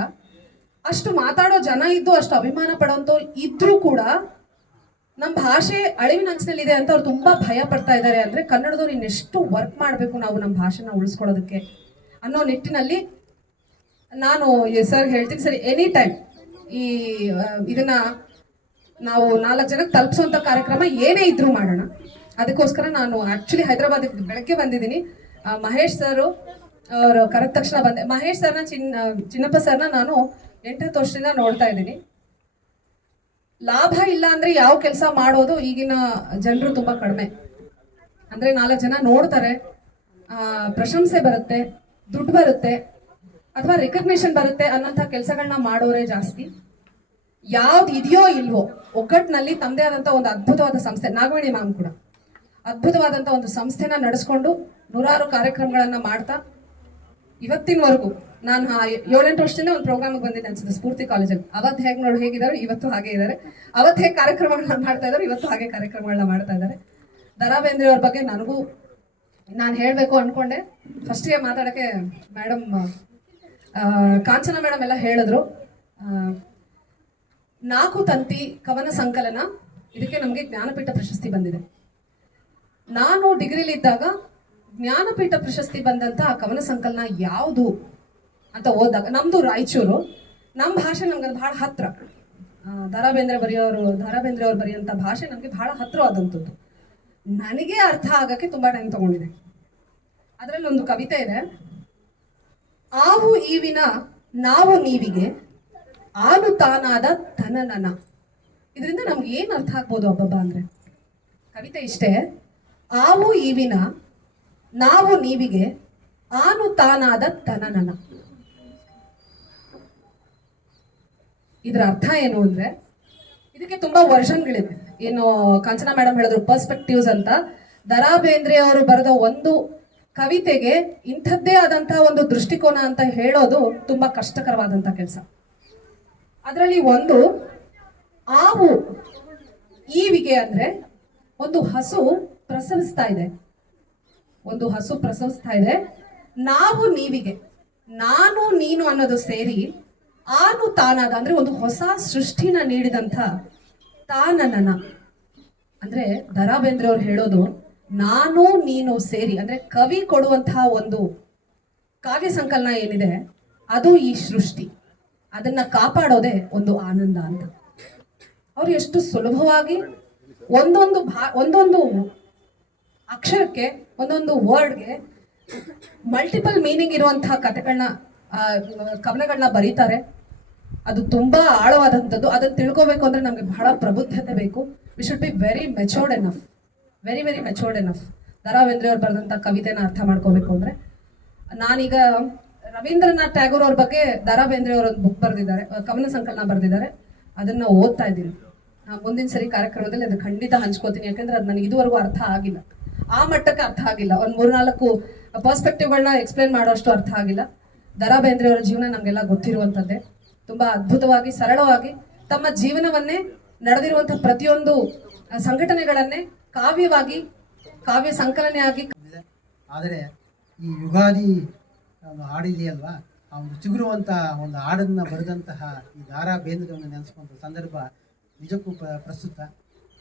ಅಷ್ಟು ಮಾತಾಡೋ ಜನ ಇದ್ದು, ಅಷ್ಟು ಅಭಿಮಾನ ಪಡೋಂಥವ್ರು ಇದ್ರೂ ಕೂಡ ನಮ್ಮ ಭಾಷೆ ಅಳಿವಿನ ಅಂಚಿನಲ್ಲಿದೆ ಅಂತ ಅವ್ರು ತುಂಬಾ ಭಯ ಪಡ್ತಾ ಇದ್ದಾರೆ. ಅಂದ್ರೆ ಕನ್ನಡದವ್ರು ಇನ್ನೆಷ್ಟು ವರ್ಕ್ ಮಾಡಬೇಕು ನಾವು ನಮ್ಮ ಭಾಷೆನ ಉಳಿಸ್ಕೊಳ್ಳೋದಕ್ಕೆ ಅನ್ನೋ ನಿಟ್ಟಿನಲ್ಲಿ ನಾನು ಸರ್ ಹೇಳ್ತೀನಿ, ಸರಿ ಎನಿ ಟೈಮ್ ಈ ಇದನ್ನ ನಾವು 4 ಜನಕ್ಕೆ ತಲುಪಿಸುವಂತ ಕಾರ್ಯಕ್ರಮ ಏನೇ ಇದ್ರೂ ಮಾಡೋಣ. ಅದಕ್ಕೋಸ್ಕರ ನಾನು ಆಕ್ಚುಲಿ ಹೈದರಾಬಾದ್ ಬೆಳಗ್ಗೆ ಬಂದಿದ್ದೀನಿ. ಮಹೇಶ್ ಸರ್ ಅವರು ಕರೆದ ತಕ್ಷಣ ಬಂದೆ. ಮಹೇಶ್ ಸರ್ನ ಚಿನ್ನಪ್ಪ ಸರ್ನ ನಾನು 8-10 ವರ್ಷದಿಂದ ನೋಡ್ತಾ ಇದ್ದೀನಿ. ಲಾಭ ಇಲ್ಲ ಅಂದ್ರೆ ಯಾವ ಕೆಲಸ ಮಾಡೋದು ಈಗಿನ ಜನರು ತುಂಬಾ ಕಡಿಮೆ. ಅಂದ್ರೆ 4 ಜನ ನೋಡ್ತಾರೆ, ಪ್ರಶಂಸೆ ಬರುತ್ತೆ, ದುಡ್ಡು ಬರುತ್ತೆ, ಅಥವಾ ರಿಕಗ್ನಿಷನ್ ಬರುತ್ತೆ ಅನ್ನೋಂಥ ಕೆಲಸಗಳನ್ನ ಮಾಡೋರೇ ಜಾಸ್ತಿ. ಯಾವ್ದು ಇದೆಯೋ ಇಲ್ವೋ ಒಗ್ಗಟ್ಟಿನಲ್ಲಿ ತಮ್ಮದೇ ಆದಂಥ ಒಂದು ಅದ್ಭುತವಾದ ಸಂಸ್ಥೆ, ನಾಗವೇಣಿ ಮ್ಯಾಮ್ ಕೂಡ ಅದ್ಭುತವಾದಂಥ ಒಂದು ಸಂಸ್ಥೆನ ನಡೆಸ್ಕೊಂಡು ನೂರಾರು ಕಾರ್ಯಕ್ರಮಗಳನ್ನ ಮಾಡ್ತಾ ಇವತ್ತಿನವರೆಗೂ ನಾನು 7-8 ವರ್ಷದಿಂದ ಒಂದು ಪ್ರೋಗ್ರಾಮ್ಗೆ ಬಂದಿದ್ದೆ ಅನ್ಸುತ್ತೆ, ಸ್ಫೂರ್ತಿ ಕಾಲೇಜಲ್ಲಿ. ಅವತ್ತು ಹೇಗಿದ್ದಾರೆ ಇವತ್ತು ಹಾಗೆ ಇದ್ದಾರೆ. ಅವತ್ತು ಹೇಗೆ ಕಾರ್ಯಕ್ರಮಗಳನ್ನ ಮಾಡ್ತಾ ಇದ್ದಾರೆ, ಇವತ್ತು ಹಾಗೆ ಕಾರ್ಯಕ್ರಮಗಳನ್ನ ಮಾಡ್ತಾ ಇದ್ದಾರೆ. ದ.ರಾ ಬೇಂದ್ರೆ ಅವ್ರ ಬಗ್ಗೆ ನನಗೂ ನಾನು ಹೇಳಬೇಕು ಅನ್ಕೊಂಡೆ. ಫಸ್ಟಿಗೆ ಮಾತಾಡೋಕ್ಕೆ ಮೇಡಮ್ ಕಾಂಚನ ಮೇಡಮ್ ಎಲ್ಲ ಹೇಳಿದ್ರು. 4 ತಂತಿ ಕವನ ಸಂಕಲನ, ಇದಕ್ಕೆ ನಮಗೆ ಜ್ಞಾನಪೀಠ ಪ್ರಶಸ್ತಿ ಬಂದಿದೆ. ನಾನು ಡಿಗ್ರಿಲಿ ಇದ್ದಾಗ ಜ್ಞಾನಪೀಠ ಪ್ರಶಸ್ತಿ ಬಂದಂತ ಕವನ ಸಂಕಲನ ಯಾವುದು ಅಂತ ಓದಿದಾಗ, ನಮ್ದು ರಾಯಚೂರು, ನಮ್ಮ ಭಾಷೆ ನಮ್ಗೆ ಅದು ಬಹಳ ಹತ್ರ. ದ.ರಾ ಬೇಂದ್ರೆ ಅವ್ರು ಬರೆಯುವಂಥ ಭಾಷೆ ನಮಗೆ ಬಹಳ ಹತ್ರವಾದಂಥದ್ದು. ನನಗೆ ಅರ್ಥ ಆಗಕ್ಕೆ ತುಂಬಾ ಟೈಮ್ ತಗೊಂಡಿದೆ. ಅದರಲ್ಲಿ ಒಂದು ಕವಿತೆ ಇದೆ, ಆವು ಈವಿನ ನಾವು ನೀವಿಗೆ ಆನು ತಾನಾದ ತನನನ. ಇದರಿಂದ ನಮ್ಗೆ ಏನ್ ಅರ್ಥ ಆಗ್ಬೋದು ಅಬ್ಬಬ್ಬ ಅಂದ್ರೆ, ಕವಿತೆ ಇಷ್ಟೇ, ಆವು ಈವಿನ ನಾವು ನೀವಿಗೆ ಆನು ತಾನಾದ ತನನನ. ಇದ್ರ ಅರ್ಥ ಏನು ಅಂದ್ರೆ, ಇದಕ್ಕೆ ತುಂಬಾ ವರ್ಷನ್ಗಳಿದೆ. ಏನು ಕಾಂಚನ ಮೇಡಮ್ ಹೇಳಿದ್ರು ಪರ್ಸ್ಪೆಕ್ಟಿವ್ಸ್ ಅಂತ. ದ.ರಾ ಬೇಂದ್ರೆ ಅವರು ಬರೆದ ಒಂದು ಕವಿತೆಗೆ ಇಂಥದ್ದೇ ಆದಂತಹ ಒಂದು ದೃಷ್ಟಿಕೋನ ಅಂತ ಹೇಳೋದು ತುಂಬಾ ಕಷ್ಟಕರವಾದಂತ ಕೆಲಸ. ಅದರಲ್ಲಿ ಒಂದು ಆವು ಈವಿಗೆ ಅಂದ್ರೆ, ಒಂದು ಹಸು ಪ್ರಸವಿಸ್ತಾ ಇದೆ, ನಾವು ನೀವಿಗೆ, ನಾನು ನೀನು ಅನ್ನೋದು ಸೇರಿ ಆನು ತಾನಾದ ಅಂದ್ರೆ ಒಂದು ಹೊಸ ಸೃಷ್ಟಿನ ನೀಡಿದಂಥ ತಾನನನ. ಅಂದ್ರೆ ದ.ರಾ ಬೇಂದ್ರೆ ಅವ್ರು ಹೇಳೋದು, ನಾನು ನೀನು ಸೇರಿ ಅಂದ್ರೆ ಕವಿ ಕೊಡುವಂತಹ ಒಂದು ಕಾವ್ಯ ಸಂಕಲನ ಏನಿದೆ ಅದು ಈ ಸೃಷ್ಟಿ, ಅದನ್ನ ಕಾಪಾಡೋದೇ ಒಂದು ಆನಂದ ಅಂತ. ಅವ್ರು ಎಷ್ಟು ಸುಲಭವಾಗಿ ಒಂದೊಂದು ಅಕ್ಷರಕ್ಕೆ, ಒಂದೊಂದು ವರ್ಡ್ಗೆ ಮಲ್ಟಿಪಲ್ ಮೀನಿಂಗ್ ಇರುವಂತಹ ಕಥೆಗಳನ್ನ, ಕವನಗಳನ್ನ ಬರೀತಾರೆ. ಅದು ತುಂಬಾ ಆಳವಾದಂಥದ್ದು. ಅದನ್ನ ತಿಳ್ಕೋಬೇಕು ಅಂದ್ರೆ ನಮ್ಗೆ ಬಹಳ ಪ್ರಬುದ್ಧತೆ ಬೇಕು. We should be very matured enough. Da Ra Bendre ಅವ್ರು ಬರೆದಂಥ ಕವಿತೆನ ಅರ್ಥ ಮಾಡ್ಕೋಬೇಕು ಅಂದ್ರೆ, ನಾನೀಗ ರವೀಂದ್ರನಾಥ್ ಟ್ಯಾಗೋರ್ ಅವ್ರ ಬಗ್ಗೆ ದ.ರಾ ಬೇಂದ್ರೆ ಅವರು ಒಂದು ಬುಕ್ ಬರೆದಿದ್ದಾರೆ, ಕವನ ಸಂಕಲನ ಬರೆದಿದ್ದಾರೆ. ಅದನ್ನ ಓದ್ತಾ ಇದ್ದೀನಿ. ಮುಂದಿನ ಸರಿ ಕಾರ್ಯಕ್ರಮದಲ್ಲಿ ಅದು ಖಂಡಿತ ಹಂಚ್ಕೋತೀನಿ. ಯಾಕಂದ್ರೆ ಅದು ನನಗೆ ಇದುವರೆಗೂ ಅರ್ಥ ಆಗಿಲ್ಲ, ಆ ಮಟ್ಟಕ್ಕೆ ಅರ್ಥ ಆಗಿಲ್ಲ. ಒಂದು 3-4 ಪರ್ಸ್ಪೆಕ್ಟಿವ್ಗಳನ್ನ ಎಕ್ಸ್ಪ್ಲೇನ್ ಮಾಡೋಷ್ಟು ಅರ್ಥ ಆಗಿಲ್ಲ. ದ.ರಾ ಬೇಂದ್ರೆ ಅವರ ಜೀವನ ನಮಗೆಲ್ಲ ಗೊತ್ತಿರುವಂಥದ್ದೇ. ತುಂಬಾ ಅದ್ಭುತವಾಗಿ, ಸರಳವಾಗಿ ತಮ್ಮ ಜೀವನವನ್ನೇ, ನಡೆದಿರುವಂತಹ ಪ್ರತಿಯೊಂದು ಸಂಘಟನೆಗಳನ್ನೇ ಕಾವ್ಯವಾಗಿ, ಕಾವ್ಯ ಸಂಕಲನೆ ಆಗಿ. ಆದರೆ ಈ ಯುಗಾದಿ ಹಾಡಿದೆಯಲ್ವಾ, ಆ ಒಂದು ಚಿಗುರುವಂಥ ಒಂದು ಹಾಡನ್ನು ಬರೆದಂತಹ ಈ ದ.ರಾ ಬೇಂದ್ರೆಯನ್ನು ನೆನೆಸ್ಕೊಂಡ ಸಂದರ್ಭ ನಿಜಕ್ಕೂ ಪ್ರಸ್ತುತ.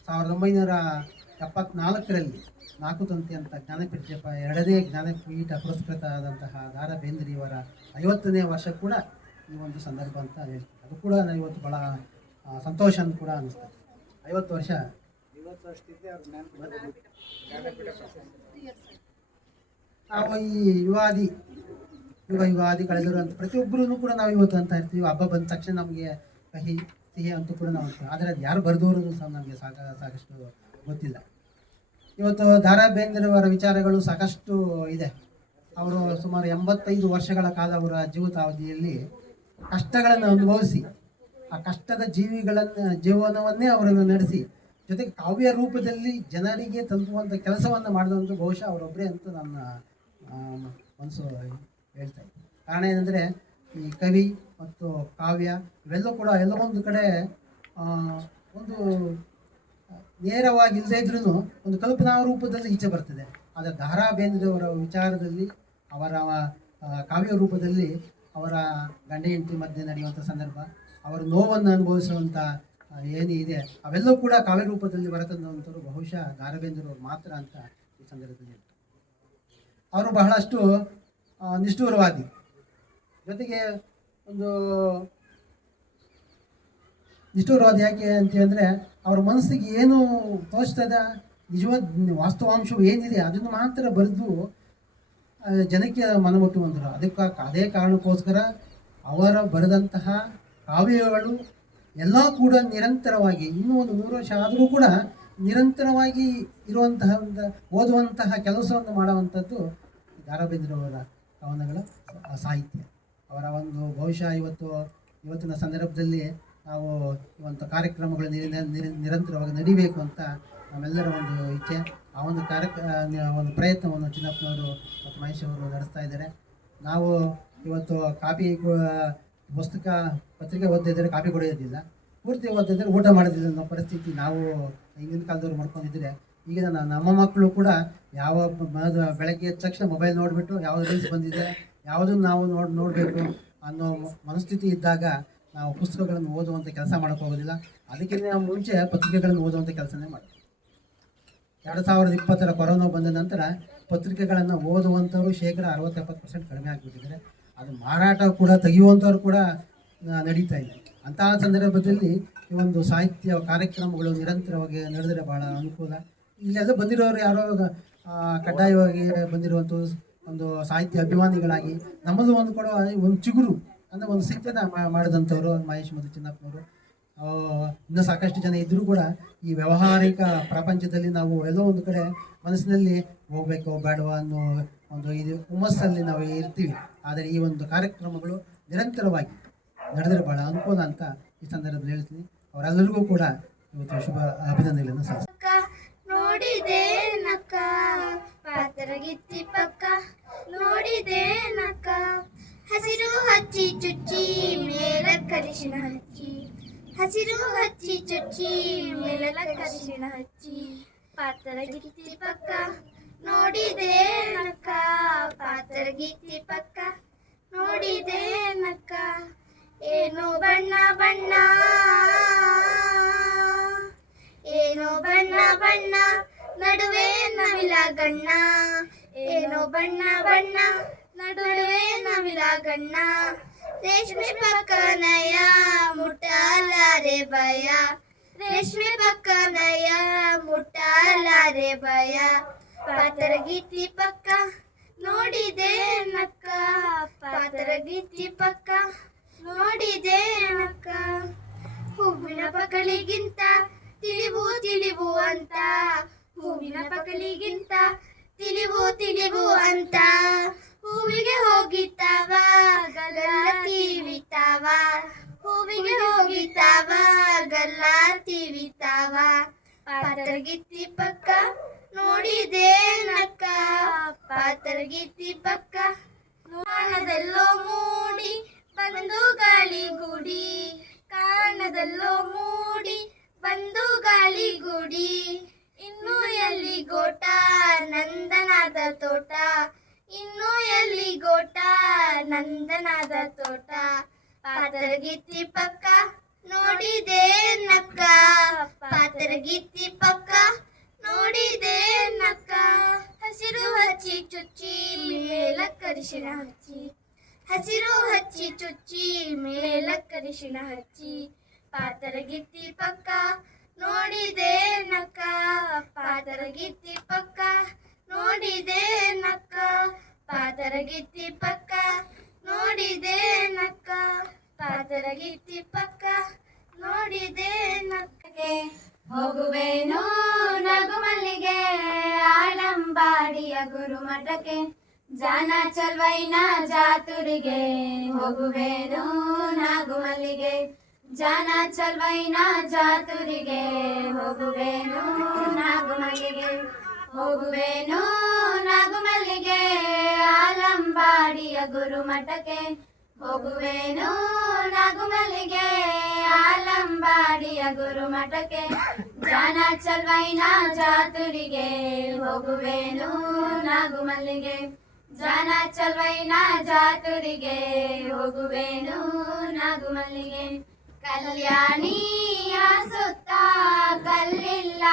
1974ರಲ್ಲಿ 4 ತಂತಿ ಅಂತ ಜ್ಞಾನಪೀಠ 2ನೇ ಜ್ಞಾನಪೀಠ ಪುರಸ್ಕೃತ ಆದಂತಹ ದ.ರಾ ಬೇಂದ್ರೆಯವರ 50ನೇ ವರ್ಷ ಕೂಡ ಈ ಒಂದು ಸಂದರ್ಭ ಅಂತ ಹೇಳ್ತೀನಿ. ಅದು ಕೂಡ ನನಗೆ ಇವತ್ತು ಭಾಳ ಸಂತೋಷ ಅಂತ ಕೂಡ ಅನ್ನಿಸ್ತದೆ. 50 ವರ್ಷ ನಾವು ಈ ಯುಗಾದಿ ಕಳೆದಿರುವಂಥ ಪ್ರತಿಯೊಬ್ಬರೂ ಕೂಡ ನಾವು ಇವತ್ತು ಅಂತ ಇರ್ತೀವಿ. ಹಬ್ಬ ಬಂದ ತಕ್ಷಣ ನಮಗೆ ಕಹಿ ಸಿಹಿ ಅಂತೂ ಕೂಡ ನಾವು ಅಂತೀವಿ. ಆದರೆ ಅದು ಯಾರು ಬರೆದವರು ಸಹ ನಮಗೆ ಸಾಕಷ್ಟು ಗೊತ್ತಿಲ್ಲ. ಇವತ್ತು ದ.ರಾ ಬೇಂದ್ರೆಯವರ ವಿಚಾರಗಳು ಸಾಕಷ್ಟು ಇದೆ. ಅವರು ಸುಮಾರು 85 ವರ್ಷಗಳ ಕಾಲ ಅವರ ಜೀವಿತಾವಧಿಯಲ್ಲಿ ಕಷ್ಟಗಳನ್ನು ಅನುಭವಿಸಿ, ಆ ಕಷ್ಟದ ಜೀವನವನ್ನೇ ಅವರನ್ನು ನಡೆಸಿ, ಜೊತೆಗೆ ಕಾವ್ಯ ರೂಪದಲ್ಲಿ ಜನರಿಗೆ ತಲುಪುವಂಥ ಕೆಲಸವನ್ನು ಮಾಡಿದಂಥ ಬಹುಶಃ ಅವರೊಬ್ಬರೇ ಅಂತ ನನ್ನ ಮನಸ್ಸು ಹೇಳ್ತಾ ಇದೆ. ಕಾರಣ ಏನಂದರೆ, ಈ ಕವಿ ಮತ್ತು ಕಾವ್ಯ ಇವೆಲ್ಲ ಕೂಡ ಎಲ್ಲವೊಂದು ಕಡೆ ಒಂದು ನೇರವಾಗಿ ಇಲ್ಲದೇ ಇದ್ರೂ ಒಂದು ಕಲ್ಪನಾ ರೂಪದಲ್ಲಿ ಈಚೆ ಬರ್ತದೆ. ಆದರೆ ದ.ರಾ ಬೇಂದ್ರೆಯವರ ವಿಚಾರದಲ್ಲಿ, ಅವರ ಕಾವ್ಯ ರೂಪದಲ್ಲಿ ಅವರ ಗಂಡ ಹೆಂಡತಿ ಮಧ್ಯೆ ನಡೆಯುವಂಥ ಸಂದರ್ಭ, ಅವರ ನೋವನ್ನು ಅನುಭವಿಸುವಂಥ ಏನಿದೆ ಅವೆಲ್ಲವೂ ಕೂಡ ಕಾವ್ಯ ರೂಪದಲ್ಲಿ ಬರತಂದಂಥವ್ರು ಬಹುಶಃ ದ.ರಾ ಬೇಂದ್ರೆಯವರು ಮಾತ್ರ ಅಂತ ಈ ಸಂದರ್ಭದಲ್ಲಿ. ಅವರು ಬಹಳಷ್ಟು ನಿಷ್ಠುರವಾದಿ, ಜೊತೆಗೆ ಒಂದು ನಿಷ್ಠುರವಾದ ಯಾಕೆ ಅಂತಂದರೆ ಅವ್ರ ಮನಸ್ಸಿಗೆ ಏನು ತೋಚ್ತದ ನಿಜವಾದ ವಾಸ್ತವಾಂಶವು ಏನಿದೆ ಅದನ್ನು ಮಾತ್ರ ಬರೆದು ಜನಕ್ಕೆ ಮನಮುಟ್ಟುವಂದರು. ಅದೇ ಕಾರಣಕ್ಕೋಸ್ಕರ ಅವರ ಬರೆದಂತಹ ಕಾವ್ಯಗಳು ಎಲ್ಲ ಕೂಡ ನಿರಂತರವಾಗಿ ಇನ್ನೂ ಒಂದು 100 ವರ್ಷ ಆದರೂ ಕೂಡ ನಿರಂತರವಾಗಿ ಇರುವಂತಹ ಓದುವಂತಹ ಕೆಲಸವನ್ನು ಮಾಡುವಂಥದ್ದು ದ ರಾ ಬೇಂದ್ರೆಯವರ ಕವನಗಳ ಸಾಹಿತ್ಯ. ಅವರ ಒಂದು ಬಹುಶಃ ಇವತ್ತಿನ ಸಂದರ್ಭದಲ್ಲಿ ನಾವು ಒಂದು ಕಾರ್ಯಕ್ರಮಗಳು ನಿರಂತರವಾಗಿ ನಡಿಬೇಕು ಅಂತ ನಮ್ಮೆಲ್ಲರ ಒಂದು ಇಚ್ಛೆ. ಆ ಒಂದು ಒಂದು ಪ್ರಯತ್ನವನ್ನು ಚಿನ್ನಪ್ಪನವರು ಮತ್ತು ಮಹೇಶ್ ಅವರು ನಡೆಸ್ತಾ ಇದ್ದಾರೆ. ನಾವು ಇವತ್ತು ಕಾಪಿ ಪುಸ್ತಕ ಪತ್ರಿಕೆ ಓದಿದ್ರೆ ಕಾಪಿ ಕುಡಿಯೋದಿಲ್ಲ, ಪೂರ್ತಿ ಓದಿದ್ರೆ ಊಟ ಮಾಡೋದಿಲ್ಲ ಅನ್ನೋ ಪರಿಸ್ಥಿತಿ ನಾವು ಹಿಂದಿನ ಕಾಲದವ್ರು ಮಾಡ್ಕೊಂಡಿದ್ರೆ, ಈಗ ನಮ್ಮ ಮಕ್ಕಳು ಕೂಡ ಯಾವ ಬೆಳಗ್ಗೆ ಎದ್ದ ತಕ್ಷಣ ಮೊಬೈಲ್ ನೋಡಿಬಿಟ್ಟು ಯಾವುದು ರೀಲ್ಸ್ ಬಂದಿದೆ ಯಾವುದನ್ನು ನಾವು ನೋಡಬೇಕು ಅನ್ನೋ ಮನಸ್ಥಿತಿ ಇದ್ದಾಗ ನಾವು ಪುಸ್ತಕಗಳನ್ನು ಓದುವಂಥ ಕೆಲಸ ಮಾಡೋಕ್ಕೆ ಹೋಗೋದಿಲ್ಲ. ಅದಕ್ಕಿಂತ ಮುಂಚೆ ಪತ್ರಿಕೆಗಳನ್ನು ಓದುವಂಥ ಕೆಲಸನೇ ಮಾಡ್ತೀವಿ. 2020 ಕೊರೋನಾ ಬಂದ ನಂತರ ಪತ್ರಿಕೆಗಳನ್ನು ಓದುವಂಥವ್ರು 60-70% ಕಡಿಮೆ ಆಗಿಬಿಟ್ಟಿದ್ದಾರೆ. ಅದು ಮಾರಾಟ ಕೂಡ ತೆಗೆಯುವಂಥವ್ರು ಕೂಡ ನಡೀತಾ ಇದೆ. ಅಂತಹ ಸಂದರ್ಭದಲ್ಲಿ ಈ ಒಂದು ಸಾಹಿತ್ಯ ಕಾರ್ಯಕ್ರಮಗಳು ನಿರಂತರವಾಗಿ ನಡೆದರೆ ಭಾಳ ಅನುಕೂಲ. ಇಲ್ಲೆಲ್ಲ ಬಂದಿರೋರು ಯಾರೋ ಕಡ್ಡಾಯವಾಗಿ ಬಂದಿರುವಂಥ ಒಂದು ಸಾಹಿತ್ಯ ಅಭಿಮಾನಿಗಳಾಗಿ ನಮ್ಮದು ಒಂದು ಕೂಡ ಒಂದು ಚಿಗುರು ಅಂದರೆ ಒಂದು ಸಿದ್ಧನ ಮಾಡಿದಂಥವ್ರು ಮಹೇಶ್ ಮತ್ತು ಚಿನ್ನಪ್ಪನವರು. ಇನ್ನೂ ಸಾಕಷ್ಟು ಜನ ಇದ್ದರೂ ಕೂಡ ಈ ವ್ಯಾವಹಾರಿಕ ಪ್ರಪಂಚದಲ್ಲಿ ನಾವು ಎಲ್ಲೋ ಒಂದು ಕಡೆ ಮನಸ್ಸಿನಲ್ಲಿ ಹೋಗ್ಬೇಕು ಬೇಡವಾ ಅನ್ನೋ ಒಂದು ಇದು ಹುಮ್ಮಸ್ಸಲ್ಲಿ ನಾವು ಇರ್ತೀವಿ. ಆದರೆ ಈ ಒಂದು ಕಾರ್ಯಕ್ರಮಗಳು ನಿರಂತರವಾಗಿ ನಡೆದರೆ ಭಾಳ ಅನುಕೂಲ ಅಂತ ಈ ಸಂದರ್ಭದಲ್ಲಿ ಹೇಳ್ತೀನಿ. ಅವರೆಲ್ಲರಿಗೂ ಕೂಡ ಇವತ್ತು ಶುಭ ಅಭಿನಂದನೆಗಳನ್ನು ಸಲ್ಲಿಸ್ತೀನಿ. ನೋಡಿದೆ ನಕ್ಕ ಪಾತರಗಿತ್ತಿ ಪಕ್ಕ ನೋಡಿದೆ ನಕ್ಕ ಹಸಿರು ಹಚ್ಚಿ ಚುಚ್ಚಿ ಮೇಲ ಕರಿಶಿನ ಹಚ್ಚಿ ಹಸಿರು ಹಚ್ಚಿ ಚುಚ್ಚಿ ಮೇಲ ಕರಿಶಿನ ಹಚ್ಚಿ ಪಾತರಗಿತ್ತಿ ಪಕ್ಕ ನೋಡಿದೆ ನಕ್ಕ ಪಾತರಗಿತ್ತಿ ಪಕ್ಕ ನೋಡಿದೆ ನಕ್ಕ ಏನೋ ಬಣ್ಣ ಬಣ್ಣ ಏನೋ ಬಣ್ಣ ಬಣ್ಣ ನಡುವೆ ನವಿಲ ಗಣ್ಣ ಏನೋ ಬಣ್ಣ ಬಣ್ಣ ನಡುವೆ ನವಿಲ ಗಣ್ಣ ರೇಷ್ಮೆ ಪಕ್ಕನಯ ಮುಟ್ಟಲಾರೆ ಭಯ ರೇಷ್ಮೆ ಪಕ್ಕನಯ ಮುಟ್ಟಲಾರೆ ಭಯ ಪಾತರಗಿತ್ತಿ ಪಕ್ಕ ನೋಡಿದೆ ನಕ್ಕ ಪಾತರಗಿತ್ತಿ ಪಕ್ಕ ನೋಡಿದೆ ನಕ್ಕ ಹೂವಿನ ಪಕಳಿಗಿಂತ ತಿಳಿವು ತಿಳಿವು ಅಂತ ಹೂವಿನ ಪಕಳಿಗಿಂತ ತಿಳಿವು ತಿಳಿವು ಅಂತ ಹೂವಿಗೆ ಹೋಗಿದ್ದಾವ ಗಲ್ಲ ತೀವಿತಾವ ಹೂವಿಗೆ ಹೋಗಿದ್ದಾವ ಗಲ್ಲ ತೀವಿತಾವ ಪಾತರಗಿತ್ತಿ ಪಕ್ಕ ನೋಡಿದೆ ನಕ್ಕ ಪಾತರಗಿತ್ತಿ ಪಕ್ಕ ಕಾಣದಲ್ಲೋ ಮೂಡಿ ಬಂದು ಗಾಳಿ ಗುಡಿ ಕಾಣದಲ್ಲೋ ಮೂಡಿ ಬಂದು ಗಾಳಿ ಗುಡಿ ಇನ್ನು ಎಲ್ಲಿ ಗೋಟ ನಂದನಾದ ತೋಟ ಇನ್ನು ಎಲ್ಲಿ ಗೋಟ ನಂದನಾದ ತೋಟ ಪಾತರಗಿತ್ತಿ ಪಕ್ಕ ನೋಡಿದೆ ನಕ್ಕ ಪಾತರಗಿತ್ತಿ ಪಕ್ಕ ನೋಡಿದೆ ನಕ್ಕ ಹಸಿರು ಹಚ್ಚಿ ಚುಚ್ಚಿ ಮೇಲ ಕರಿಶಿನ ಹಚ್ಚಿ ಹಸಿರು ಹಚ್ಚಿ ಚುಚ್ಚಿ ಮೇಲ ಕರಿಶಿನ ಹಚ್ಚಿ ಪಾತರಗಿತ್ತಿ ಪಕ್ಕ ನೋಡಿದೆ ನಕ್ಕ ಪಾತರಗಿತ್ತಿ ಪಕ್ಕ ನೋಡಿದೆ ನಕ್ಕ ಪಾತರಗಿತ್ತಿ ಪಕ್ಕ ನೋಡಿದೆ ನಕ್ಕ ಪಾತರಗಿತ್ತಿ ಪಕ್ಕ ನೋಡಿದೆ ನಕ್ಕಗೆ ಹೋಗುವೆನು ನಗುಮಲ್ಲಿಗೆ ಆಳಂಬಾಡಿಯ ಗುರುಮಠಕ್ಕೆ ಜಾನ ಚಲ್ವೈನ ಜಾತುರಿಗೆ ಹೋಗುವೆನು ನಾಗುಮಲ್ಲಿಗೆ ಜಾನ ಚಲ್ವೈನ ಜಾತುರಿಗೆ ಹೋಗುವೆನು ನಾಗುಮಲ್ಲಿಗೆ ಹೋಗುವೆನು ನಾಗುಮಲ್ಲಿಗೆ ಆಲಂಬಾಡಿಯ ಗುರುಮಠಕ್ಕೆ ಹೋಗುವೆನು ನಾಗುಮಲ್ಲಿಗೆ ಆಲಂಬಾಡಿಯ ಗುರುಮಠಕ್ಕೆ ಜಾನ ಚಲ್ವೈನ ಜಾತುರಿಗೆ ಹೋಗುವೆನು ನಾಗುಮಲ್ಲಿಗೆ ಜಾನ ಚಲ್ವೈನ ಜಾತುರಿಗೆ ಹೋಗುವೆನು ನಾಗುಮಲ್ಲಿಗೆ ಕಲ್ಯಾಣಿಯ ಸುತ್ತ ಕಲ್ಲಿಲ್ಲ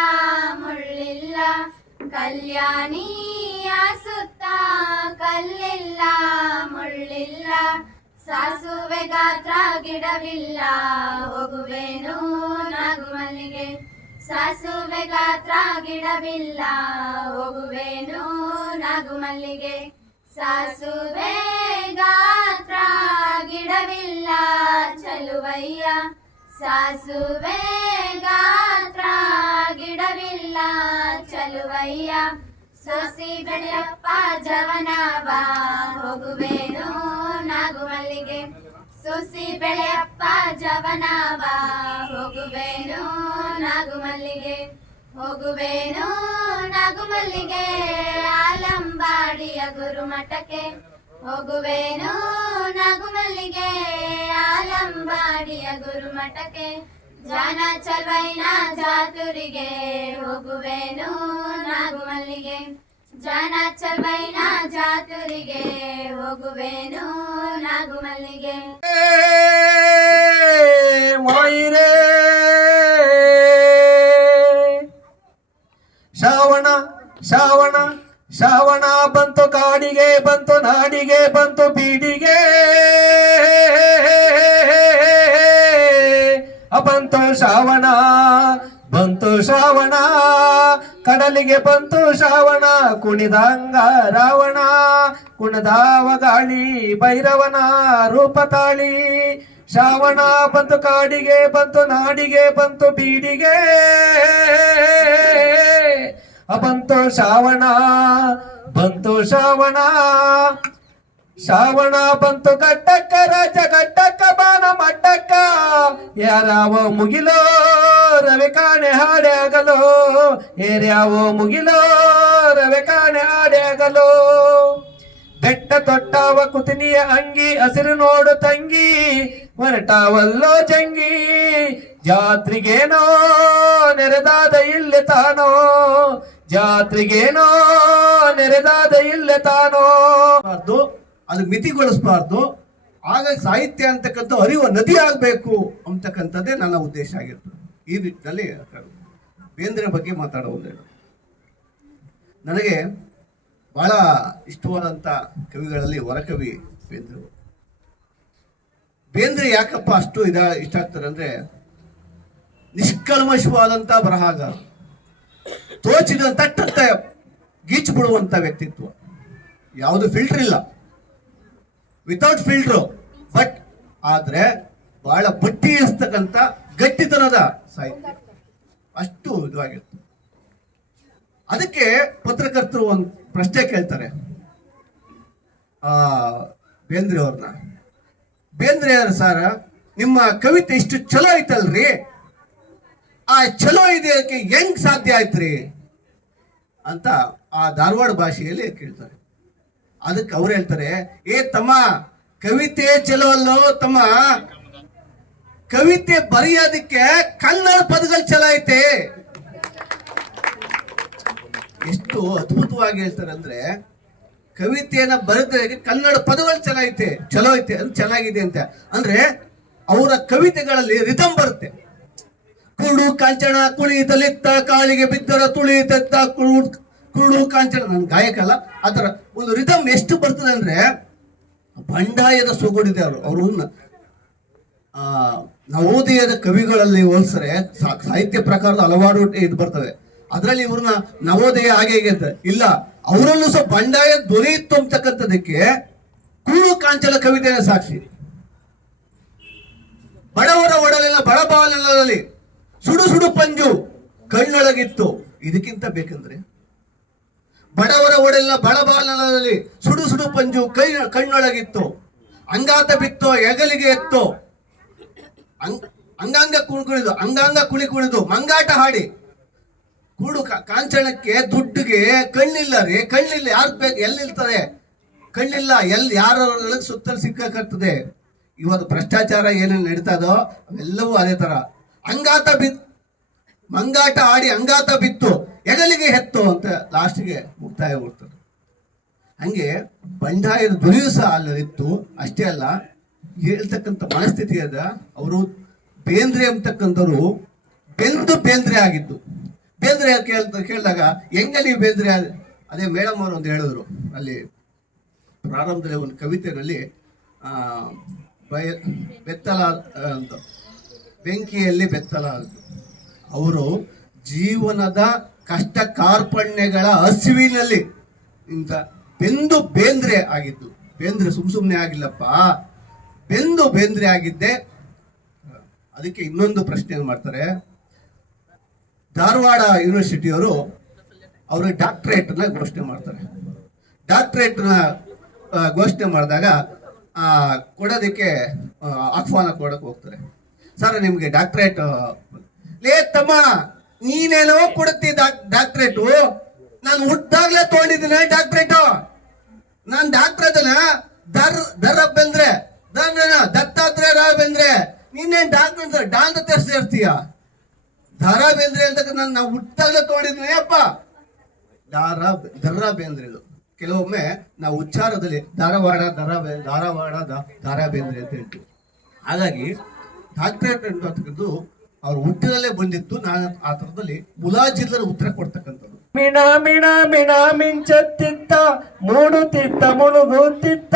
ಮುಳ್ಳಿಲ್ಲ ಕಲ್ಯಾಣಿಯ ಸುತ್ತ ಕಲ್ಲಿಲ್ಲ ಮುಳ್ಳಿಲ್ಲ ಸಾಸುವೆ ಗಾತ್ರ ಗಿಡವಿಲ್ಲ ಹೋಗುವೆನು ನಾಗುಮಲ್ಲಿಗೆ ಸಾಸುವೆ ಗಾತ್ರ ಗಿಡವಿಲ್ಲ ಹೋಗುವೆನು ನಾಗುಮಲ್ಲಿಗೆ ಸಾಸುವೆ ಗಾತ್ರ ಗಿಡವಿಲ್ಲ ಚಲುವಯ್ಯ ಸಾಸುವೆ ಗಾತ್ರ ಗಿಡವಿಲ್ಲ ಚಲುವಯ್ಯ ಸೊಸಿ ಬೆಳೆಯಪ್ಪ ಜವನವ ಹೋಗುವೆನು ನಾಗುಮಲ್ಲಿಗೆ ಸೊಸಿ ಬೆಳೆಯಪ್ಪ ಜವನವ ಹೋಗುವೆನು ನಾಗುಮಲ್ಲಿಗೆ ಹೋಗುವೆನು ನಾಗುಮಲ್ಲಿಗೆ ಆಲಂಬಾಡಿಯ ಗುರುಮಠಕ್ಕೆ ಹೋಗುವೆನು ನಾಗುಮಲ್ಲಿಗೆ ಆಲಂಬಾಡಿಯ ಗುರುಮಠಕ್ಕೆ ಜಾನ ಚಲ್ವೈನ ಜಾತುರಿಗೆ ಹೋಗುವೆನು ನಾಗುಮಲ್ಲಿಗೆ ಜಾನ ಚಲ್ವೈನ ಜಾತುರಿಗೆ ಹೋಗುವೆನು ನಾಗುಮಲ್ಲಿಗೆ ಮಾಯಿರೇ ಶ್ರಾವಣ ಶ್ರಾವಣ ಶ್ರಾವಣ ಬಂತು ಕಾಡಿಗೆ ಬಂತು ನಾಡಿಗೆ ಬಂತು ಬೀಡಿಗೆ ಬಂತು ಶ್ರಾವಣ ಬಂತು ಶ್ರಾವಣ ಕಡಲಿಗೆ ಬಂತು ಶ್ರಾವಣ ಕುಣಿದಂಗ ರಾವಣ ಕುಣದಾವ ಗಾಳಿ ಭೈರವನ ರೂಪ ತಾಳಿ ಶ್ರಾವಣ ಬಂತು ಕಾಡಿಗೆ ಬಂತು ನಾಡಿಗೆ ಬಂತು ಬೀಡಿಗೆ ಬಂತು ಶ್ರಾವಣ ಬಂತು ಶ್ರಾವಣ ಶ್ರಾವಣ ಬಂತು ಗಟ್ಟಕ್ಕ ರಾಜ ಗಟ್ಟಕ್ಕ ಬಾನ ಮಟ್ಟಕ್ಕ ಯಾರಾವೋ ಮುಗಿಲೋ ರವಿ ಕಾಣೆ ಹಾಡೆ ಆಗಲೋ ಏರ್ಯಾವೋ ಮುಗಿಲೋ ರವಿ ಕಾಣೆ ಹಾಡೆ ಆಗಲೋ ಬೆಟ್ಟ ತೊಟ್ಟಾವ ಕುತಿನಿಯ ಅಂಗಿ ಹಸಿರು ನೋಡು ತಂಗಿ ಹೊರಟಾವಲ್ಲೋ ಜಂಗಿ ಜಾತ್ರಿಗೇನೋ ನೆರೆದಾದ ಇಲ್ಲಿ ತಾನೋ ಜಾತ್ರಿಗೇನೋ ನೆರೆದಾದ ಇಲ್ಲಿ ತಾನೋ ಅದು ಮಿತಿಗೊಳಿಸಬಾರ್ದು. ಹಾಗಾಗಿ ಸಾಹಿತ್ಯ ಅಂತಕ್ಕಂಥ ಅರಿವು ನದಿ ಆಗಬೇಕು ಅಂತಕ್ಕಂಥದ್ದೇ ನನ್ನ ಉದ್ದೇಶ ಆಗಿರ್ತದೆ. ಈ ನಿಟ್ಟಿನಲ್ಲಿ ಬೇಂದ್ರೆ ಬಗ್ಗೆ ಮಾತಾಡುವುದು ನನಗೆ ಬಹಳ ಇಷ್ಟವಾದಂಥ ಕವಿಗಳಲ್ಲಿ ಹೊರಕವಿ ಬೇಂದ್ರೆ. ಬೇಂದ್ರೆ ಯಾಕಪ್ಪ ಅಷ್ಟು ಇಷ್ಟ ಆಗ್ತಾರೆ ಅಂದ್ರೆ ನಿಷ್ಕಲ್ಮಶವಾದಂಥ ಬರಹಗಾರ, ತೋಚಿದ ತಟ್ಟಂತೆ ಗೀಚು ಬಿಡುವಂಥ ವ್ಯಕ್ತಿತ್ವ, ಯಾವುದು ಫಿಲ್ಟರ್ ಇಲ್ಲ, ವಿತೌಟ್ ಫಿಲ್ಟ್ರು. ಬಟ್ ಆದ್ರೆ ಬಹಳ ಬಟ್ಟಿ ಇರ್ತಕ್ಕಂಥ ಗಟ್ಟಿತನದ ಸಾಹಿತ್ಯ, ಅಷ್ಟು ಇದಾಗಿತ್ತು. ಅದಕ್ಕೆ ಪತ್ರಕರ್ತರು ಒಂದು ಪ್ರಶ್ನೆ ಕೇಳ್ತಾರೆ ಬೇಂದ್ರೆ ಅವ್ರನ್ನ. ಬೇಂದ್ರೆ ಅವ್ರ ಸರ್, ನಿಮ್ಮ ಕವಿತೆ ಇಷ್ಟು ಚಲೋ ಐತಲ್ರಿ, ಆ ಚಲೋ ಇದೆಯಕ್ಕೆ ಹೆಂಗ್ ಸಾಧ್ಯ ಆಯ್ತ್ರಿ ಅಂತ ಆ ಧಾರವಾಡ ಭಾಷೆಯಲ್ಲಿ ಕೇಳ್ತಾರೆ. ಅದಕ್ಕೆ ಅವ್ರು ಹೇಳ್ತಾರೆ, ಏ ತಮ್ಮ, ಕವಿತೆ ಚಲೋ ಅಲ್ಲೋ ತಮ್ಮ, ಕವಿತೆ ಬರೆಯೋದಕ್ಕೆ ಕನ್ನಡ ಪದಗಳು ಚಲೋ ಐತೆ. ಎಷ್ಟು ಅದ್ಭುತವಾಗಿ ಹೇಳ್ತಾರೆ ಅಂದ್ರೆ, ಕವಿತೆಯನ್ನ ಬರೆದ್ರೆ ಕನ್ನಡ ಪದಗಳು ಚಲೋ ಐತೆ ಅದು ಚೆನ್ನಾಗಿದೆ ಅಂತ. ಅಂದ್ರೆ ಅವರ ಕವಿತೆಗಳಲ್ಲಿ ರಿದಮ್ ಬರುತ್ತೆ. ಕುರುಡು ಕಾಂಚನ ಕುಣಿತಲಿತ್ತ ಕಾಳಿಗೆ ಬಿದ್ದರ ತುಳಿತೆತ್ತ ಕುರುಡು ಕಾಂಚನ, ನನ್ ಗಾಯಕ ಅಲ್ಲ, ಆತರ ಒಂದು ರಿದಮ್ ಎಷ್ಟು ಬರ್ತದೆ ಅಂದ್ರೆ ಬಂಡಾಯದ ಸೊಗಡಿದೆ. ಅವರು ನವೋದಯದ ಕವಿಗಳಲ್ಲಿ ಹೋಲಿಸಿದ್ರೆ ಸಾಹಿತ್ಯ ಪ್ರಕಾರದ ಹಲವಾರು ಇದು ಬರ್ತವೆ. ಅದರಲ್ಲಿ ಇವ್ರನ್ನ ನವೋದಯ ಹಾಗೆ ಇಲ್ಲ, ಅವರಲ್ಲೂ ಸಹ ಬಂಡಾಯ ದೊರೆಯಿತ್ತು ಅಂತಕ್ಕಂಥದಕ್ಕೆ ಕುರುಡು ಕಾಂಚನ ಕವಿತೆಯ ಸಾಕ್ಷಿ. ಬಡವರ ಒಡಲಿನ ಬಡಬಾಲನಲ್ಲಿ ಸುಡು ಸುಡು ಪಂಜು ಕಣ್ಣೊಳಗಿತ್ತು, ಇದಕ್ಕಿಂತ ಬೇಕಂದ್ರೆ ಬಡವರ ಒಡಲಿನ ಬಡಬಾಲನಲ್ಲಿ ಸುಡು ಸುಡು ಪಂಜು ಕಣ್ಣೊಳಗಿತ್ತು, ಅಂಗಾತ ಬಿತ್ತೋ ಹೆಗಲಿಗೆ ಎತ್ತೋ, ಅಂಗಾಂಗ ಕುಣಿದು ಮಂಗಾಟ ಹಾಡಿ. ಕುರುಡು ಕಾಂಚನಕ್ಕೆ ದುಡ್ಡಿಗೆ ಕಣ್ಣಿಲ್ಲ ರೀ, ಕಣ್ಣಿಲ್ಲ, ಯಾರು ಬೇಕು, ಎಲ್ಲಿರ್ತಾರೆ ಕಣ್ಣಿಲ್ಲ, ಯಾರ ಸುತ್ತಲೂ ಸಿಕ್ಕಾಗ್ತದೆ. ಇವತ್ತು ಭ್ರಷ್ಟಾಚಾರ ಏನೇನು ನಡೀತಾ ಇದೋ ಅವೆಲ್ಲವೂ ಅದೇ ತರ. ಮಂಗಾಟ ಆಡಿ ಅಂಗಾತ ಬಿತ್ತು ಹೆಗಲಿಗೆ ಹೆತ್ತು ಅಂತ ಲಾಸ್ಟ್ಗೆ ಮುಕ್ತಾಯ ಕೊಡ್ತದೆ. ಹಂಗೆ ಬಂಡಾಯದ ದುರಿಯು ಸಹ ಅಲ್ಲಿತ್ತು. ಅಷ್ಟೇ ಅಲ್ಲ, ಹೇಳ್ತಕ್ಕಂಥ ಮನಸ್ಥಿತಿ ಅದ. ಅವರು ಬೇಂದ್ರೆ ಅಂತಕ್ಕಂಥವ್ರು ಬೇಂದ್ರೆ ಆಗಿದ್ದು. ಬೇಂದ್ರೆ ಕೇಳಿದಾಗ ಹೆಂಗೆ ನೀವು ಬೇಂದ್ರೆ, ಅದೇ ಮೇಡಮ್ ಅವರು ಒಂದು ಹೇಳಿದ್ರು ಅಲ್ಲಿ ಪ್ರಾರಂಭದಲ್ಲಿ ಒಂದು ಕವಿತೆಯಲ್ಲಿ ಬೆತ್ತಲ ಅಂತ ಬೆಂಕಿಯಲ್ಲಿ ಬೆತ್ತಲ ಅಂತ. ಅವರು ಜೀವನದ ಕಷ್ಟ ಕಾರ್ಪಣ್ಯಗಳ ಹಸಿವಿನಲ್ಲಿ ಇಂಥ ಬೆಂದು ಬೇಂದ್ರೆ ಆಗಿದ್ದು. ಬೇಂದ್ರೆ ಸುಮ್ಮನೆ ಆಗಿಲ್ಲಪ್ಪ, ಬೆಂದು ಬೇಂದ್ರೆ ಆಗಿದ್ದೆ. ಅದಕ್ಕೆ ಇನ್ನೊಂದು ಪ್ರಶ್ನೆ ಮಾಡ್ತಾರೆ. ಧಾರವಾಡ ಯೂನಿವರ್ಸಿಟಿಯವರು ಅವ್ರಿಗೆ ಡಾಕ್ಟರೇಟ್ನ ಘೋಷಣೆ ಮಾಡ್ತಾರೆ. ಡಾಕ್ಟರೇಟ್ನ ಘೋಷಣೆ ಮಾಡಿದಾಗ ಕೊಡೋದಕ್ಕೆ ಆಹ್ವಾನ ಕೊಡೋಕೆ ಹೋಗ್ತಾರೆ. ಸರ್ ನಿಮಗೆ ಡಾಕ್ಟರೇಟ್ ಲೇ ತಮ್ಮ, ನೀನೇನೋ ಕೊಡುತ್ತಿ ಡಾಕ್ಟರೇಟು, ನಾನು ಹುಟ್ಟಾಗ್ಲೇ ತಗೊಂಡಿದ್ದೀನಿ ಡಾಕ್ಟರೇಟು. ನಾನು ಡಾಕ್ಟರ್ ಅದನ್ನ ದರ ಬೆಂದ್ರೆ ದತ್ತಾತ್ರೇಯ ರಾವ್ ಬೆಂದ್ರೆ, ನೀನೇನ್ ಡಾಕ್ಟರ್ ಅಂತ ಡಾಂತ ಸೇರ್ತೀಯ? ದಾರ ಬೇಂದ್ರೆ ಅಂತ ನಾವು ಹುಟ್ಟಾಗ್ಲೇ ತಗೊಂಡಿದ್ದೀನಿ ಅಪ್ಪ. ದರ್ರ ಬೇಂದ್ರೆ ಇದು. ಕೆಲವೊಮ್ಮೆ ನಾವು ಉಚ್ಚಾರದಲ್ಲಿ ಧಾರವಾಡ ದಾರ ಬೇಂದ್ರೆ ಅಂತ ಹೇಳ್ತೀವಿ. ಹಾಗಾಗಿ ಡಾಕ್ಟರೇಟ್ ಅಂತಕ್ಕಂಥದ್ದು ಅವ್ರ ಹುಟ್ಟಿನಲ್ಲೇ ಬಂದಿತ್ತು. ನಾನು ಆ ಥರದಲ್ಲಿ ಮುಲಾಜಿಲ್ಲದ ಉತ್ತರ ಕೊಡ್ತಕ್ಕಂಥದ್ದು. ಮಿಣ ಮಿಣ ಮಿಣ ಮಿಂಚುತ್ತಿತ್ತ, ಮೂಡುತ್ತಿತ್ತ ಮುಳುಗುತ್ತಿತ್ತ,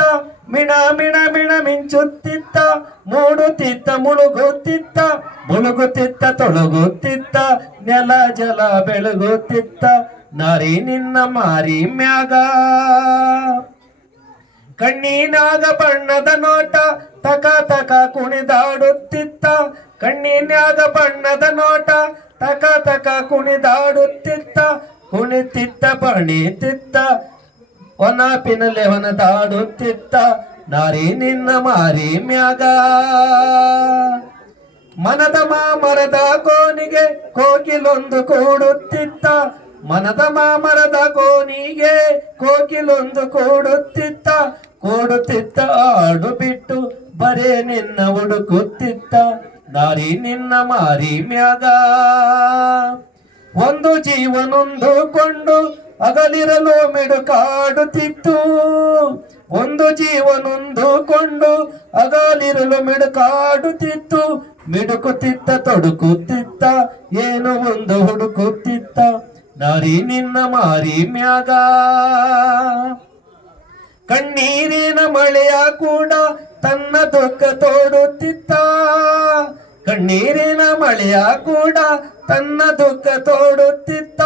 ಮಿಣ ಮಿಣ ಮಿಣ ಮಿಂಚುತ್ತಿತ್ತ, ಮೂಡುತ್ತಿತ್ತ ಮುಳುಗುತ್ತಿತ್ತ, ಮುಳುಗುತ್ತಿತ್ತ ತೊಳಗುತ್ತಿತ್ತ, ನೆಲ ಜಲ ಬೆಳಗುತ್ತಿತ್ತ, ನಾರಿ ನಿನ್ನ ಮಾರಿ ಮ್ಯಾಗ. ಕಣ್ಣಿನಾಗ ಬಣ್ಣದ ನೋಟ ತಕ ತಕ ಕುಣಿದಾಡುತ್ತಿತ್ತ, ಕಣ್ಣಿನಾಗ ಬಣ್ಣದ ನೋಟ ತಕ ತಕ ಕುಣಿದಾಡುತ್ತಿತ್ತ, ಕುಣಿತಿತ್ತ ಬಣಿತಿತ್ತ, ಒನಪಿನಲೆ ಹೊನದಾಡುತ್ತಿತ್ತ, ನಾರಿ ನಿನ್ನ ಮಾರಿ ಮ್ಯಾಗ. ಮನದ ಮಾಮರದ ಕೋನಿಗೆ ಕೋಕಿಲೊಂದು ಕೂಡುತ್ತಿತ್ತ, ಮನದ ಮಾಮರದ ಕೋನಿಗೆ ಕೋಕಿಲೊಂದು ಕೂಡುತ್ತಿತ್ತ, ಕೂಡುತ್ತಿತ್ತ ಆಡು ಬಿಟ್ಟು ಬರೇ ನಿನ್ನ ಹುಡುಕುತ್ತಿತ್ತ, ನಾರಿ ನಿನ್ನ ಮಾರಿ ಮ್ಯಾಗ. ಒಂದು ಜೀವನೊಂದುಕೊಂಡು ಅಗಲಿರಲು ಮಿಡುಕಾಡುತ್ತಿತ್ತು, ಒಂದು ಜೀವನೊಂದುಕೊಂಡು ಅಗಲಿರಲು ಮಿಡುಕಾಡುತ್ತಿತ್ತು, ಮಿಡುಕುತ್ತಿತ್ತ ತೊಡುಕುತ್ತಿತ್ತ, ಏನು ಒಂದು ಹುಡುಕುತ್ತಿತ್ತ, ನಾರಿ ನಿನ್ನ ಮಾರಿ ಮ್ಯಾಗ. ಕಣ್ಣೀರಿನ ಮಳೆಯ ಕೂಡ ತನ್ನ ದುಃಖ ತೋಡುತ್ತಿತ್ತ, ಕಣ್ಣೀರಿನ ಮಳೆಯ ಕೂಡ ತನ್ನ ದುಃಖ ತೋಡುತ್ತಿತ್ತ,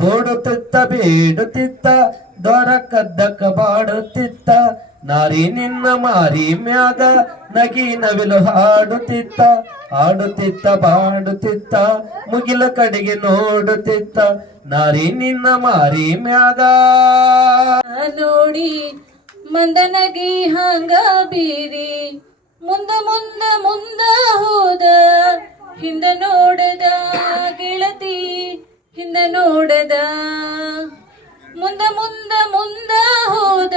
ತೋಡುತ್ತಿತ್ತ ಬೇಡುತ್ತಿತ್ತ, ದೊರಕದ್ದಕ್ಕ ಬಾಡುತ್ತಿತ್ತ, ನಾರಿ ನಿನ್ನ ಮಾರಿ ಮ್ಯಾಗ. ನಗಿ ನವಿಲು ಹಾಡುತ್ತಿತ್ತ, ಆಡುತ್ತಿತ್ತ ಬಾಡುತ್ತಿತ್ತ, ಮುಗಿಲ ಕಡೆಗೆ ನೋಡುತ್ತಿತ್ತ, ನಾರಿ ನಿನ್ನ ಮಾರಿ ಮ್ಯಾಗ. ನೋಡಿ ಮಂದನಗಿ ಹಂಗ ಬೀರಿ ಮುಂದ ಮುಂದ ಮುಂದ ಹೋದ, ಹಿಂದ ನೋಡದ ಗೆಳತಿ ಹಿಂದ ನೋಡದ, ಮುಂದ ಮುಂದ ಮುಂದ ಹೋದ,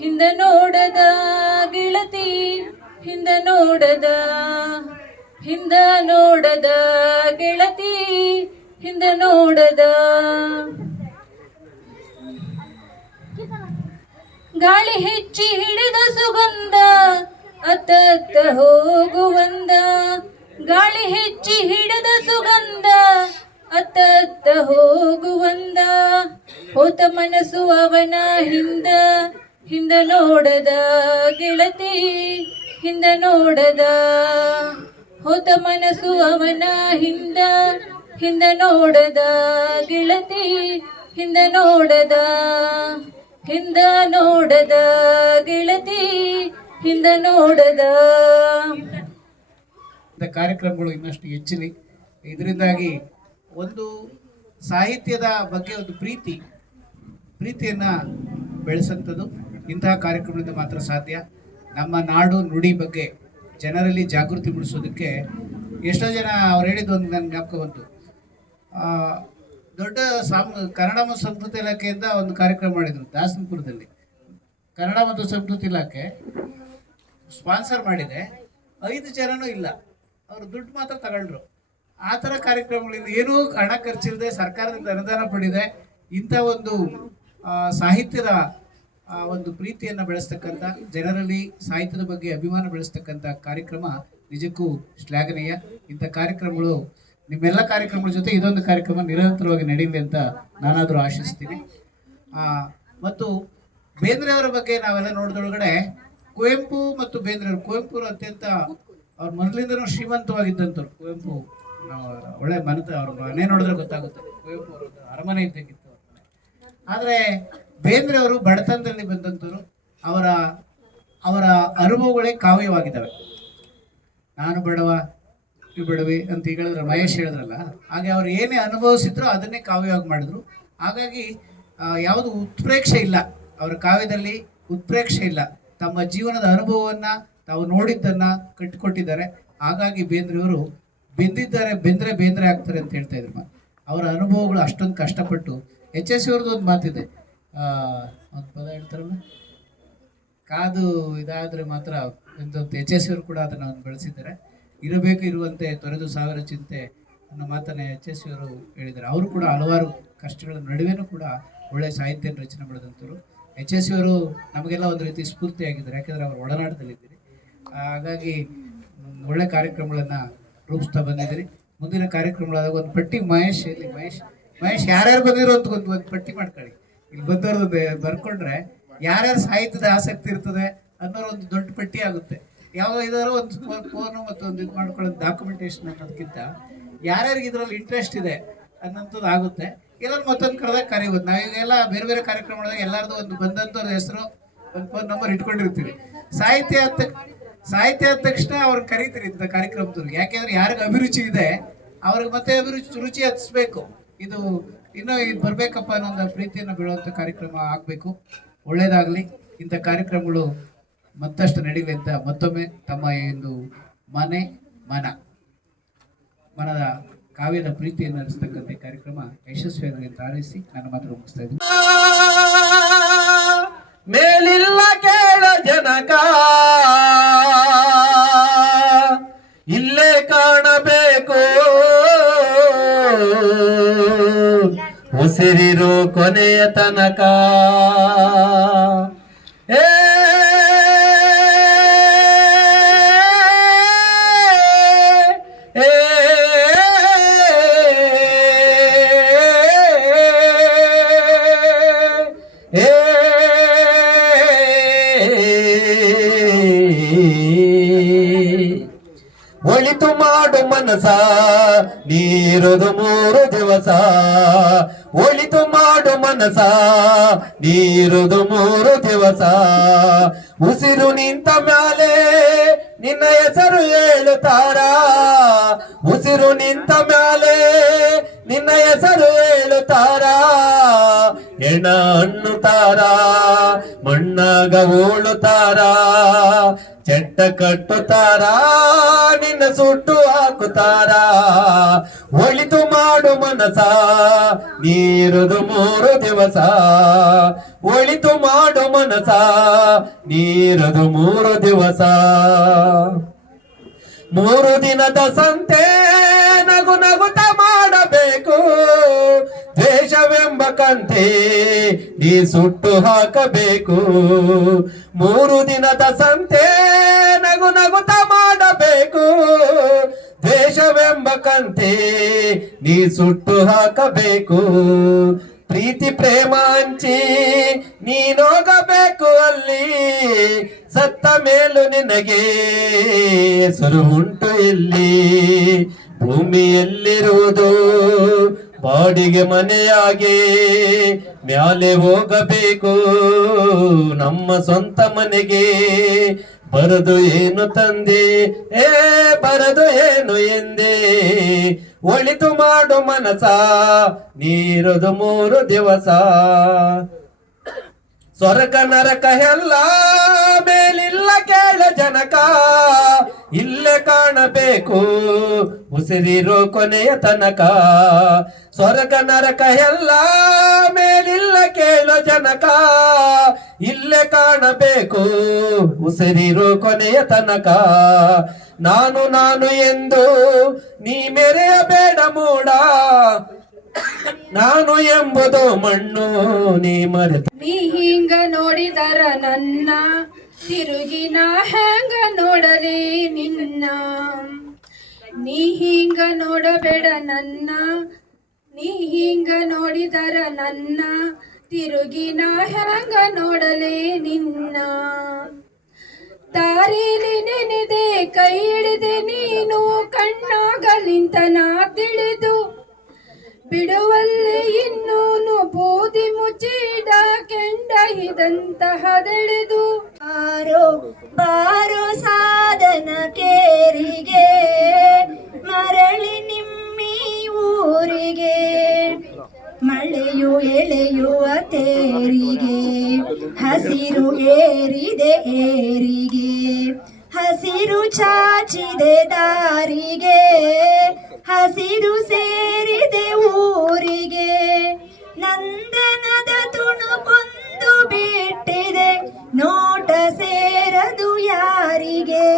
ಹಿಂದ ನೋಡದ ಗೆಳತಿ ಹಿಂದ ನೋಡದ, ಹಿಂದ ನೋಡದ ಗೆಳತಿ ಹಿಂದ ನೋಡದ. ಗಾಳಿ ಹೆಚ್ಚಿ ಹಿಡಿದ ಸುಗಂಧ ಅತ್ತ ಹೋಗುವಂದ, ಗಾಳಿ ಹೆಚ್ಚಿ ಹಿಡಿದ ಸುಗಂಧ ಅತ್ತ ಹೋಗುವಂದ, ಹೋತ ಮನಸ್ಸು ಅವನ ಹಿಂದ ಹಿಂದ ನೋಡದ ಗೆಳತಿ ಹಿಂದ ನೋಡದ, ಹೋತ ಮನಸ್ಸು ಅವನ ಹಿಂದ ಹಿಂದ ನೋಡದ ಗೆಳತಿ ಹಿಂದ ನೋಡದ, ಹಿಂದ ನೋಡದ ಗೆಳತಿ ಹಿಂದ ನೋಡದ. ಕಾರ್ಯಕ್ರಮಗಳು ಇನ್ನಷ್ಟು ಹೆಚ್ಚಲಿ. ಇದರಿಂದಾಗಿ ಒಂದು ಸಾಹಿತ್ಯದ ಬಗ್ಗೆ ಒಂದು ಪ್ರೀತಿಯನ್ನು ಬೆಳೆಸಂಥದ್ದು ಇಂತಹ ಕಾರ್ಯಕ್ರಮದಿಂದ ಮಾತ್ರ ಸಾಧ್ಯ. ನಮ್ಮ ನಾಡು ನುಡಿ ಬಗ್ಗೆ ಜನರಲ್ಲಿ ಜಾಗೃತಿ ಮೂಡಿಸೋದಕ್ಕೆ ಎಷ್ಟೋ ಜನ ಅವ್ರು ಹೇಳಿದ್ದು ಒಂದು ನನ್ನ ಜ್ಞಾಪಕ ಬಂತು. ದೊಡ್ಡ ಕನ್ನಡ ಮತ್ತು ಸಂಸ್ಕೃತಿ ಇಲಾಖೆಯಿಂದ ಒಂದು ಕಾರ್ಯಕ್ರಮ ಮಾಡಿದರು ದಾಸನಪುರದಲ್ಲಿ. ಕನ್ನಡ ಮತ್ತು ಸಂಸ್ಕೃತಿ ಇಲಾಖೆ ಸ್ಪಾನ್ಸರ್ ಮಾಡಿದೆ, 5 ಜನನೂ ಇಲ್ಲ, ಅವರು ದುಡ್ಡು ಮಾತ್ರ ತಗೊಂಡ್ರು. ಆ ಥರ ಕಾರ್ಯಕ್ರಮಗಳಿಂದ ಏನೂ ಹಣ ಖರ್ಚಿಲ್ಲದೆ ಸರ್ಕಾರದಿಂದ ಅನುದಾನ ಪಡೆದಿದೆ. ಇಂಥ ಒಂದು ಸಾಹಿತ್ಯದ ಒಂದು ಪ್ರೀತಿಯನ್ನು ಬೆಳೆಸ್ತಕ್ಕಂಥ, ಜನರಲ್ಲಿ ಸಾಹಿತ್ಯದ ಬಗ್ಗೆ ಅಭಿಮಾನ ಬೆಳೆಸ್ತಕ್ಕಂಥ ಕಾರ್ಯಕ್ರಮ ನಿಜಕ್ಕೂ ಶ್ಲಾಘನೀಯ. ಇಂಥ ಕಾರ್ಯಕ್ರಮಗಳು ನಿಮ್ಮೆಲ್ಲ ಕಾರ್ಯಕ್ರಮಗಳ ಜೊತೆ ಇದೊಂದು ಕಾರ್ಯಕ್ರಮ ನಿರಂತರವಾಗಿ ನಡೆಯಲಿ ಅಂತ ನಾನಾದರೂ ಆಶಿಸ್ತೀನಿ. ಮತ್ತು ಬೇಂದ್ರೆ ಅವರ ಬಗ್ಗೆ ನಾವೆಲ್ಲ ನೋಡಿದೊಳಗಡೆ ಕುವೆಂಪು ಮತ್ತು ಬೇಂದ್ರೆಯವರು, ಕುವೆಂಪು ಅತ್ಯಂತ ಅವ್ರ ಮೊದಲಿಂದನೂ ಶ್ರೀಮಂತವಾಗಿದ್ದಂಥವ್ರು. ಕುವೆಂಪು ನಾವು ಒಳ್ಳೆ ಅವ್ರ ಮನೆ ನೋಡಿದ್ರೆ ಗೊತ್ತಾಗುತ್ತೆ, ಕುವೆಂಪು ಅವರು ಅರಮನೆ ಇದ್ದಾಗಿತ್ತು ಅವ್ರ ಮನೆ. ಆದರೆ ಬೇಂದ್ರೆಯವರು ಬಡತನದಲ್ಲಿ ಬಂದಂಥವ್ರು. ಅವರ ಅನುಭವಗಳೇ ಕಾವ್ಯವಾಗಿದ್ದಾವೆ. ನಾನು ಬಡವ ಇವು ಬಡವಿ ಅಂತ ಈಗ ಹೇಳಿದ್ರೆ, ಮಹೇಶ್ ಹೇಳಿದ್ರಲ್ಲ, ಹಾಗೆ ಅವ್ರು ಏನೇ ಅನುಭವಿಸಿದ್ರು ಅದನ್ನೇ ಕಾವ್ಯವಾಗಿ ಮಾಡಿದ್ರು. ಹಾಗಾಗಿ ಯಾವುದು ಉತ್ಪ್ರೇಕ್ಷೆ ಇಲ್ಲ ಅವರ ಕಾವ್ಯದಲ್ಲಿ, ಉತ್ಪ್ರೇಕ್ಷೆ ಇಲ್ಲ. ತಮ್ಮ ಜೀವನದ ಅನುಭವವನ್ನು ತಾವು ನೋಡಿದ್ದನ್ನು ಕಟ್ಟಿಕೊಟ್ಟಿದ್ದಾರೆ. ಹಾಗಾಗಿ ಬೇಂದ್ರೆಯವರು ಬೇಂದ್ರೆ ಆಗ್ತಾರೆ ಅಂತ ಹೇಳ್ತಾ ಇದ್ರು. ಅವರ ಅನುಭವಗಳು ಅಷ್ಟೊಂದು ಕಷ್ಟಪಟ್ಟು HSV ಅವ್ರದ್ದು ಒಂದು ಮಾತಿದೆ, ಒಂದು ಪದ ಹೇಳ್ತಾರಲ್ಲ, ಕಾದು ಇದಾದರೆ ಮಾತ್ರ ಅಂತ. HSV ಅವರು ಕೂಡ ಅದನ್ನು ಬೆಳೆಸಿದ್ದಾರೆ. ಇರಬೇಕು ಇರುವಂತೆ ತೊರೆದು ಸಾವಿರ ಚಿಂತೆ ಅನ್ನೋ ಮಾತನ್ನು HSV ಅವರು ಹೇಳಿದ್ದಾರೆ. ಅವರು ಕೂಡ ಹಲವಾರು ಕಷ್ಟಗಳ ನಡುವೆನೂ ಕೂಡ ಒಳ್ಳೆಯ ಸಾಹಿತ್ಯ ರಚನೆ ಮಾಡಿದಂಥವ್ರು. HSV ಅವರು ನಮಗೆಲ್ಲ ಒಂದು ರೀತಿ ಸ್ಫೂರ್ತಿಯಾಗಿದ್ದಾರೆ, ಯಾಕೆಂದರೆ ಅವರು ಒಡನಾಟದಲ್ಲಿದ್ದೀರಿ. ಹಾಗಾಗಿ ಒಳ್ಳೆ ಕಾರ್ಯಕ್ರಮಗಳನ್ನು ರೂಪಿಸ್ತಾ ಬಂದಿದ್ದೀರಿ. ಮುಂದಿನ ಕಾರ್ಯಕ್ರಮಗಳಾದಾಗ ಒಂದು ಪಟ್ಟಿ ಮಹೇಶ್ ಯಾರ್ಯಾರು ಬಂದಿರೋ ಅಂತ ಒಂದು ಪಟ್ಟಿ ಮಾಡ್ಕೊಳ್ಳಿ. ಇಲ್ಲಿ ಬಂದವ್ರದ್ದು ಬರ್ಕೊಂಡ್ರೆ ಯಾರ್ಯಾರು ಸಾಹಿತ್ಯದ ಆಸಕ್ತಿ ಇರ್ತದೆ ಅನ್ನೋರು ಒಂದು ದೊಡ್ಡ ಪಟ್ಟಿ ಆಗುತ್ತೆ. ಯಾವುದೋ ಇದಾರೋ ಒಂದು ಫೋನು ಮತ್ತು ಒಂದು ಇದು ಮಾಡ್ಕೊಳ್ಳೋದು ಡಾಕ್ಯುಮೆಂಟೇಶನ್ ಅನ್ನೋದಕ್ಕಿಂತ ಯಾರ್ಯಾರಿಗೆ ಇದರಲ್ಲಿ ಇಂಟ್ರೆಸ್ಟ್ ಇದೆ ಅನ್ನೋಂಥದ್ದು ಆಗುತ್ತೆ. ಎಲ್ಲರೂ ಮತ್ತೊಂದು ಕರೆದಾಗ ಕರಿಬೋದು. ನಾವೀಗೆಲ್ಲ ಬೇರೆ ಬೇರೆ ಕಾರ್ಯಕ್ರಮಗಳಾಗ ಎಲ್ಲರದು ಒಂದು ಬಂದಂಥವ್ರ ಹೆಸರು, ಒಂದು ಫೋನ್ ನಂಬರ್ ಇಟ್ಕೊಂಡಿರ್ತೀವಿ. ಸಾಹಿತ್ಯ ಆದ ತಕ್ಷಣ ಅವ್ರಿಗೆ ಕರೀತೀರಿ ಇಂಥ ಕಾರ್ಯಕ್ರಮದವ್ರಿಗೆ. ಯಾಕೆಂದ್ರೆ ಯಾರಿಗೆ ಅಭಿರುಚಿ ಇದೆ ಅವ್ರಿಗೆ ಮತ್ತೆ ರುಚಿ ಹಚ್ಚಿಸ್ಬೇಕು. ಇದು ಇನ್ನೂ ಇದು ಬರಬೇಕಪ್ಪ ಅನ್ನೋ ಪ್ರೀತಿಯನ್ನು ಬೀಳುವಂಥ ಕಾರ್ಯಕ್ರಮ ಆಗಬೇಕು. ಒಳ್ಳೇದಾಗಲಿ. ಇಂಥ ಕಾರ್ಯಕ್ರಮಗಳು ಮತ್ತಷ್ಟು ನಡೀಲಿ ಅಂತ ಮತ್ತೊಮ್ಮೆ ತಮ್ಮ ಒಂದು ಮನದ ಕಾವ್ಯದ ಪ್ರೀತಿಯನ್ನು ಹರಿಸ್ತಕ್ಕಂಥ ಕಾರ್ಯಕ್ರಮ ಯಶಸ್ವಿಯಾಗಲಿ ಅಂತ ಹಾರೈಸಿ ನನ್ನ ಮಾತು ಮುಗಿಸ್ತಾ ಇದ್ದೀನಿ. ಮೇಲಿಲ್ಲ ಕೇಳ ಜನಕ, ಇಲ್ಲೇ ಕಾಣಬೇಕು ಉಸಿರಿರೋ ಕೊನೆಯ ತನಕ. ಒಳಿತು ಮಾಡು ಮನಸ ನೀರುದು 3 ದಿವಸ, ಒಳಿತು ಮಾಡು ಮನಸ ನೀರುದು 3 ದಿವಸ. ಉಸಿರು ನಿಂತ ಮ್ಯಾಲೆ ನಿನ್ನ ಹೆಸರು ಹೇಳುತ್ತಾರ, ಉಸಿರು ನಿಂತ ಮ್ಯಾಲೆ ನಿನ್ನ ಹೆಸರು ಹೇಳುತ್ತಾರ. ಎಣ ಅನ್ನುತ್ತಾರ, ಮಣ್ಣಾಗ ಓಳುತ್ತಾರ, ಚೆಟ್ಟ ಕಟ್ಟುತ್ತಾರ, ನಿನ್ನ ಸುಟ್ಟು ಹಾಕುತ್ತಾರ. ಒಳಿತು ಮಾಡು ಮನಸ ನೀರುದು 3 ದಿವಸ, ಒಳಿತು ಮಾಡು ಮನಸ ನೀರುದು 3 ದಿವಸ. 3 ದಿನದ ಸಂತೆ ನಗು ನಗುತ್ತ ಮಾಡಬೇಕು, ದ್ವೇಷವೆಂಬ ಕಂತೆ ನೀ ಸುಟ್ಟು ಹಾಕಬೇಕು. 3 ದಿನದ ಸಂತೆ ನಗು ನಗುತ್ತ ಮಾಡಬೇಕು, ದ್ವೇಷವೆಂಬ ಕಂತೆ ನೀ ಸುಟ್ಟು ಹಾಕಬೇಕು. ಪ್ರೀತಿ ಪ್ರೇಮ ಹಂಚಿ ನೀನೋಗಬೇಕು ಅಲ್ಲಿ, ಸತ್ತ ಮೇಲೂ ನಿನಗೆ ಹೆಸರು ಉಂಟು ಇಲ್ಲಿ. ಭೂಮಿಯಲ್ಲಿರುವುದು ಬಾಡಿಗೆ ಮನೆಯಾಗಿ ಮ್ಯಾಲೆ ಹೋಗಬೇಕು ನಮ್ಮ ಸ್ವಂತ ಮನೆಗೆ. ಬರದು ಏನು ತಂದೆ ಬರದು ಏನು ಎಂದೆ, ಒಳಿತು ಮಾಡು ಮನಸ ನೀರುದು 3 ದಿವಸ. ಸ್ವರ್ಗ ನರಕ ಎಲ್ಲ ಮೇಲಿಲ್ಲ ಕೇಳ ಜನಕ, ಇಲ್ಲೇ ಕಾಣಬೇಕು ಉಸಿರಿರೋ ಕೊನೆಯ ತನಕ. ಸ್ವರ್ಗ ನರಕ ಎಲ್ಲ ಮೇಲಿಲ್ಲ ಕೇಳ ಜನಕ, ಇಲ್ಲೇ ಕಾಣಬೇಕು ಉಸಿರಿರೋ ಕೊನೆಯ ತನಕ. ನಾನು ನಾನು ಎಂದು ನೀ ಮೆರೆಯಬೇಡ ಮೂಡ, ನಾನು ಎಂಬುದು ಮಣ್ಣು ನೀ ಮರೆತ. ನೀ ಹಿಂಗ ನೋಡಿದರ ನನ್ನ ತಿರುಗಿ ನಾ ಹೆಂಗ ನೋಡಲಿ ನಿನ್ನ. ನೀ ಹಿಂಗ ನೋಡಬೇಡ ನನ್ನ, ನೀ ಹಿಂಗ ನೋಡಿದರ ನನ್ನ ತಿರುಗಿ ನಾ ಹೆಂಗ ನೋಡಲಿ ನಿನ್ನ. ದಾರಿಲಿ ನೆನೆದೆ ಕೈ ಹಿಡಿದೆ ನೀನು ಕಣ್ಣಾಗಲಿಂತ ನಾ ತಿಳಿದು ಬಿಡುವಲ್ಲಿ ಇನ್ನೂನು ಬೂದಿ ಮುಚ್ಚಿಡ ಕೆಂಡ ಇದಂತಹದೆಳೆದು ಬಾರೋ ಬಾರೋ ಸಾಧನ ಕೇರಿಗೆ ಮರಳಿ ನಿಮ್ಮಿ ಊರಿಗೆ ಮಳೆಯು ಎಳೆಯುವ ತೇರಿಗೆ ಹಸಿರು ಏರಿದೆ ಏರಿಗೆ ಹಸಿರು ಚಾಚಿದೆ ದಾರಿಗೆ ಹಸಿರು ಸೇರಿದೆ ಊರಿಗೆ ನಂದನದ ತುಣುಕೊಂದು ಬಿಟ್ಟಿದೆ ನೋಟ ಸೇರದು ಯಾರಿಗೆ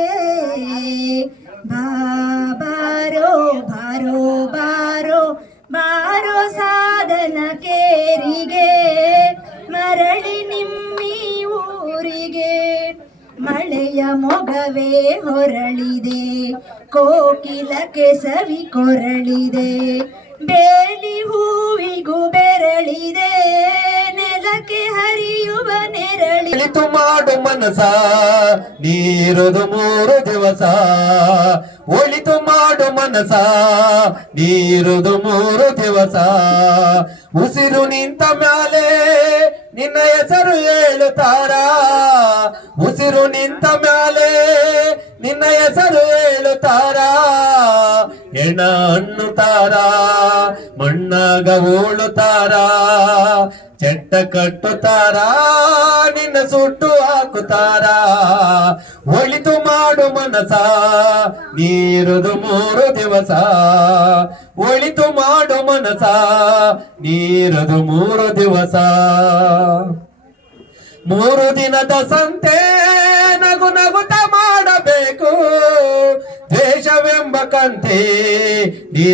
ಬಾರೋ ಬಾರೋ ಬಾರೋ ಬಾರೋ ಸಾಧನ ಕೇರಿಗೆ ಮರಳಿ ನಿಮ್ಮಿ ಊರಿಗೆ ಮಳೆಯ ಮೊಗವೇ ಹೊರಳಿದೆ ಕೋಕಿಲಕ್ಕೆ ಸವಿ ಕೊರಳಿದೆ ಬೇಲಿ ಹೂವಿಗೂ ಬೆರಳಿದೆ ನೆಲಕ್ಕೆ ಹರಿಯುವ ನೆರಳಿ ಒಳಿತು ಮಾಡು ಮನಸ ನೀರುದು 3 ದಿವಸ ಒಳಿತು ಮಾಡು ಮನಸ ನೀರುದು 3 ದಿವಸ ಉಸಿರು ನಿಂತ ಮ್ಯಾಲೆ ನಿನ್ನ ಹೆಸರು ಹೇಳುತ್ತಾರ ಉಸಿರು ನಿಂತ ಮ್ಯಾಲೆ ನಿನ್ನ ಹೆಸರು ಹೇಳುತ್ತಾರ ಎಣ ಅನ್ನುತ್ತಾರ ಮಣ್ಣಾಗ ಉಳುತ್ತಾರ ಚೆಟ್ಟ ಕಟ್ಟುತ್ತಾರ ನಿನ್ನ ಸುಟ್ಟು ಹಾಕುತ್ತಾರ ಒಳಿತು ಮಾಡು ಮನಸ ನೀರುದು 3 ದಿವಸ ಒಳಿತು ಮಾಡು ಮನಸ ನೀರುದು 3 ದಿವಸ 3 ದಿನದ ಸಂತೆ ನಗು ನಗುತ್ತ ಮಾಡಬೇಕು ದ್ವೇಷವೆಂಬ ಕಂತೆ ನೀ